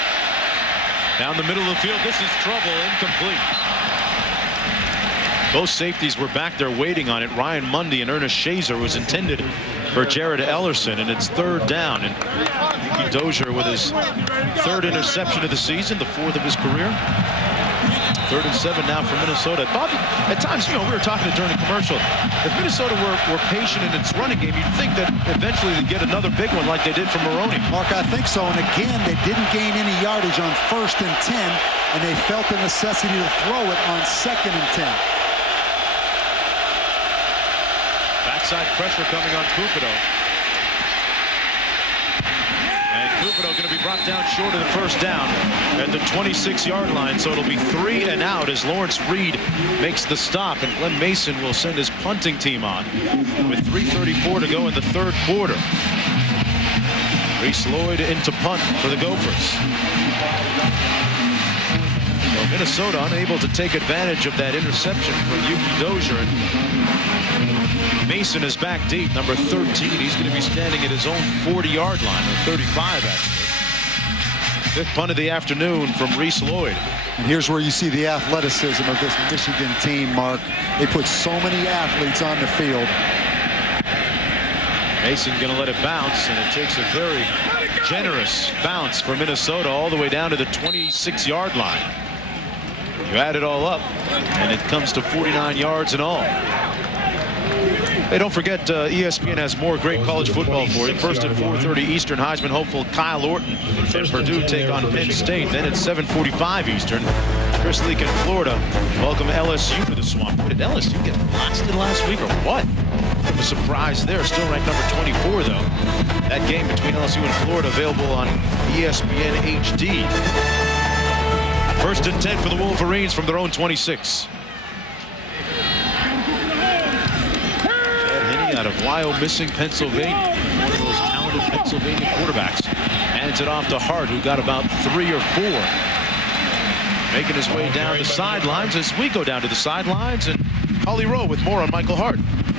Down the middle of the field. This is trouble. Incomplete. Both safeties were back there waiting on it. Ryan Mundy and Ernest Shazer was intended for Jared Ellerson, and it's 3rd down. And Yuki Dozier with his 3rd interception of the season, the 4th of his career. 3rd and 7 now for Minnesota. Bobby, at times, we were talking during the commercial. If Minnesota were patient in its running game, you'd think that eventually they'd get another big one like they did from Maroney. Mark, I think so. And again, they didn't gain any yardage on 1st and 10, and they felt the necessity to throw it on 2nd and 10. Backside pressure coming on Cupido. And Cupido going to be brought down short of the 1st down at the 26-yard line. So it'll be 3 and out as Lawrence Reed makes the stop. And Glenn Mason will send his punting team on with 3:34 to go in the 3rd quarter. Reese Lloyd into punt for the Gophers. So Minnesota unable to take advantage of that interception from Yuki Dozier. Mason is back deep, number 13. He's going to be standing at his own 40-yard line, or 35 actually. 5th punt of the afternoon from Reese Lloyd. And here's where you see the athleticism of this Michigan team, Mark. They put so many athletes on the field. Mason going to let it bounce, and it takes a very generous bounce for Minnesota all the way down to the 26-yard line. You add it all up, and it comes to 49 yards in all. Hey, don't forget, ESPN has more great college football for you. First at 4:30 Eastern, Heisman hopeful Kyle Orton and Purdue take on Penn State. Then at 7:45 Eastern, Chris Leak in Florida welcome LSU to the Swamp. Did LSU get blasted last week or what? A surprise there. Still ranked number 24, though. That game between LSU and Florida available on ESPN HD. 1st and 10 for the Wolverines from their own 26. Out of Wyomissing, Pennsylvania. One of those talented Pennsylvania quarterbacks. Hands it off to Hart, who got about 3 or 4. Making his way down the sidelines as we go down to the sidelines. And Holly Rowe with more on Michael Hart.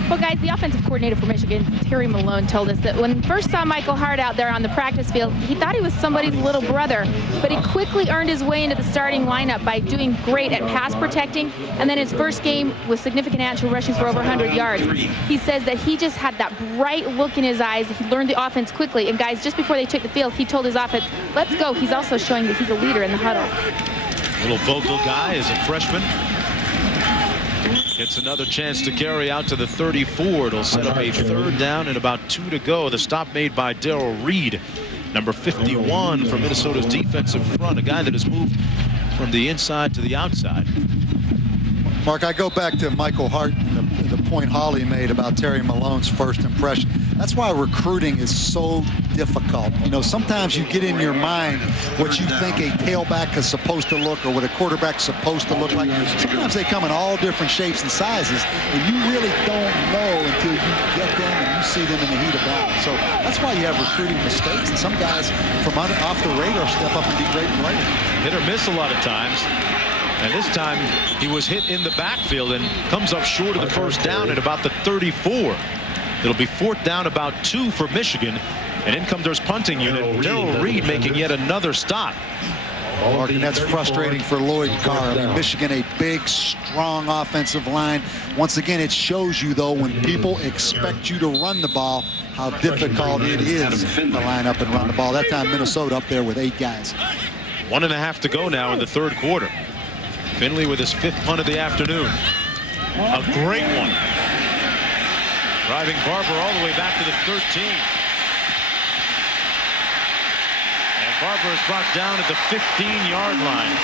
Well, guys, the offensive coordinator for Michigan, Terry Malone, told us that when he first saw Michael Hart out there on the practice field, he thought he was somebody's little brother, but he quickly earned his way into the starting lineup by doing great at pass protecting, and then his first game with significant actual rushing for over 100 yards. He says that he just had that bright look in his eyes. He learned the offense quickly, and guys, just before they took the field, he told his offense, let's go. He's also showing that he's a leader in the huddle. Little vocal guy as a freshman. Gets another chance to carry out to the 34. It'll set up a 3rd down and about 2 to go. The stop made by Darrell Reed, number 51 for Minnesota's defensive front, a guy that has moved from the inside to the outside. Mark, I go back to Michael Hart and the point Holly made about Terry Malone's first impression. That's why recruiting is so difficult. You know, sometimes you get in your mind what you think a tailback is supposed to look or what a quarterback's supposed to look like. Sometimes they come in all different shapes and sizes, and you really don't know until you get them and you see them in the heat of battle. So that's why you have recruiting mistakes, and some guys from off the radar step up and be great players. Hit or miss a lot of times. And this time he was hit in the backfield and comes up short of the first down at about the 34. It'll be 4th down, about 2 for Michigan. And in comes their punting unit. Darrell Reed making yet another stop. Mark, and that's frustrating for Lloyd Carr. I mean, Michigan, a big, strong offensive line. Once again, it shows you, though, when people expect you to run the ball, how difficult it is to line up and run the ball. That time, Minnesota up there with 8 guys. 1.5 to go now in the 3rd quarter. Finley with his 5th punt of the afternoon. A great one. Driving Barber all the way back to the 13. And Barber is brought down at the 15-yard line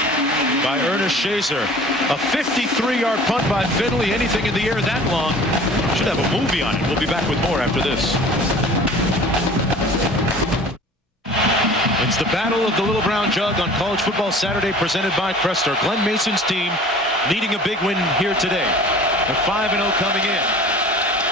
by Ernest Shazer. A 53-yard punt by Finley. Anything in the air that long should have a movie on it. We'll be back with more after this. It's the Battle of the Little Brown Jug on College Football Saturday, presented by Crestor. Glenn Mason's team needing a big win here today. They're 5-0 coming in.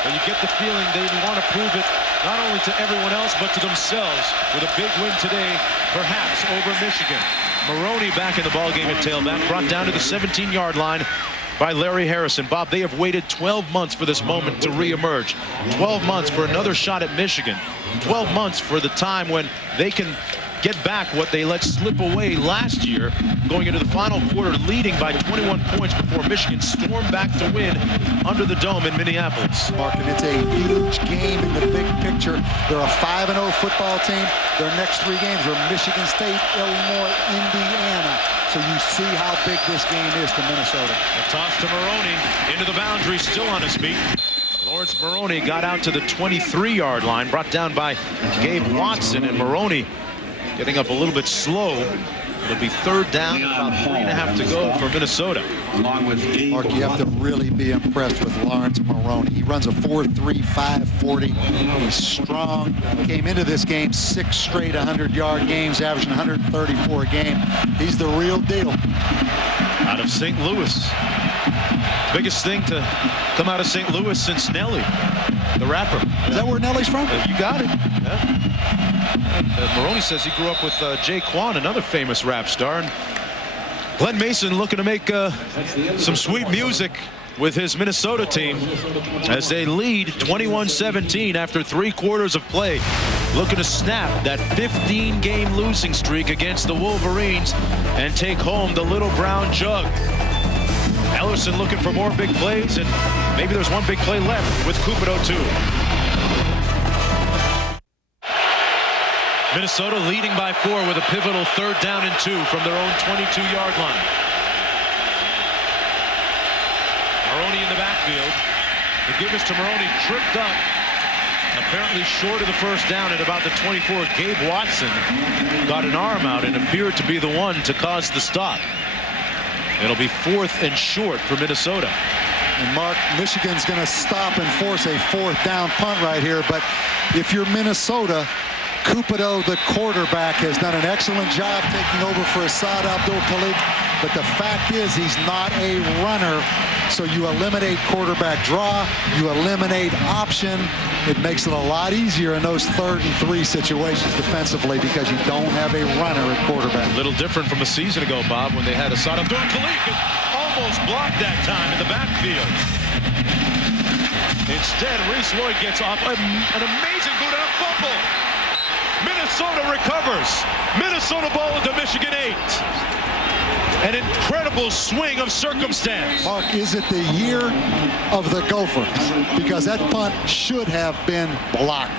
But you get the feeling they want to prove it not only to everyone else but to themselves with a big win today, perhaps over Michigan. Maroney back in the ballgame at tailback, brought down to the 17-yard line by Larry Harrison. Bob, they have waited 12 months for this moment to reemerge. 12 months for another shot at Michigan. 12 months for the time when they can get back what they let slip away last year, going into the final quarter leading by 21 points before Michigan stormed back to win under the dome in Minneapolis. Mark, and it's a huge game in the big picture. They're a 5-0 football team. Their next 3 games are Michigan State, Illinois, Indiana. So you see how big this game is to Minnesota. A toss to Maroney into the boundary, still on his feet. Lawrence Maroney got out to the 23-yard line, brought down by Gabe Watson, and Maroney getting up a little bit slow. It'll be 3rd down, about 3.5 to go for Minnesota. Mark, you have to really be impressed with Lawrence Maroney. He runs a 4.35 40. He's strong. Came into this game 6 straight 100-yard games, averaging 134 a game. He's the real deal. Out of St. Louis. Biggest thing to come out of St. Louis since Nelly, the rapper. Is that where Nelly's from? You got it. Yeah. Maroney says he grew up with Jay Quan, another famous rap star. And Glenn Mason looking to make some sweet music with his Minnesota team as they lead 21-17 after 3 quarters of play. Looking to snap that 15-game losing streak against the Wolverines and take home the Little Brown Jug. Ellerson looking for more big plays, and maybe there's one big play left with Cupido too. Minnesota leading by 4 with a pivotal 3rd down and 2 from their own 22-yard line. Maroney in the backfield. Forgiveness to Maroney, tripped up. Apparently short of the first down at about the 24. Gabe Watson got an arm out and appeared to be the one to cause the stop. It'll be 4th and short for Minnesota. And Mark, Michigan's going to stop and force a 4th down punt right here. But if you're Minnesota, Cupido, the quarterback, has done an excellent job taking over for Assad Abdul-Khalid. But the fact is he's not a runner. So you eliminate quarterback draw. You eliminate option. It makes it a lot easier in those 3rd and 3 situations defensively because you don't have a runner at quarterback. A little different from a season ago, Bob, when they had Assad Abdul-Khalid almost blocked that time in the backfield. Instead, Reese Lloyd gets off an amazing boot and a fumble. Minnesota recovers. Minnesota ball into Michigan 8. An incredible swing of circumstance. Mark, is it the year of the Gopher? Because that punt should have been blocked.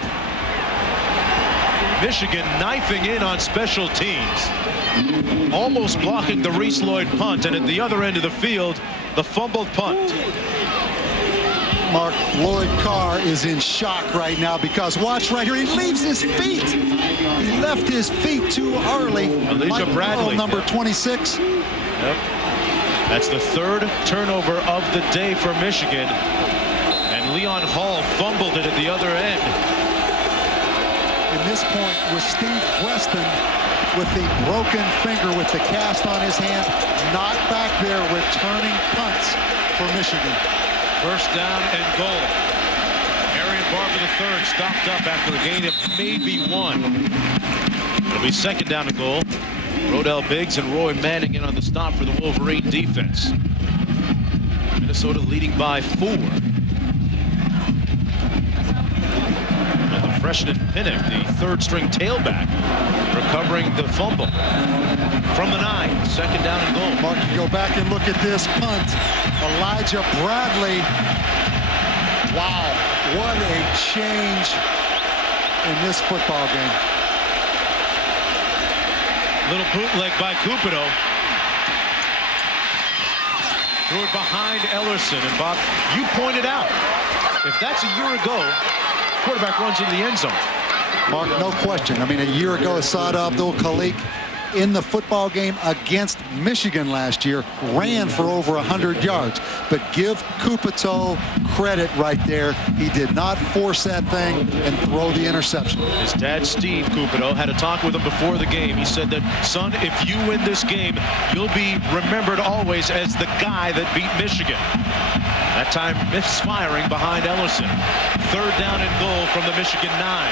Michigan knifing in on special teams. Almost blocking the Reese Lloyd punt. And at the other end of the field, the fumbled punt. Mark, Lloyd Carr is in shock right now because watch right here. He leaves his feet. He left his feet too early. Alicia Bradley, number 26. Yep. That's the 3rd turnover of the day for Michigan. And Leon Hall fumbled it at the other end. this point was Steve Weston with the broken finger with the cast on his hand, not back there returning punts for Michigan. First down and goal. Arian Barber III stopped up after a gain of maybe 1. It'll be second down and goal. Rodell Biggs and Roy Manning in on the stop for the Wolverine defense. Minnesota leading by 4. And the freshman Pinnock, the third-string tailback, recovering the fumble from the 9. Second down and goal. Mark, you go back and look at this punt. Elijah Bradley. Wow, what a change in this football game. Little bootleg by Cupido. Threw it behind Ellerson. And Bob, you pointed out, if that's a year ago, quarterback runs into the end zone. Mark, no question. I mean, a year ago, Asad Abdul-Khalik in the football game against Michigan last year ran for over 100 yards. But give Cupido credit right there. He did not force that thing and throw the interception. His dad, Steve Cupido, had a talk with him before the game. He said that, son, if you win this game, you'll be remembered always as the guy that beat Michigan. That time misfiring behind Ellerson. Third down and goal from the Michigan 9.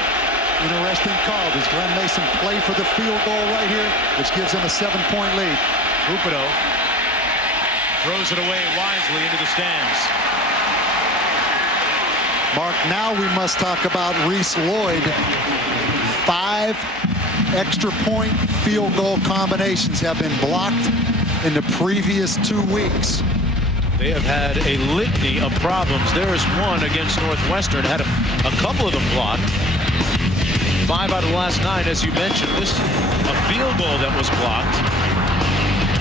Interesting call. Does Glenn Mason play for the field goal right here, which gives him a 7-point lead? Cupido throws it away wisely into the stands. Mark, now we must talk about Reese Lloyd. 5 extra point field goal combinations have been blocked in the previous 2 weeks. They have had a litany of problems. There is one against Northwestern, had a couple of them blocked. 5 out of the last 9, as you mentioned. This a field goal that was blocked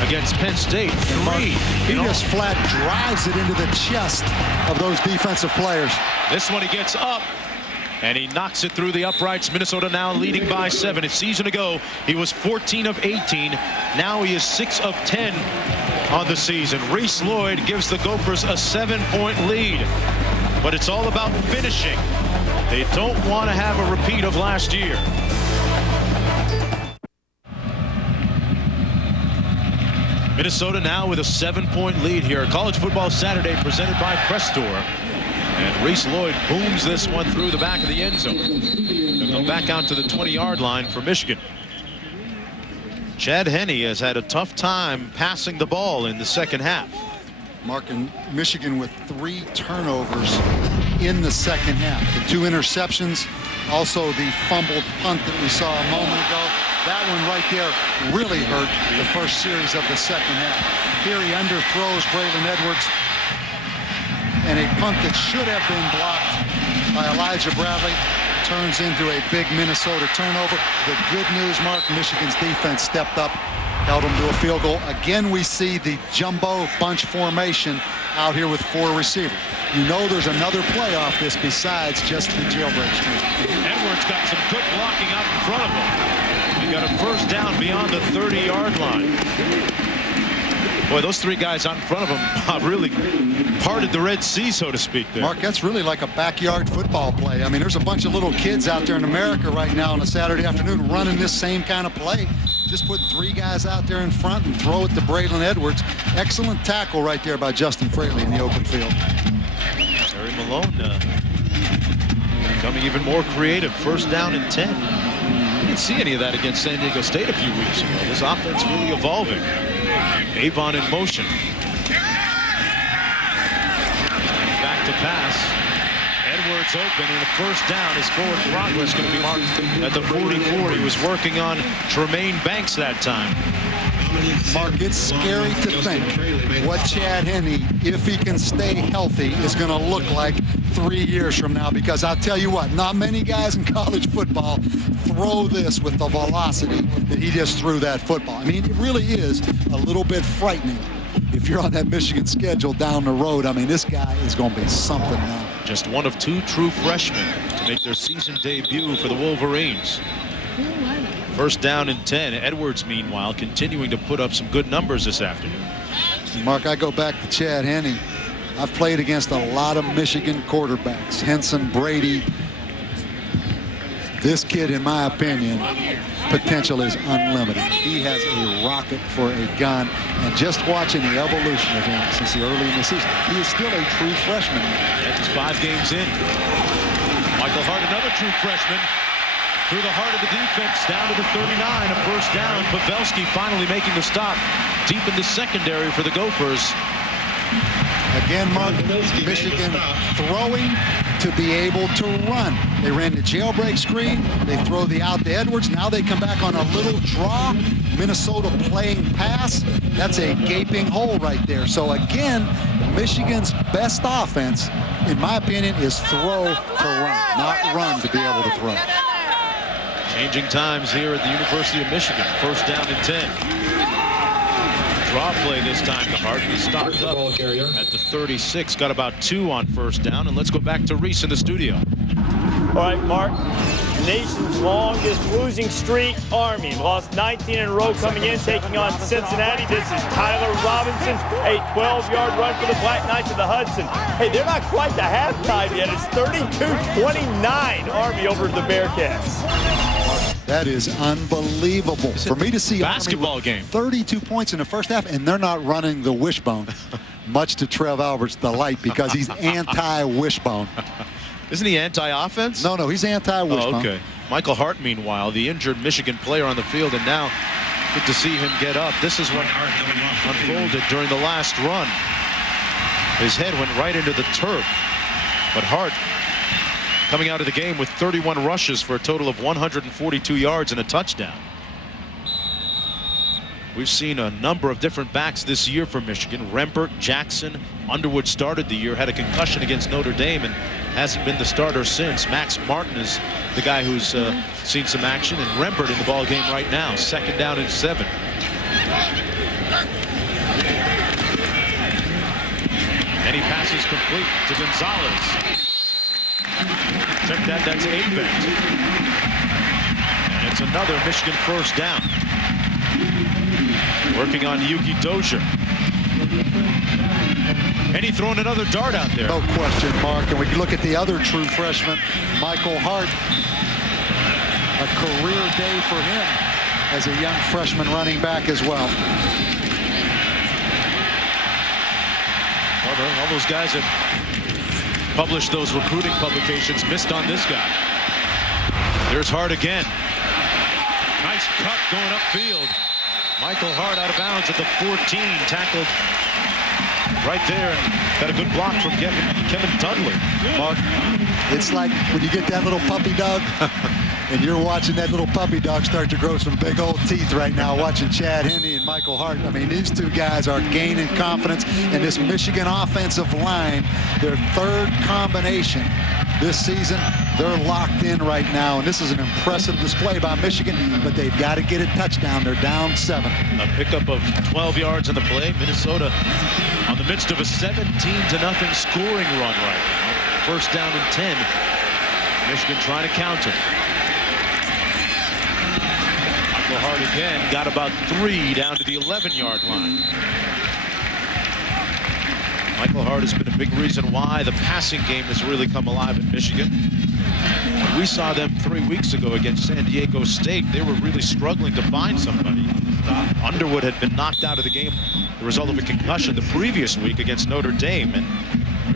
against Penn State. 3. He just flat drives it into the chest of those defensive players. This one he gets up and he knocks it through the uprights. Minnesota now leading by 7. A season ago he was 14 of 18. Now he is 6 of 10 on the season. Reese Lloyd gives the Gophers a 7-point lead. But it's all about finishing. They don't want to have a repeat of last year. Minnesota now with a 7-point lead here. College Football Saturday presented by Crestor. And Reese Lloyd booms this one through the back of the end zone. They'll come back out to the 20-yard line for Michigan. Chad Henne has had a tough time passing the ball in the second half. Mark, in Michigan with 3 turnovers in the second half. The 2 interceptions, also the fumbled punt that we saw a moment ago. That one right there really hurt the first series of the second half. Here he underthrows Braylon Edwards. And a punt that should have been blocked by Elijah Bradley turns into a big Minnesota turnover. The good news, Mark, Michigan's defense stepped up, held them to a field goal. Again, we see the jumbo bunch formation out here with 4 receivers. You know there's another play off this besides just the jailbreak streak. Edwards got some good blocking out in front of him. He got a first down beyond the 30-yard line. Boy, those 3 guys out in front of him really parted the Red Sea, so to speak. There. Mark, that's really like a backyard football play. I mean, there's a bunch of little kids out there in America right now on a Saturday afternoon running this same kind of play. Just put 3 guys out there in front and throw it to Braylon Edwards. Excellent tackle right there by Justin Fraley in the open field. Terry Malone becoming even more creative. First down and 10. We didn't see any of that against San Diego State a few weeks ago. This offense really evolving. Avon in motion. Back to pass. Edwards open, and the first down. His forward progress going to be marked at the 44. He was working on Tremaine Banks that time. Mark, it's scary to think what Chad Henne, if he can stay healthy, is going to look like 3 years from now. Because I'll tell you what, not many guys in college football throw this with the velocity that he just threw that football. I mean, it really is a little bit frightening if you're on that Michigan schedule down the road. I mean, this guy is going to be something now. Just one of 2 true freshmen to make their season debut for the Wolverines. First down and 10. Edwards, meanwhile, continuing to put up some good numbers this afternoon. Mark, I go back to Chad Henne. I've played against a lot of Michigan quarterbacks. Henson, Brady, This kid, in my opinion, potential is unlimited. He has a rocket for a gun, and just watching the evolution of him since the early in the season, he is still a true freshman. That's 5 games in. Michael Hart, another true freshman, through the heart of the defense, down to the 39, a first down. Pavelski finally making the stop deep in the secondary for the Gophers. Again, Mark, Michigan throwing to be able to run. They ran the jailbreak screen. They throw the out to Edwards. Now they come back on a little draw. Minnesota playing pass. That's a gaping hole right there. So again, Michigan's best offense, in my opinion, is throw to run, not run to be able to throw. Changing times here at the University of Michigan. First down and 10. Draw play this time to Hart. He stopped up at the 36. Got about 2 on first down. And let's go back to Reese in the studio. All right, Mark. Nation's longest losing streak, Army. Lost 19 in a row coming in, taking on Cincinnati. This is Tyler Robinson, a 12-yard run for the Black Knights of the Hudson. Hey, they're not quite to halftime yet. It's 32-29 Army over the Bearcats. That is unbelievable. For me to see basketball Army game. 32 points in the first half, and they're not running the wishbone, much to Trev Albert's delight, because he's anti-wishbone. Isn't he anti-offense? No, he's anti-wishbone. Oh, okay. Michael Hart, meanwhile, the injured Michigan player on the field, and now good to see him get up. This is what unfolded during the last run. His head went right into the turf, but Hart coming out of the game with 31 rushes for a total of 142 yards and a touchdown. We've seen a number of different backs this year for Michigan. Rembert, Jackson, Underwood started the year, had a concussion against Notre Dame and hasn't been the starter since. Max Martin is the guy who's seen some action, and Rembert in the ball game right now. Second down and 7. And he passes complete to Gonzalez. Check that, that's Avent. And it's another Michigan first down. Working on Yuki Dozier. And he throwing another dart out there. No question, Mark. And we can look at the other true freshman, Michael Hart. A career day for him as a young freshman running back as well. All those guys that published those recruiting publications missed on this guy. There's Hart again. Nice cut going upfield. Michael Hart out of bounds at the 14, tackled right there, and got a good block from Kevin Dudley. Mark, it's like when you get that little puppy dog, and you're watching that little puppy dog start to grow some big old teeth right now, watching Chad Henne and Michael Hart. I mean, these two guys are gaining confidence, and this Michigan offensive line, their third combination this season, they're locked in right now, and this is an impressive display by Michigan, but they've got to get a touchdown. They're down 7. A pickup of 12 yards on the play. Minnesota on the midst of a 17-0 scoring run right now. First down and 10. Michigan trying to counter. Michael Hart again got about 3 down to the 11-yard line. Michael Hart has been a big reason why the passing game has really come alive in Michigan. When we saw them 3 weeks ago against San Diego State, they were really struggling to find somebody. Underwood had been knocked out of the game, the result of a concussion the previous week against Notre Dame, and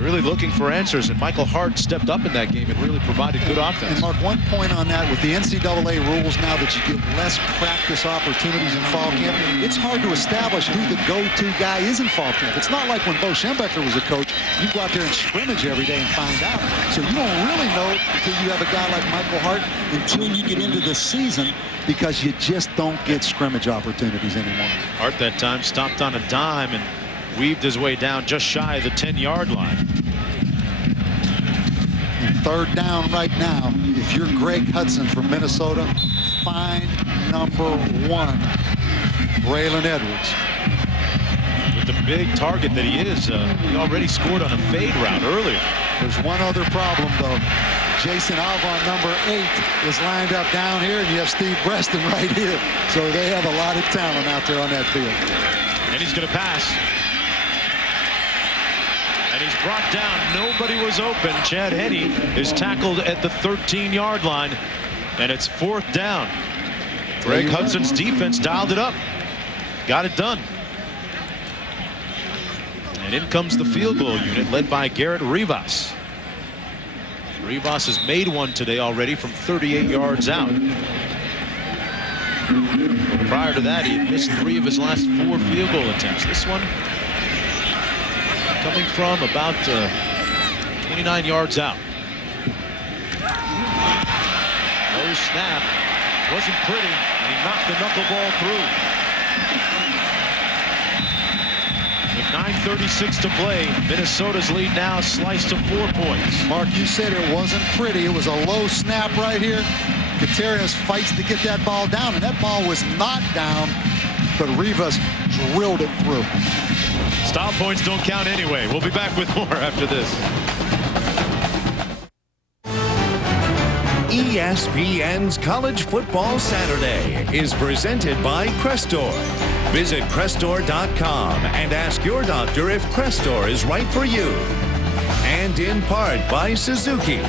really looking for answers, and Michael Hart stepped up in that game and really provided good offense. And Mark, one point on that, with the NCAA rules now that you get less practice opportunities in fall camp, it's hard to establish who the go-to guy is in fall camp. It's not like when Bo Schembechler was a coach, you go out there and scrimmage every day and find out. So you don't really know until you have a guy like Michael Hart until you get into the season, because you just don't get scrimmage opportunities anymore. Hart that time stopped on a dime and weaved his way down just shy of the 10-yard line. And third down right now, if you're Greg Hudson from Minnesota, find number 1, Braylon Edwards. With the big target that he is, he already scored on a fade route earlier. There's one other problem, though. Jason Alvon, number 8, is lined up down here, and you have Steve Breston right here. So they have a lot of talent out there on that field. And he's going to pass. And he's brought down. Nobody was open. Chad Henne is tackled at the 13-yard line. And it's 4th down. Greg Hudson's defense dialed it up. Got it done. And in comes the field goal unit led by Garrett Rivas. Rivas has made one today already from 38 yards out. Prior to that, he had missed 3 of his last 4 field goal attempts. This one coming from about 29 yards out. Low snap. Wasn't pretty, and he knocked the knuckleball through. With 9:36 to play, Minnesota's lead now sliced to 4 points. Mark, you said it wasn't pretty. It was a low snap right here. Gutierrez fights to get that ball down, and that ball was not down, but Rivas drilled it through. Style points don't count anyway. We'll be back with more after this. ESPN's College Football Saturday is presented by Crestor. Visit Crestor.com and ask your doctor if Crestor is right for you. And in part by Suzuki.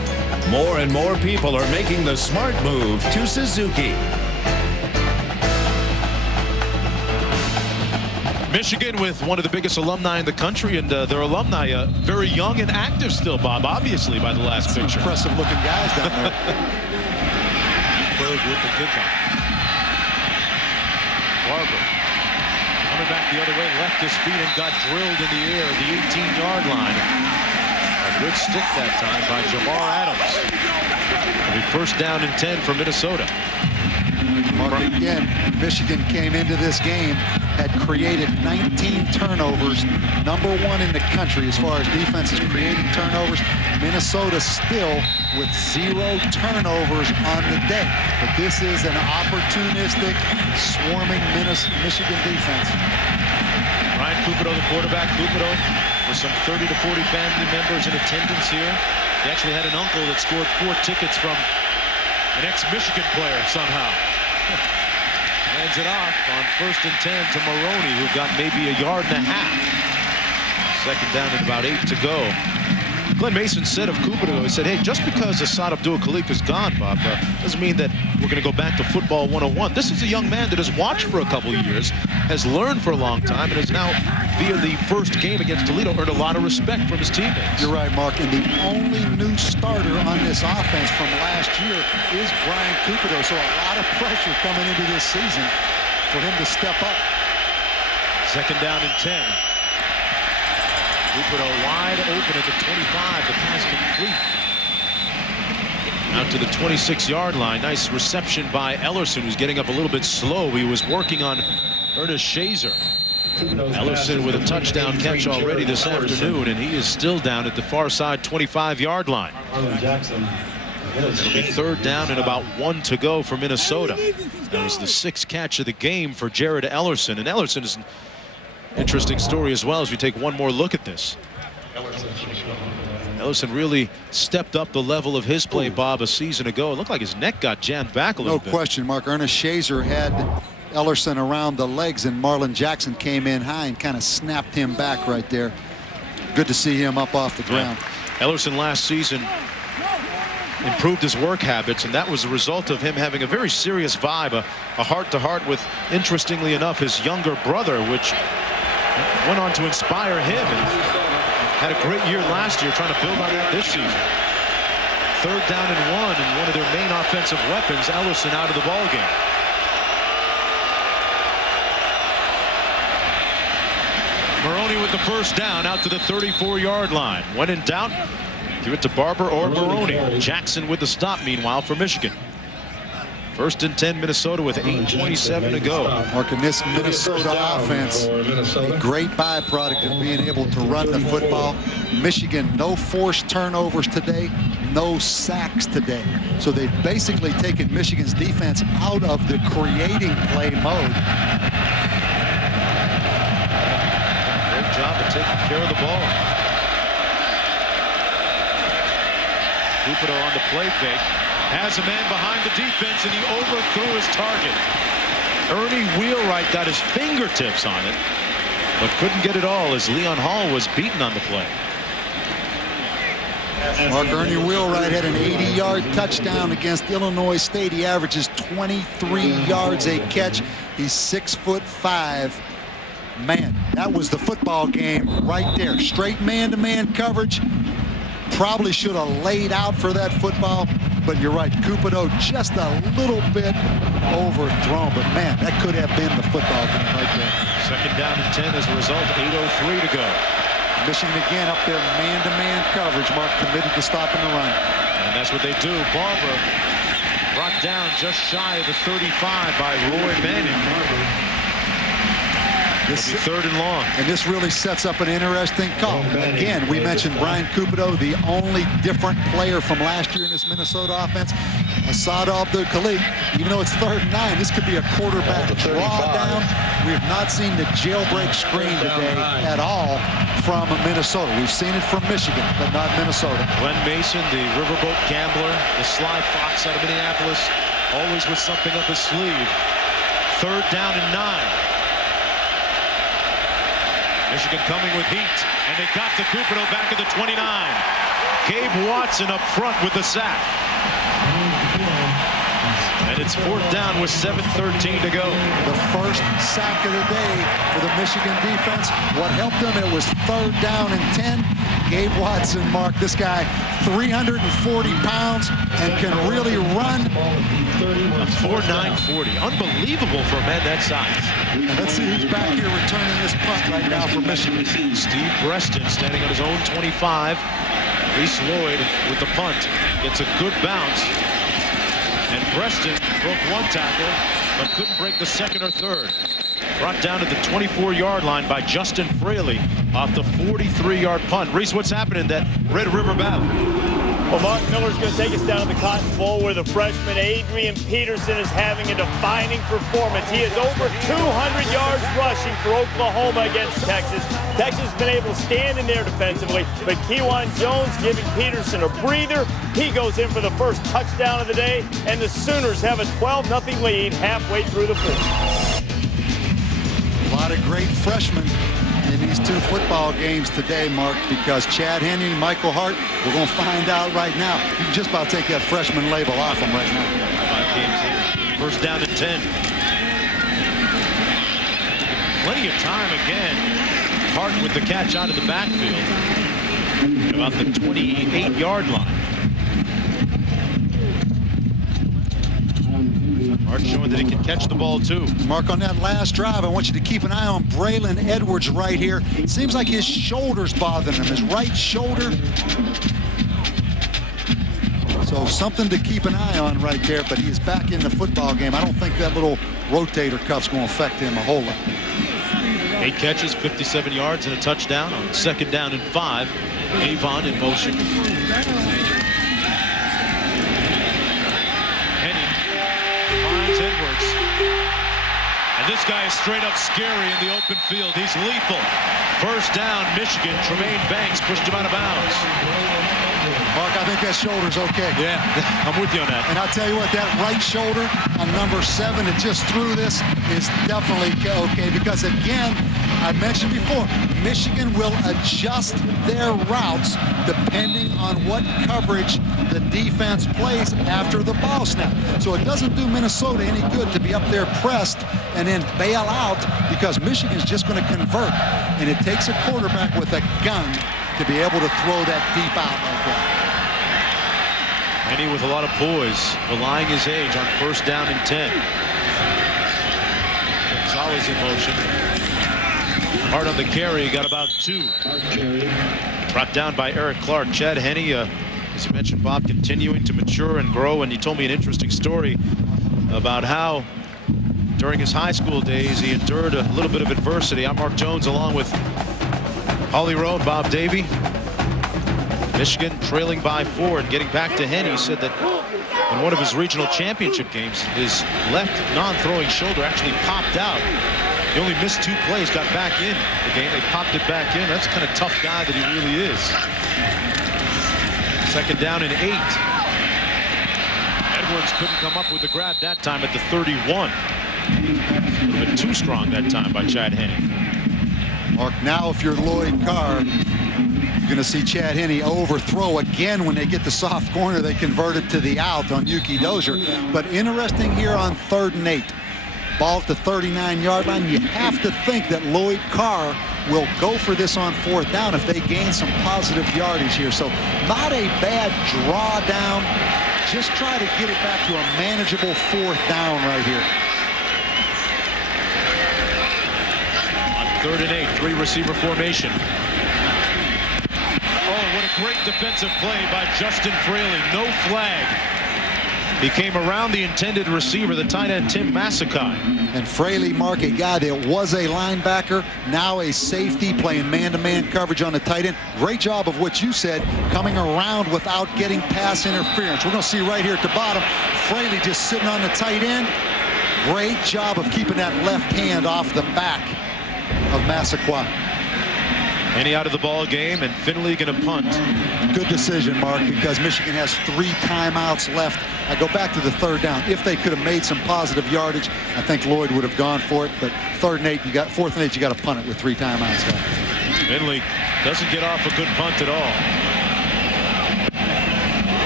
More and more people are making the smart move to Suzuki. Michigan with one of the biggest alumni in the country, and their alumni very young and active still, Bob, obviously, by the last picture. Impressive looking guys down there. Berg with the kickoff. Barber coming back the other way, left his feet and got drilled in the air at the 18-yard line. A good stick that time by Jamar Adams. The 1st down and 10 for Minnesota. Mark, again, Michigan came into this game, had created 19 turnovers, #1 in the country as far as defenses creating turnovers. Minnesota still with 0 turnovers on the day. But this is an opportunistic, swarming Michigan defense. Ryan Cupido, the quarterback. Cupido with some 30 to 40 family members in attendance here. He actually had an uncle that scored 4 tickets from an ex-Michigan player somehow. Hands it off on 1st and 10 to Maroney, who got maybe 1.5 yards. 2nd down and about 8 to go. Glenn Mason said of Cupido, he said, hey, just because Asad Abdul-Khalik is gone, Bob, doesn't mean that we're going to go back to football 101. This is a young man that has watched for a couple of years, has learned for a long time, and has now, via the first game against Toledo, earned a lot of respect from his teammates. You're right, Mark, and the only new starter on this offense from last year is Brian Cupido, so a lot of pressure coming into this season for him to step up. 2nd down and 10. Cupido wide open at the 25. The pass complete. Out to the 26-yard line. Nice reception by Ellerson, who's getting up a little bit slow. He was working on Ernest Shazer. Ellerson with a touchdown catch already this afternoon, and he is still down at the far side 25-yard line. It'll be 3rd down and about 1 to go for Minnesota. That was the 6th catch of the game for Jared Ellerson, and Ellerson is an interesting story as well as we take one more look at this. Ellerson really stepped up the level of his play, Bob, a season ago. It looked like his neck got jammed back a little bit. No question, Mark. Ernest Shazer had Ellerson around the legs, and Marlon Jackson came in high and kind of snapped him back right there. Good to see him up off the ground. Yeah. Ellerson last season improved his work habits, and that was a result of him having a very serious vibe, a heart-to-heart with, interestingly enough, his younger brother, which went on to inspire him and had a great year last year, trying to build on that this season. 3rd down and 1, and one of their main offensive weapons, Ellerson, out of the ball game. Maroney with the 1st down out to the 34-yard line. When in doubt, give it to Barber or Maroney. Jackson with the stop, meanwhile, for Michigan. 1st and 10, Minnesota with 8:27 to go. Mark, in this Minnesota offense, a great byproduct of being able to run the football. Michigan, no forced turnovers today, no sacks today. So they've basically taken Michigan's defense out of the creating play mode. Great job of taking care of the ball. Cupido on the play fake. Has a man behind the defense, and he overthrew his target. Ernie Wheelwright got his fingertips on it, but couldn't get it all as Leon Hall was beaten on the play. Mark, Ernie Wheelwright had an 80-yard touchdown against Illinois State. He averages 23 yards a catch. He's 6'5". Man, that was the football game right there. Straight man-to-man coverage. Probably should have laid out for that football, but you're right. Cupido just a little bit overthrown, but man, that could have been the football game right there. Second down and 10 as a result. 8:03 to go. Michigan again up there, man-to-man coverage. Mark committed to stopping the run. And that's what they do. Barber brought down just shy of the 35 by Roy Manning. This is third and long. And this really sets up an interesting call. Again, we mentioned Brian Cupido, the only different player from last year in this Minnesota offense. Asad Abdul-Khalik, even though it's 3rd and 9, this could be a quarterback drawdown. We have not seen the jailbreak screen today at all from Minnesota. We've seen it from Michigan, but not Minnesota. Glenn Mason, the riverboat gambler, the sly fox out of Minneapolis, always with something up his sleeve. 3rd down and 9. Michigan coming with heat, and they got to Cupido back at the 29. Gabe Watson up front with the sack. And it's 4th down with 7:13 to go. The first sack of the day for the Michigan defense. What helped them, it was 3rd down and 10. Gabe Watson, Mark, this guy, 340 pounds and can really run. 4.940. Unbelievable for a man that size. And let's see who's back here returning this punt right now for Michigan. Steve Preston standing on his own 25. Reese Lloyd with the punt. Gets a good bounce. And Preston broke one tackle, but couldn't break the 2nd or 3rd. Brought down to the 24-yard line by Justin Fraley off the 43-yard punt. Reese, what's happening in that Red River battle? Well, Mark Miller's going to take us down to the Cotton Bowl where the freshman Adrian Peterson is having a defining performance. He has over 200 yards rushing for Oklahoma against Texas. Texas has been able to stand in there defensively, but Kewan Jones giving Peterson a breather. He goes in for the first touchdown of the day, and the Sooners have a 12-0 lead halfway through the 4th. A lot of great freshmen in these 2 football games today, Mark, because Chad Henne, Michael Hart, we're going to find out right now. You can just about take that freshman label off him right now. 5 games in. 1st down and 10. Plenty of time again. Hart with the catch out of the backfield. About the 28-yard line. Hart showing that he can catch the ball too. Mark, on that last drive, I want you to keep an eye on Braylon Edwards right here. It seems like his shoulder's bothering him, his right shoulder. So something to keep an eye on right there, but he is back in the football game. I don't think that little rotator cuff's going to affect him a whole lot. 8 catches, 57 yards, and a touchdown on 2nd down and 5. Avon in motion. Finds Edwards. And this guy is straight up scary in the open field. He's lethal. 1st down, Michigan. Tremaine Banks pushed him out of bounds. Mark, I think that shoulder's okay. Yeah, I'm with you on that. And I'll tell you what, that right shoulder on number 7 that just threw this is definitely okay, because again, I mentioned before, Michigan will adjust their routes depending on what coverage the defense plays after the ball snap. So it doesn't do Minnesota any good to be up there pressed and then bail out, because Michigan's just going to convert. And it takes a quarterback with a gun to be able to throw that deep out like that. Henne with a lot of poise, belying his age on 1st down and 10. Gonzalez in motion. Hard on the carry, got about 2. Brought down by Eric Clark. Chad Henne, as you mentioned, Bob, continuing to mature and grow, and he told me an interesting story about how during his high school days he endured a little bit of adversity. I'm Mark Jones along with Holly Rowe and Bob Davey. Michigan trailing by 4 and getting back to Henne. He said that in one of his regional championship games, his left non-throwing shoulder actually popped out. He only missed 2 plays, got back in the game. They popped it back in. That's the kind of tough guy that he really is. 2nd down and 8. Edwards couldn't come up with the grab that time at the 31. But too strong that time by Chad Henne. Mark, now if you're Lloyd Carr, You're going to see Chad Henne overthrow again when they get the soft corner. They convert it to the out on Yuki Dozier. But interesting here on 3rd and 8. Ball at the 39-yard line. You have to think that Lloyd Carr will go for this on 4th down if they gain some positive yardage here. So not a bad drawdown. Just try to get it back to a manageable 4th down right here. On 3rd and 8, 3-receiver formation. Oh, what a great defensive play by Justin Fraley. No flag. He came around the intended receiver, the tight end Tim Massakai. And Fraley, Mark, a guy that was a linebacker, now a safety, playing man-to-man coverage on the tight end. Great job of what you said, coming around without getting pass interference. We're going to see right here at the bottom, Fraley just sitting on the tight end. Great job of keeping that left hand off the back of Massaquoi. Henne out of the ball game, and Finley going to punt. Good decision, Mark, because Michigan has 3 timeouts left. I go back to the 3rd down. If they could have made some positive yardage, I think Lloyd would have gone for it. But 3rd and 8, 4th and 8, you got to punt it with 3 timeouts left. Finley doesn't get off a good punt at all.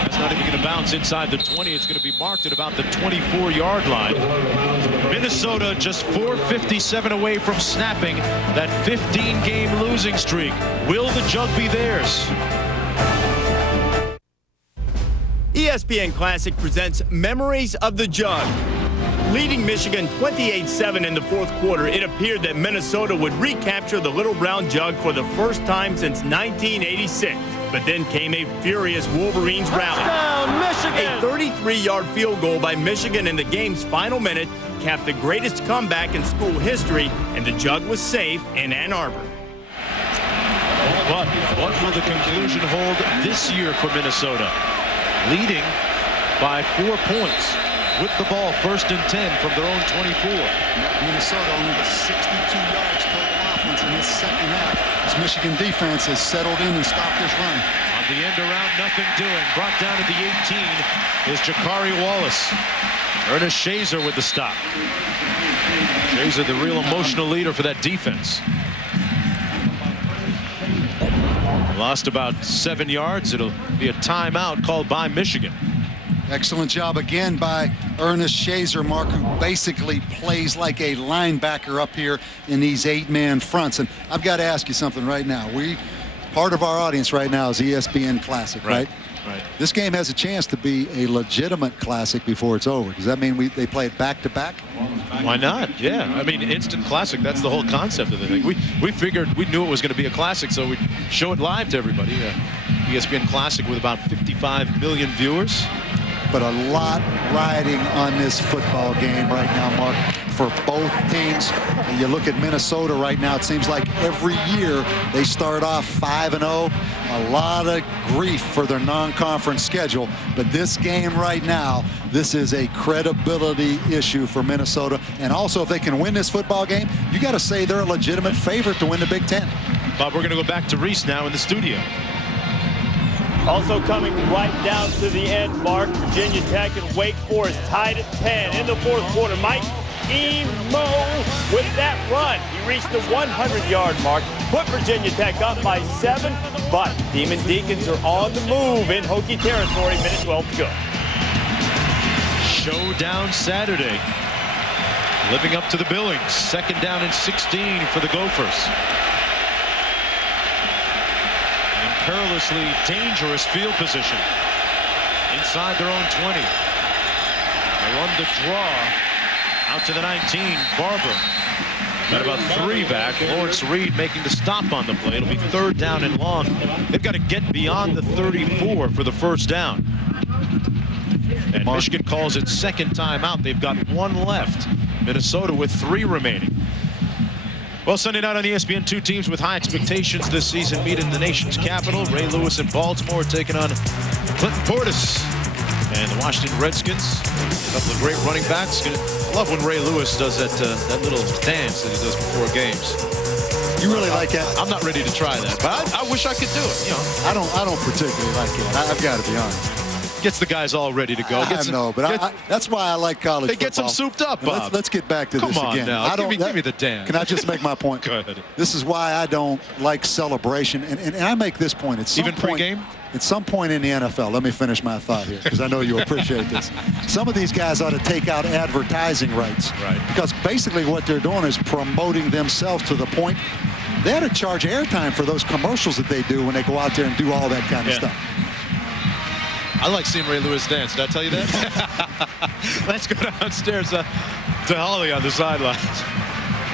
It's not even going to bounce inside the 20. It's going to be marked at about the 24-yard line. Minnesota just 4:57 away from snapping that 15-game losing streak. Will the jug be theirs? ESPN Classic presents Memories of the Jug. Leading Michigan 28-7 in the 4th quarter, it appeared that Minnesota would recapture the Little Brown Jug for the first time since 1986. But then came a furious Wolverines rally. Touchdown, Michigan! A 33-yard field goal by Michigan in the game's final minute capped the greatest comeback in school history, and the Jug was safe in Ann Arbor. But what will the conclusion hold this year for Minnesota? Leading by 4 points with the ball, 1st and 10 from their own 24. Minnesota only with 62 yards total offense in this second half. This Michigan defense has settled in and stopped this run. On the end around, nothing doing. Brought down at the 18 is Jakari Wallace. Ernest Shazer with the stop. Shazer, the real emotional leader for that defense. Lost about 7 yards. It'll be a timeout called by Michigan. Excellent job again by Ernest Shazer, Mark, who basically plays like a linebacker up here in these 8-man fronts. And I've got to ask you something right now. Part of our audience right now is ESPN Classic, right? Right. This game has a chance to be a legitimate classic before it's over. Does that mean they play it back-to-back? Why not? Yeah. I mean, instant classic. That's the whole concept of the thing. We figured, we knew it was going to be a classic, so we'd show it live to everybody. ESPN Classic with about 55 million viewers. But a lot riding on this football game right now, Mark, for both teams. And you look at Minnesota right now, it seems like every year they start off 5-0. A lot of grief for their non-conference schedule. But this game right now, this is a credibility issue for Minnesota. And also, if they can win this football game, you got to say they're a legitimate favorite to win the Big Ten. Bob, we're going to go back to Reese now in the studio. Also coming right down to the end, Mark, Virginia Tech and Wake Forest tied at 10 in the 4th quarter. Mike Emo with that run. He reached the 100-yard mark, put Virginia Tech up by 7, but Demon Deacons are on the move in Hokie territory. Minute 12 to go. Showdown Saturday. Living up to the billings. 2nd down and 16 for the Gophers. Perilously dangerous field position inside their own 20. They run the draw out to the 19. Barber got about 3 back. Lawrence Reed making the stop on the play. It'll be 3rd down and long. They've got to get beyond the 34 for the 1st down. And Michigan calls it 2nd timeout. They've got 1 left. Minnesota with 3 remaining. Well, Sunday night on ESPN, 2 teams with high expectations this season meet in the nation's capital. Ray Lewis in Baltimore taking on Clinton Portis and the Washington Redskins. A couple of great running backs. I love when Ray Lewis does that little dance that he does before games. You really like that? I'm not ready to try that, but I wish I could do it. You know, I don't particularly like it. I've got to be honest. Gets the guys all ready to go. I know, but that's why I like college They football. get them souped up, Bob. Let's get back to this Come on again. now. Give me the dance. Can I just make my point? Go ahead. This is why I don't like celebration, and I make this point. At some Even point, pregame? At some point in the NFL, let me finish my thought here, because I know you appreciate this. Some of these guys ought to take out advertising rights. Right. Because basically what they're doing is promoting themselves to the point they ought to charge airtime for those commercials that they do when they go out there and do all that kind of stuff. I like seeing Ray Lewis dance. Did I tell you that? Let's go downstairs to Holly on the sidelines.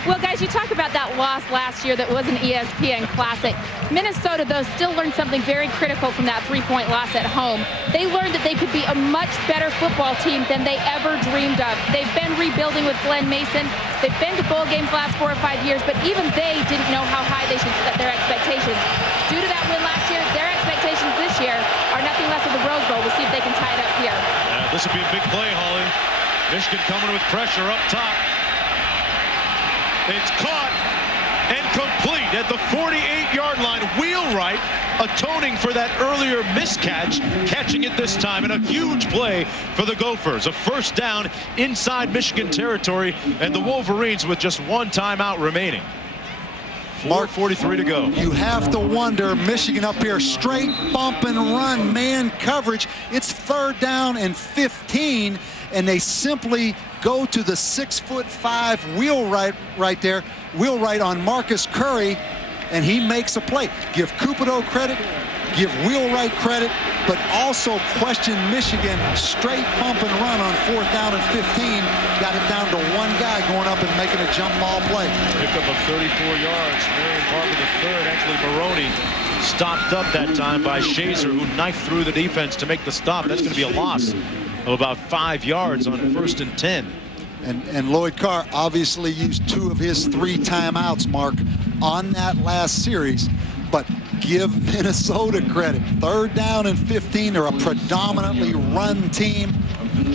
Well, guys, you talk about that loss last year that was an ESPN Classic. Minnesota, though, still learned something very critical from that three-point loss at home. They learned that they could be a much better football team than they ever dreamed of. They've been rebuilding with Glenn Mason. They've been to bowl games the last 4 or 5 years, but even they didn't know how high they should set their expectations. Due to that win last year, their expectations this year are nothing less than the Rose Bowl. We'll see if they can tie it up here. Yeah, this will be a big play, Holly. Michigan coming with pressure up top. It's caught and complete at the 48-yard line. Wheelwright atoning for that earlier miscatch, catching it this time, and a huge play for the Gophers. A first down inside Michigan territory, and the Wolverines with just one timeout remaining. Mark, 4:43 to go. You have to wonder, Michigan up here, straight bump and run, man coverage. It's 3rd down and 15, and they simply go to the 6'5" Wheelwright right there. Wheelwright on Marcus Curry, and he makes a play. Give Cupido credit, give Wheelwright credit, but also question Michigan. Straight bump and run on 4th down and 15. Got it down to one guy going up and making a jump ball play. Pickup of 34 yards. Marion Barber III, actually Maroney, stopped up that time by Shazer, who knifed through the defense to make the stop. That's going to be a loss of about 5 yards on 1st and 10. And Lloyd Carr obviously used 2 of his 3 timeouts, Mark, on that last series. But give Minnesota credit. 3rd down and 15. They're a predominantly run team,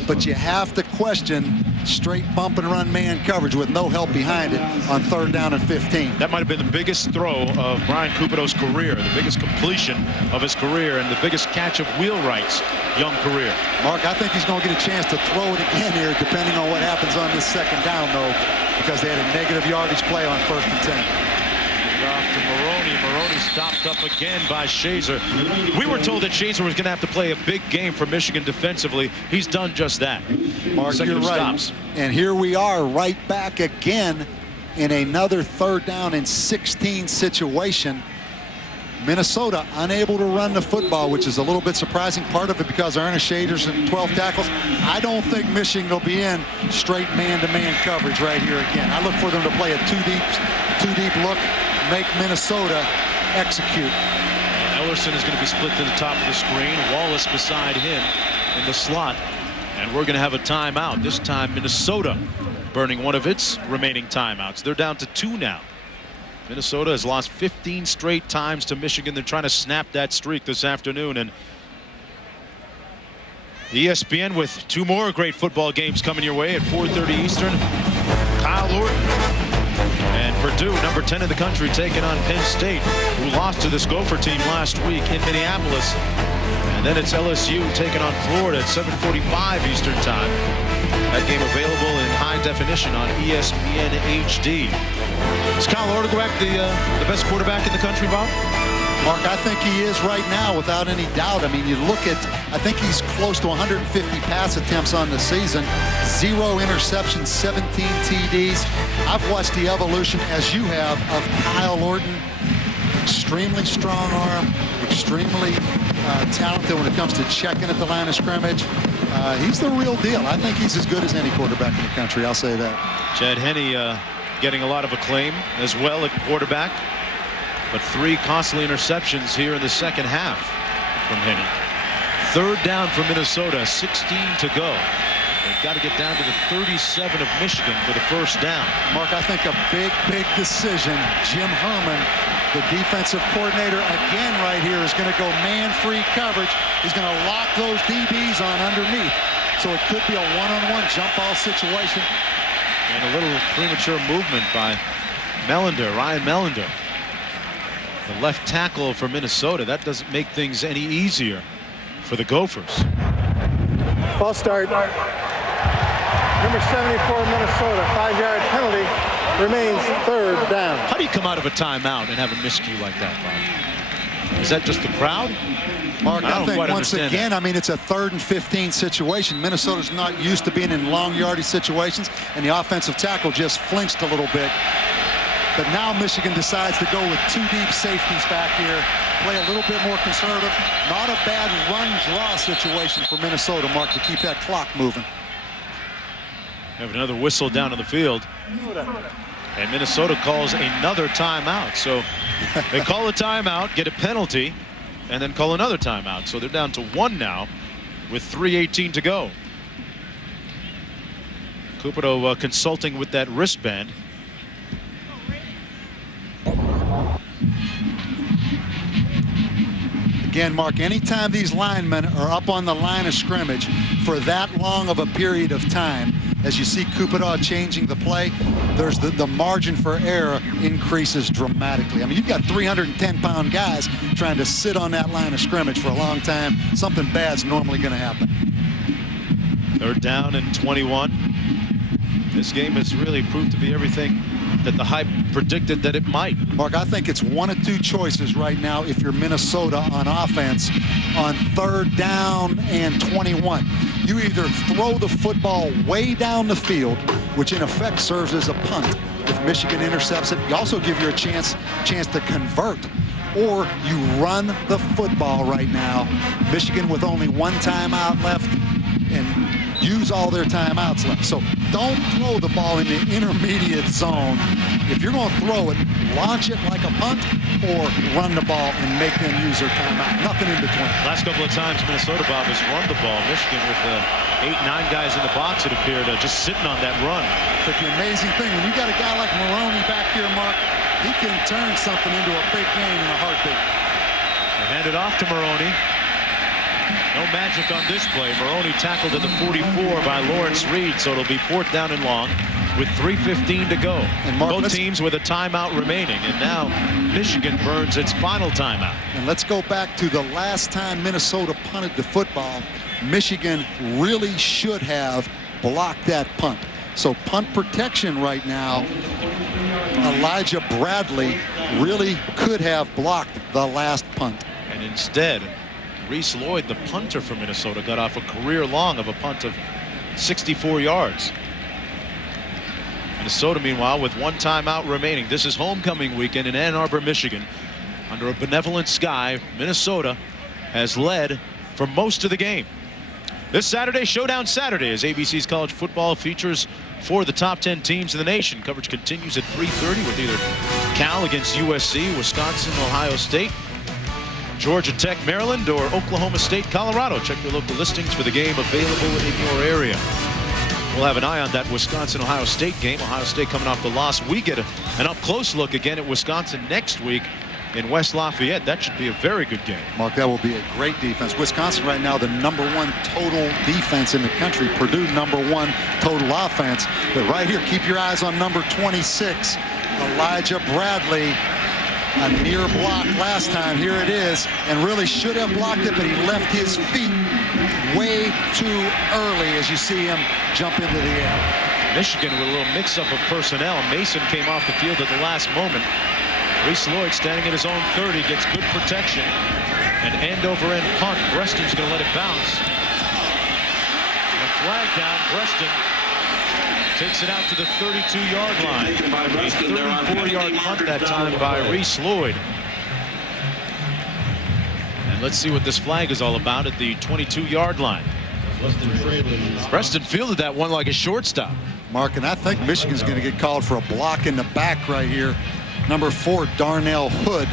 but you have to question straight bump and run man coverage with no help behind it on 3rd down and 15. That might have been the biggest throw of Brian Cupido's career, the biggest completion of his career, and the biggest catch of Wheelwright's young career. Mark, I think he's going to get a chance to throw it again here, depending on what happens on this 2nd down, though, because they had a negative yardage play on 1st and 10. To Maroney. Maroney stopped up again by Shazer. We were told that Shazer was going to have to play a big game for Michigan defensively. He's done just that. Mark, you're right. Stops. And here we are right back again in another 3rd down and 16 situation. Minnesota unable to run the football, which is a little bit surprising. Part of it because Ernest Shader's in 12 tackles. I don't think Michigan will be in straight man-to-man coverage right here again. I look for them to play a two-deep look, make Minnesota execute. Ellerson is going to be split to the top of the screen. Wallace beside him in the slot. And we're going to have a timeout. This time Minnesota burning one of its remaining timeouts. They're down to 2 now. Minnesota has lost 15 straight times to Michigan. They're trying to snap that streak this afternoon. And ESPN with 2 more great football games coming your way at 4:30 Eastern. Kyle Orton and Purdue, number 10 in the country, taking on Penn State, who lost to this Gopher team last week in Minneapolis. And then it's LSU taking on Florida at 7:45 Eastern time. That game available in high definition on ESPN HD. Is Kyle Orton the best quarterback in the country, Bob? Mark, I think he is right now without any doubt. I mean, you look at, I think he's close to 150 pass attempts on the season, 0 interceptions, 17 TDs. I've watched the evolution, as you have, of Kyle Orton. Extremely strong arm, extremely talented when it comes to checking at the line of scrimmage. He's the real deal. I think he's as good as any quarterback in the country. I'll say that. Chad Henne getting a lot of acclaim as well at quarterback. But 3 costly interceptions here in the second half from Henne. 3rd down for Minnesota, 16 to go. They've got to get down to the 37 of Michigan for the first down. Mark, I think a big decision. Jim Herman, the defensive coordinator, again right here, is going to go man-free coverage. He's going to lock those DBs on underneath. So it could be a one-on-one jump ball situation. And a little premature movement by Melander, Ryan Melander. The left tackle for Minnesota. That doesn't make things any easier for the Gophers. False start. Number 74, Minnesota, 5-yard penalty. Remains third down. How do you come out of a timeout and have a miscue like that, Bob? Is that just the crowd? Mark, I think once again, I mean, it's a 3rd and 15 situation. Minnesota's not used to being in long yardage situations, and the offensive tackle just flinched a little bit. But now Michigan decides to go with 2 deep safeties back here, play a little bit more conservative. Not a bad run-draw situation for Minnesota, Mark, to keep that clock moving. Have another whistle down on the field. And Minnesota calls another timeout. So they call a timeout, get a penalty, and then call another timeout. So they're down to 1 now with 3:18 to go. Cupido consulting with that wristband. Again, Mark, anytime these linemen are up on the line of scrimmage for that long of a period of time, as you see Cupido changing the play, there's the margin for error increases dramatically. I mean, you've got 310-pound guys trying to sit on that line of scrimmage for a long time. Something bad's normally going to happen. 3rd down and 21. This game has really proved to be everything that the hype predicted that it might. Mark, I think it's one of 2 choices right now if you're Minnesota on offense on 3rd down and 21. You either throw the football way down the field, which in effect serves as a punt. If Michigan intercepts it, you also give you a chance to convert. Or you run the football right now. Michigan with only 1 timeout left and use all their timeouts left. So don't throw the ball in the intermediate zone. If you're going to throw it, launch it like a punt or run the ball and make them use their timeout. Nothing in between. Last couple of times Minnesota, Bob, has run the ball. Michigan with 8-9 guys in the box, it appeared, just sitting on that run. But the amazing thing, when you got a guy like Maroney back here, Mark, he can turn something into a big game in a heartbeat. They hand it off to Maroney. No magic on this play. Maroney tackled at the 44 by Lawrence Reed, so it'll be 4th down and long with 3:15 to go. And Mark, both teams with a timeout remaining, and now Michigan burns its final timeout. And let's go back to the last time Minnesota punted the football. Michigan really should have blocked that punt. So punt protection right now, Elijah Bradley really could have blocked the last punt. And instead, Reese Lloyd, the punter for Minnesota, got off a career long of a punt of 64 yards. Minnesota, meanwhile, with 1 timeout remaining. This is homecoming weekend in Ann Arbor, Michigan. Under a benevolent sky, Minnesota has led for most of the game. This Saturday, Showdown Saturday, as ABC's college football features 4 of the top 10 teams in the nation. Coverage continues at 3:30 with either Cal against USC, Wisconsin, Ohio State, Georgia Tech, Maryland, or Oklahoma State, Colorado. Check your local listings for the game available in your area. We'll have an eye on that Wisconsin-Ohio State game. Ohio State coming off the loss. We get an up-close look again at Wisconsin next week in West Lafayette. That should be a very good game. Mark, that will be a great defense. Wisconsin right now the #1 total defense in the country. Purdue #1 total offense. But right here, keep your eyes on number 26, Elijah Bradley. A near block last time. Here it is. And really should have blocked it, but he left his feet way too early as you see him jump into the air. Michigan with a little mix-up of personnel. Mason came off the field at the last moment. Reese Lloyd standing at his own 30 gets good protection. An end-over-end punt. Breston's going to let it bounce. A flag down. Breston takes it out to the 32-yard line. A 34-yard punt that time by Reese Lloyd. And let's see what this flag is all about at the 22-yard line. Breston fielded that one like a shortstop. Mark, and I think Michigan's going to get called for a block in the back right here. Number 4, Darnell Hood,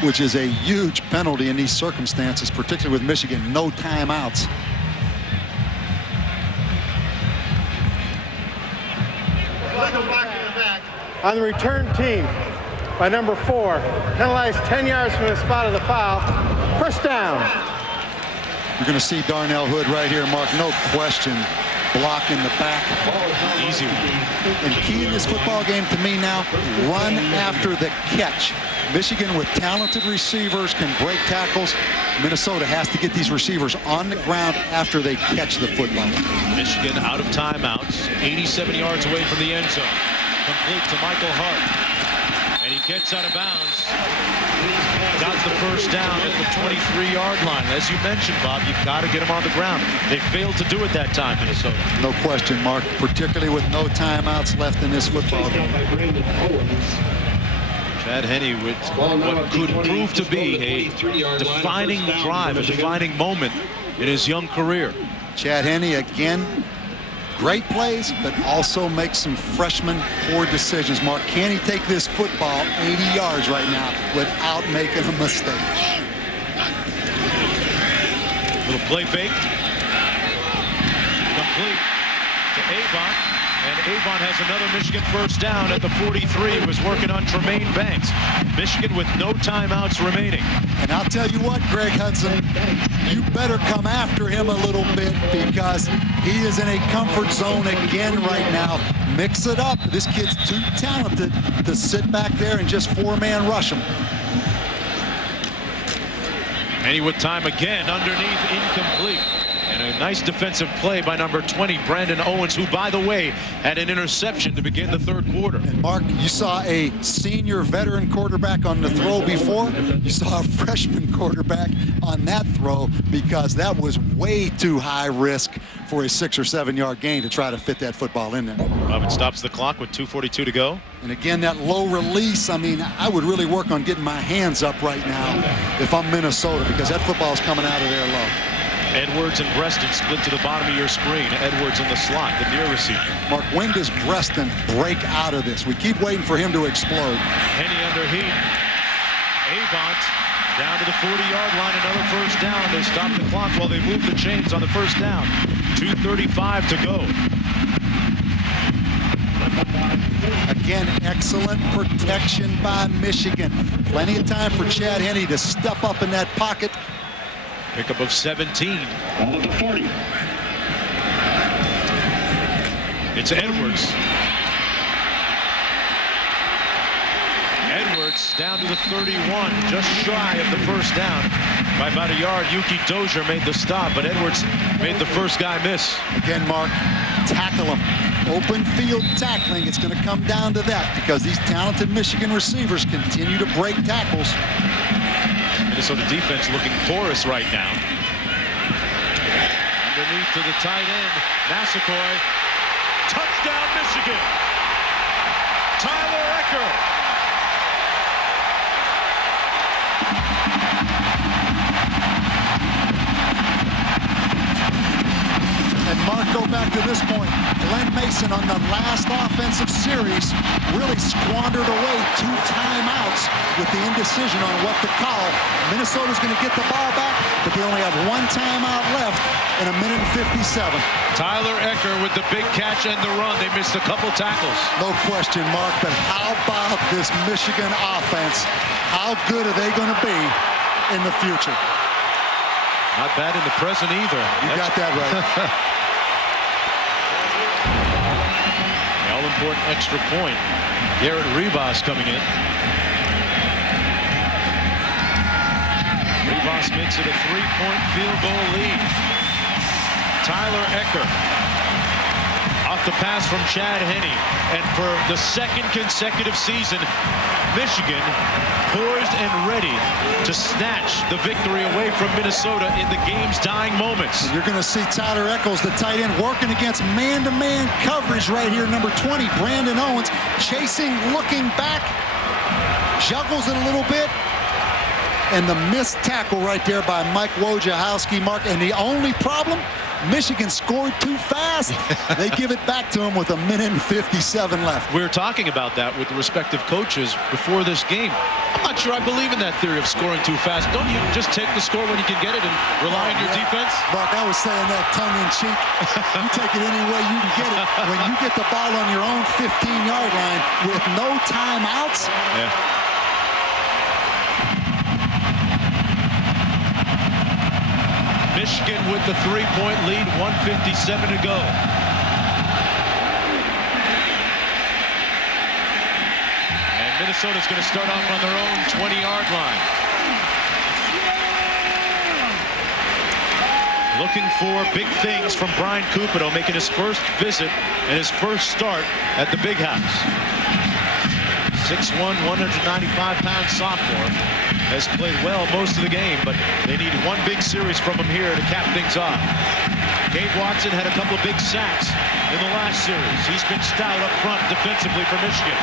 which is a huge penalty in these circumstances, particularly with Michigan. No timeouts. On the return team by number 4, penalized 10 yards from the spot of the foul. First down. You're going to see Darnell Hood right here, Mark, no question. Block in the back. Easy one. And key in this football game to me now, run after the catch. Michigan with talented receivers can break tackles. Minnesota has to get these receivers on the ground after they catch the football. Michigan out of timeouts, 87 yards away from the end zone. Complete to Michael Hart. And he gets out of bounds. Got the first down at the 23-yard line. As you mentioned, Bob, you've got to get him on the ground. They failed to do it that time, Minnesota. No question, Mark, particularly with no timeouts left in this football game. Chad Henne with what could prove to be a defining drive, a defining moment in his young career. Chad Henne, again, great plays, but also makes some freshman poor decisions. Mark, can he take this football 80 yards right now without making a mistake? Little play fake. Complete to Avon. And Avon has another Michigan first down at the 43. He was working on Tremaine Banks. Michigan with no timeouts remaining. And I'll tell you what, Greg Hudson, you better come after him a little bit because he is in a comfort zone again right now. Mix it up. This kid's too talented to sit back there and just four-man rush him. Henne with time again, underneath, incomplete. And a nice defensive play by number 20, Brandon Owens, who, by the way, had an interception to begin the third quarter. And Mark, you saw a senior veteran quarterback on the throw before. You saw a freshman quarterback on that throw because that was way too high risk for a 6 or 7 yard gain to try to fit that football in there. Robin stops the clock with 2:42 to go. And again, that low release, I mean, I would really work on getting my hands up right now if I'm Minnesota because that football's coming out of there low. Edwards and Breston split to the bottom of your screen. Edwards in the slot, the near receiver. Mark, when does Breston break out of this? We keep waiting for him to explode. Henne under heat. Avant down to the 40-yard line, another first down. They stop the clock while they move the chains on the first down. 2:35 to go. Again, excellent protection by Michigan. Plenty of time for Chad Henne to step up in that pocket. Pickup of 17. Ball at the 40. It's Edwards. Edwards down to the 31, just shy of the first down by about a yard. Yuki Dozier made the stop, but Edwards made the first guy miss. Again, Mark, tackle him. Open field tackling. It's going to come down to that because these talented Michigan receivers continue to break tackles. Minnesota defense looking porous right now. Underneath to the tight end, Massaquoi. Touchdown, Michigan. Tyler Ecker. And Mark, go back to this point. Glenn Mason on the last offensive series really squandered away 2 timeouts with the indecision on what to call. Minnesota's going to get the ball back, but they only have 1 timeout left in 1:57. Tyler Ecker with the big catch and the run. They missed a couple tackles. No question, Mark, but how about this Michigan offense? How good are they going to be in the future? Not bad in the present either. You got that right. All-important extra point. Garrett Rivas coming in. Rivas makes it a 3-point field goal lead. Tyler Ecker off the pass from Chad Henne. And for the second consecutive season, Michigan poised and ready to snatch the victory away from Minnesota in the game's dying moments. You're going to see Tyler Echols, the tight end, working against man-to-man coverage right here. Number 20, Brandon Owens, chasing, looking back, juggles it a little bit. And the missed tackle right there by Mike Wojciechowski, Mark. And the only problem, Michigan scored too fast. They give it back to him with 1:57 left. We were talking about that with the respective coaches before this game. I'm not sure I believe in that theory of scoring too fast. Don't you just take the score when you can get it and rely on your defense? Mark, I was saying that tongue-in-cheek. You take it any way you can get it. When you get the ball on your own 15-yard line with no timeouts, Michigan with the 3-point lead, 1:57 to go. And Minnesota's going to start off on their own 20-yard line. Looking for big things from Brian Cupido, making his first visit and his first start at the Big House. 6'1", 195-pound sophomore has played well most of the game, but they need one big series from him here to cap things off. Gabe Watson had a couple of big sacks in the last series. He's been stout up front defensively for Michigan.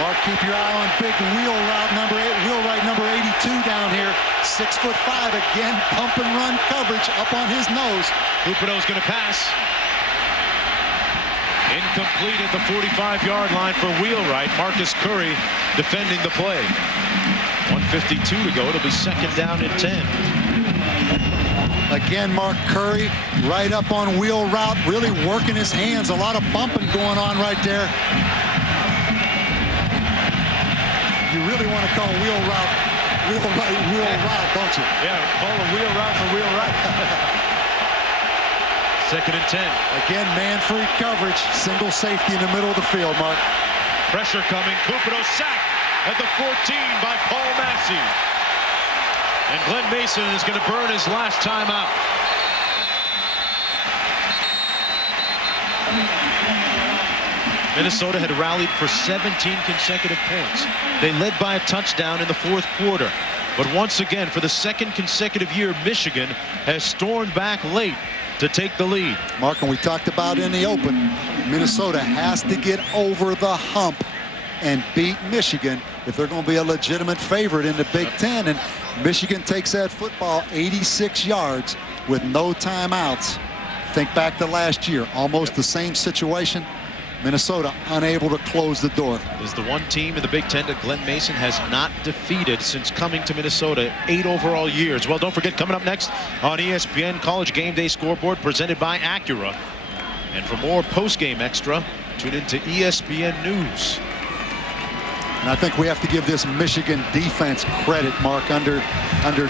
Mark, keep your eye on big wheelwright number 82 down here. 6'5", again, pump and run coverage up on his nose. Cupido's going to pass. Incomplete at the 45-yard line for Wheelwright. Marcus Curry defending the play. 1:52 to go. It'll be second down and 10. Again, Mark Curry right up on wheel route, really working his hands. A lot of bumping going on right there. You really want to call wheel route, don't you? Yeah, call a wheel route for wheel right. Second and 10. Again, man-free coverage. Single safety in the middle of the field, Mark. Pressure coming. Cupido sacked at the 14 by Paul Massey. And Glenn Mason is going to burn his last time out. Minnesota had rallied for 17 consecutive points. They led by a touchdown in the fourth quarter. But once again, for the second consecutive year, Michigan has stormed back late to take the lead. Mark, and we talked about in the open, Minnesota has to get over the hump and beat Michigan if they're going to be a legitimate favorite in the Big Ten. And Michigan takes that football 86 yards with no timeouts. Think back to last year, almost the same situation. Minnesota unable to close the door. Is the one team in the Big Ten that Glenn Mason has not defeated since coming to Minnesota 8 overall years. Well, don't forget, coming up next on ESPN, College Game Day Scoreboard presented by Acura. And for more post-game extra, tune into ESPN News. And I think we have to give this Michigan defense credit, Mark, under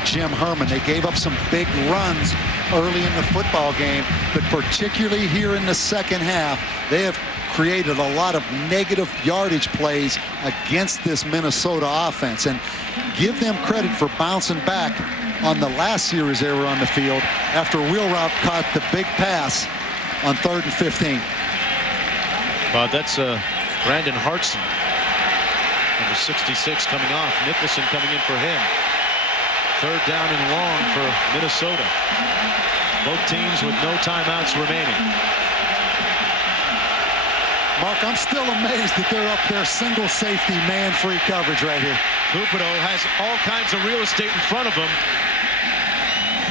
Jim Herman. They gave up some big runs early in the football game, but particularly here in the second half, they have created a lot of negative yardage plays against this Minnesota offense. And give them credit for bouncing back on the last series they were on the field after Wheelrout caught the big pass on 3rd and 15. That's Brandon Hartson, number 66, coming off. Nicholson coming in for him. 3rd down and long for Minnesota. Both teams with no timeouts remaining. Mark, I'm still amazed that they're up there single safety man-free coverage right here. Cupido has all kinds of real estate in front of him.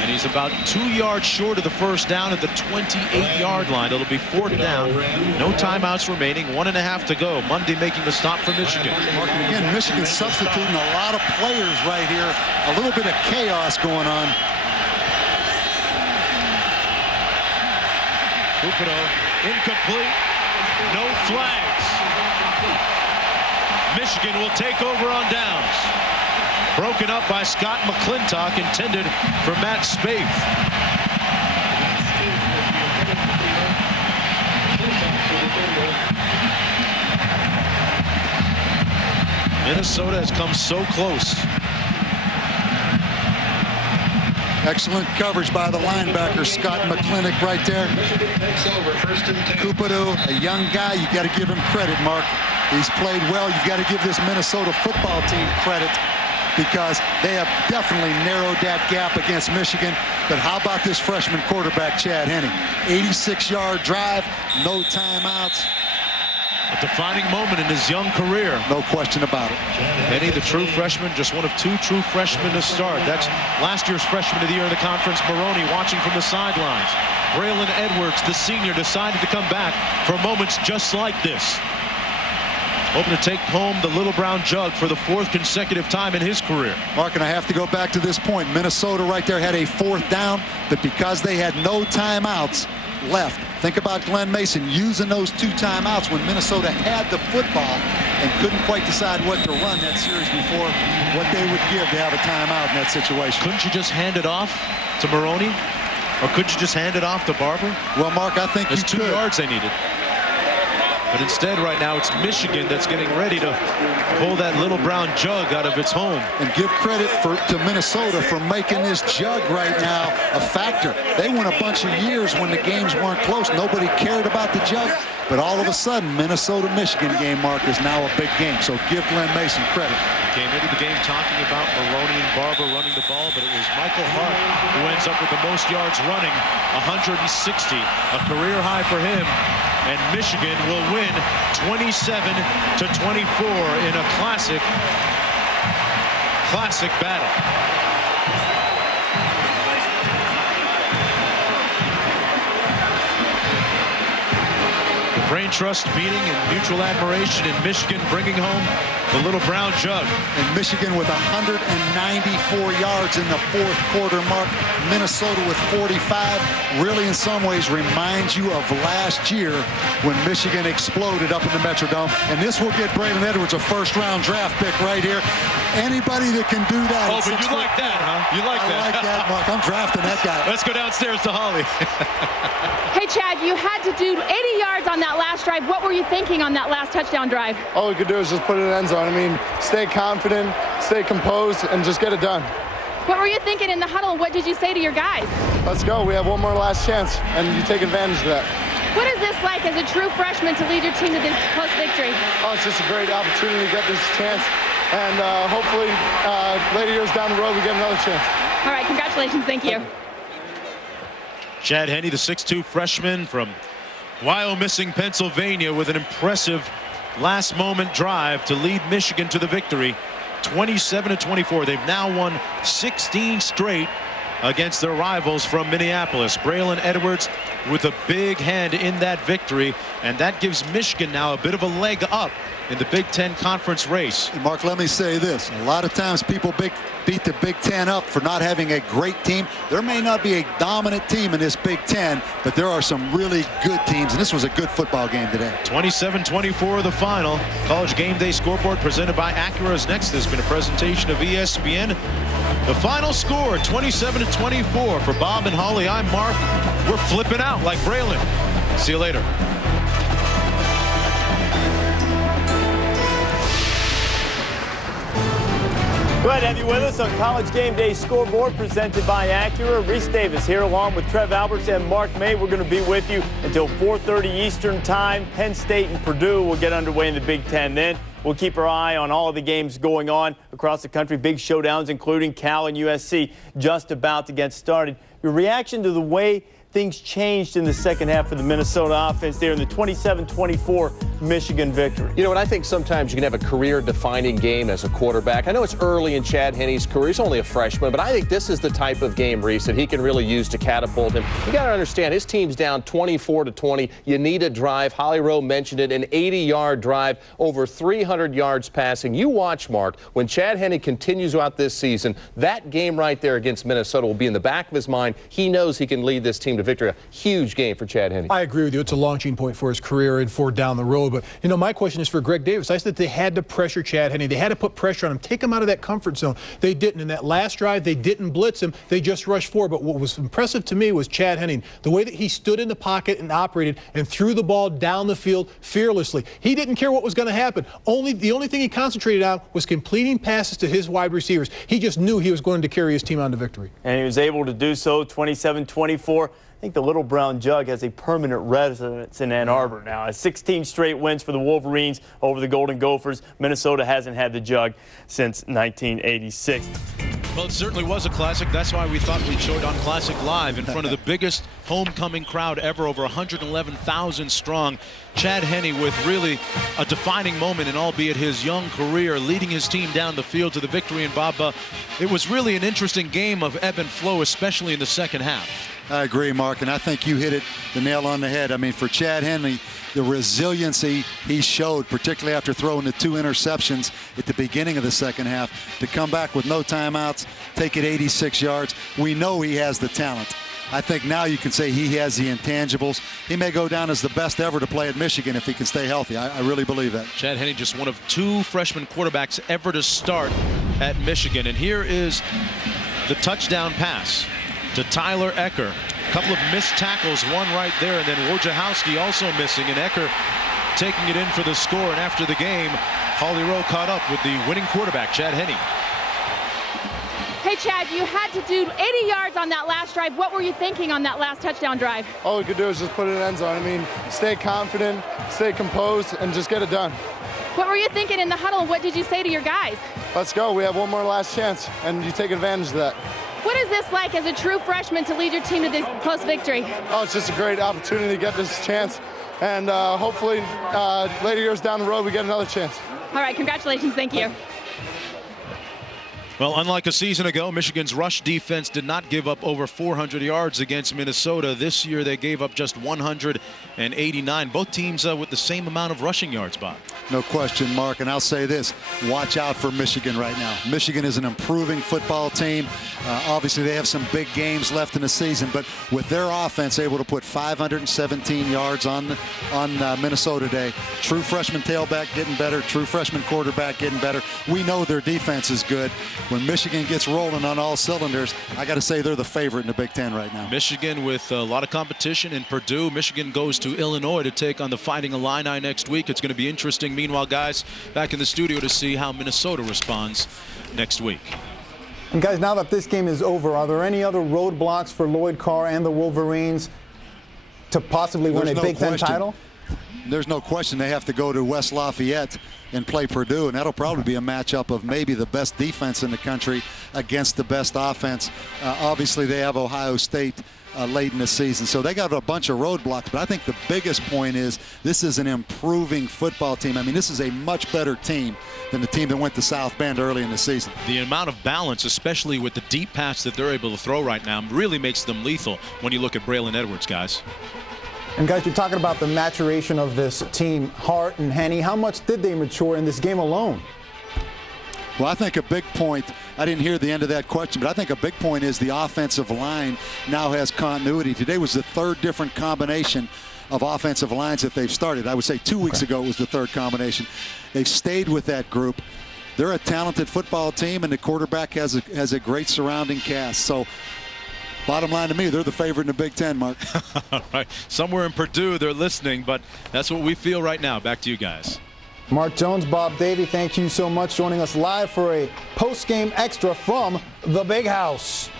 And he's about 2 yards short of the first down at the 28-yard line. It'll be 4th down. No timeouts remaining. 1.5 to go. Mundy making the stop for Michigan. Mark, and again, Michigan substituting a lot of players right here. A little bit of chaos going on. Cupido incomplete. No flags. Michigan will take over on downs. Broken up by Scott McClintock, intended for Matt Spaeth. Minnesota has come so close. Excellent coverage by the linebacker, Scott McClintock, right there. Cupido, a young guy, you got to give him credit, Mark. He's played well. You've got to give this Minnesota football team credit because they have definitely narrowed that gap against Michigan. But how about this freshman quarterback, Chad Henne? 86-yard drive, no timeouts. A defining moment in his young career. No question about it. Henne, the true freshman, just one of 2 true freshmen to start. That's last year's freshman of the year in the conference, Maroney, watching from the sidelines. Braylon Edwards, the senior, decided to come back for moments just like this. Hoping to take home the Little Brown Jug for the 4th consecutive time in his career. Mark, and I have to go back to this point. Minnesota right there had a 4th down, but because they had no timeouts left, think about Glenn Mason using those 2 timeouts when Minnesota had the football and couldn't quite decide what to run that series before, what they would give to have a timeout in that situation. Couldn't you just hand it off to Maroney? Or could you just hand it off to Barber? Well, Mark, I think There's 2 yards they needed. But instead, right now, it's Michigan that's getting ready to pull that little brown jug out of its home. And give credit to Minnesota for making this jug right now a factor. They went a bunch of years when the games weren't close. Nobody cared about the jug. But all of a sudden, Minnesota-Michigan game, Mark, is now a big game. So give Glenn Mason credit. Came into the game talking about Maroney and Barber running the ball, but it was Michael Hart who ends up with the most yards running, 160, a career high for him. And Michigan will win 27-24 in a classic battle. Brain Trust meeting and mutual admiration, in Michigan bringing home the little brown jug. And Michigan with 194 yards in the fourth quarter, Mark. Minnesota with 45. Really, in some ways, reminds you of last year when Michigan exploded up in the Metrodome. And this will get Braylon Edwards a first-round draft pick right here. Anybody that can do that. Oh, but you like that, huh? You like that. I like that, Mark. I'm drafting that guy. Let's go downstairs to Holly. Hey, Chad, you had to do 80 yards on that last drive. What were you thinking on that last touchdown drive? All we could do is just put it in the end zone. I mean, stay confident, stay composed, and just get it done. What were you thinking in the huddle? What did you say to your guys? Let's go. We have one more last chance, and you take advantage of that. What is this like as a true freshman to lead your team to this close victory? Oh, it's just a great opportunity to get this chance, and hopefully later years down the road we get another chance. All right, congratulations. Thank you. Chad Henne, the 6'2 freshman from Wyomissing, Pennsylvania, with an impressive last-moment drive to lead Michigan to the victory, 27-24. They've now won 16 straight against their rivals from Minneapolis. Braylon Edwards with a big hand in that victory, and that gives Michigan now a bit of a leg up in the Big Ten Conference race. And Mark, let me say this. A lot of times people beat the Big Ten up for not having a great team. There may not be a dominant team in this Big Ten, but there are some really good teams, and this was a good football game today. 27-24 the final. College Game Day scoreboard presented by Acura is next. There's been a presentation of ESPN. The final score, 27-24 for Bob and Holly. I'm Mark. We're flipping out like Braylon. See you later. Glad to have you with us on College Game Day scoreboard presented by Acura. Reese Davis here along with Trev Alberts and Mark May. We're going to be with you until 4:30 Eastern time. Penn State and Purdue will get underway in the Big Ten then. We'll keep our eye on all of the games going on across the country. Big showdowns, including Cal and USC, just about to get started. Your reaction to the way things changed in the second half of the Minnesota offense there in the 27-24 Michigan victory. You know what, I think sometimes you can have a career-defining game as a quarterback. I know it's early in Chad Henne's career. He's only a freshman, but I think this is the type of game, Reese, that he can really use to catapult him. You got to understand, his team's down 24-20. You need a drive. Holly Rowe mentioned it, an 80-yard drive, over 300 yards passing. You watch, Mark, when Chad Henne continues out this season, that game right there against Minnesota will be in the back of his mind. He knows he can lead this team to victory. A huge game for Chad Henne. I agree with you. It's a launching point for his career and for down the road. But, you know, my question is for Greg Davis. I said they had to pressure Chad Henne. They had to put pressure on him, take him out of that comfort zone. They didn't. In that last drive, they didn't blitz him. They just rushed forward. But what was impressive to me was Chad Henne, the way that he stood in the pocket and operated and threw the ball down the field fearlessly. He didn't care what was going to happen. The only thing he concentrated on was completing passes to his wide receivers. He just knew he was going to carry his team on to victory. And he was able to do so, 27-24. I think the Little Brown Jug has a permanent residence in Ann Arbor now. 16 straight wins for the Wolverines over the Golden Gophers. Minnesota hasn't had the Jug since 1986. Well, it certainly was a classic. That's why we thought we'd show it on Classic Live in front of the biggest homecoming crowd ever, over 111,000 strong. Chad Henne with really a defining moment in albeit his young career, leading his team down the field to the victory. And Bob, it was really an interesting game of ebb and flow, especially in the second half. I agree, Mark, and I think you hit the nail on the head. I mean, for Chad Henne, the resiliency he showed, particularly after throwing the 2 interceptions at the beginning of the second half, to come back with no timeouts, take it 86 yards. We know he has the talent. I think now you can say he has the intangibles. He may go down as the best ever to play at Michigan if he can stay healthy. I really believe that. Chad Henne, just one of 2 freshman quarterbacks ever to start at Michigan. And here is the touchdown pass to Tyler Ecker. A couple of missed tackles, one right there, and then Wojciechowski also missing, and Ecker taking it in for the score. And after the game, Holly Rowe caught up with the winning quarterback, Chad Henne. Hey, Chad, you had to do 80 yards on that last drive. What were you thinking on that last touchdown drive? All we could do is just put it in the end zone. I mean, stay confident, stay composed, and just get it done. What were you thinking in the huddle? What did you say to your guys? Let's go. We have one more last chance, and you take advantage of that. What is this like as a true freshman to lead your team to this close victory? Oh, it's just a great opportunity to get this chance, and hopefully later years down the road we get another chance. All right, congratulations. Thank you. Well, unlike a season ago, Michigan's rush defense did not give up over 400 yards against Minnesota. This year, they gave up just 189. Both teams with the same amount of rushing yards, Bob. No question, Mark. And I'll say this, watch out for Michigan right now. Michigan is an improving football team. Obviously, they have some big games left in the season, but with their offense able to put 517 yards on Minnesota today, true freshman tailback getting better, true freshman quarterback getting better. We know their defense is good. When Michigan gets rolling on all cylinders, I got to say they're the favorite in the Big Ten right now. Michigan with a lot of competition in Purdue. Michigan goes to Illinois to take on the Fighting Illini next week. It's going to be interesting. Meanwhile, guys, back in the studio to see how Minnesota responds next week. And guys, now that this game is over, are there any other roadblocks for Lloyd Carr and the Wolverines to possibly win a Big Ten title? There's no question they have to go to West Lafayette and play Purdue, and that'll probably be a matchup of maybe the best defense in the country against the best offense. Obviously, they have Ohio State late in the season, so they got a bunch of roadblocks. But I think the biggest point is this is an improving football team. I mean, this is a much better team than the team that went to South Bend early in the season. The amount of balance, especially with the deep pass that they're able to throw right now, really makes them lethal when you look at Braylon Edwards, guys. And guys, you're talking about the maturation of this team, Hart and Henne. How much did they mature in this game alone? Well, I think a big point, I didn't hear the end of that question, but I think a big point is the offensive line now has continuity. Today was the third different combination of offensive lines that they've started. I would say 2 weeks ago it was the third combination. They've stayed with that group. They're a talented football team, and the quarterback has a great surrounding cast. So bottom line to me, they're the favorite in the Big Ten, Mark. All right. Somewhere in Purdue, they're listening, but that's what we feel right now. Back to you guys. Mark Jones, Bob Davie, thank you so much joining us live for a post-game extra from the Big House.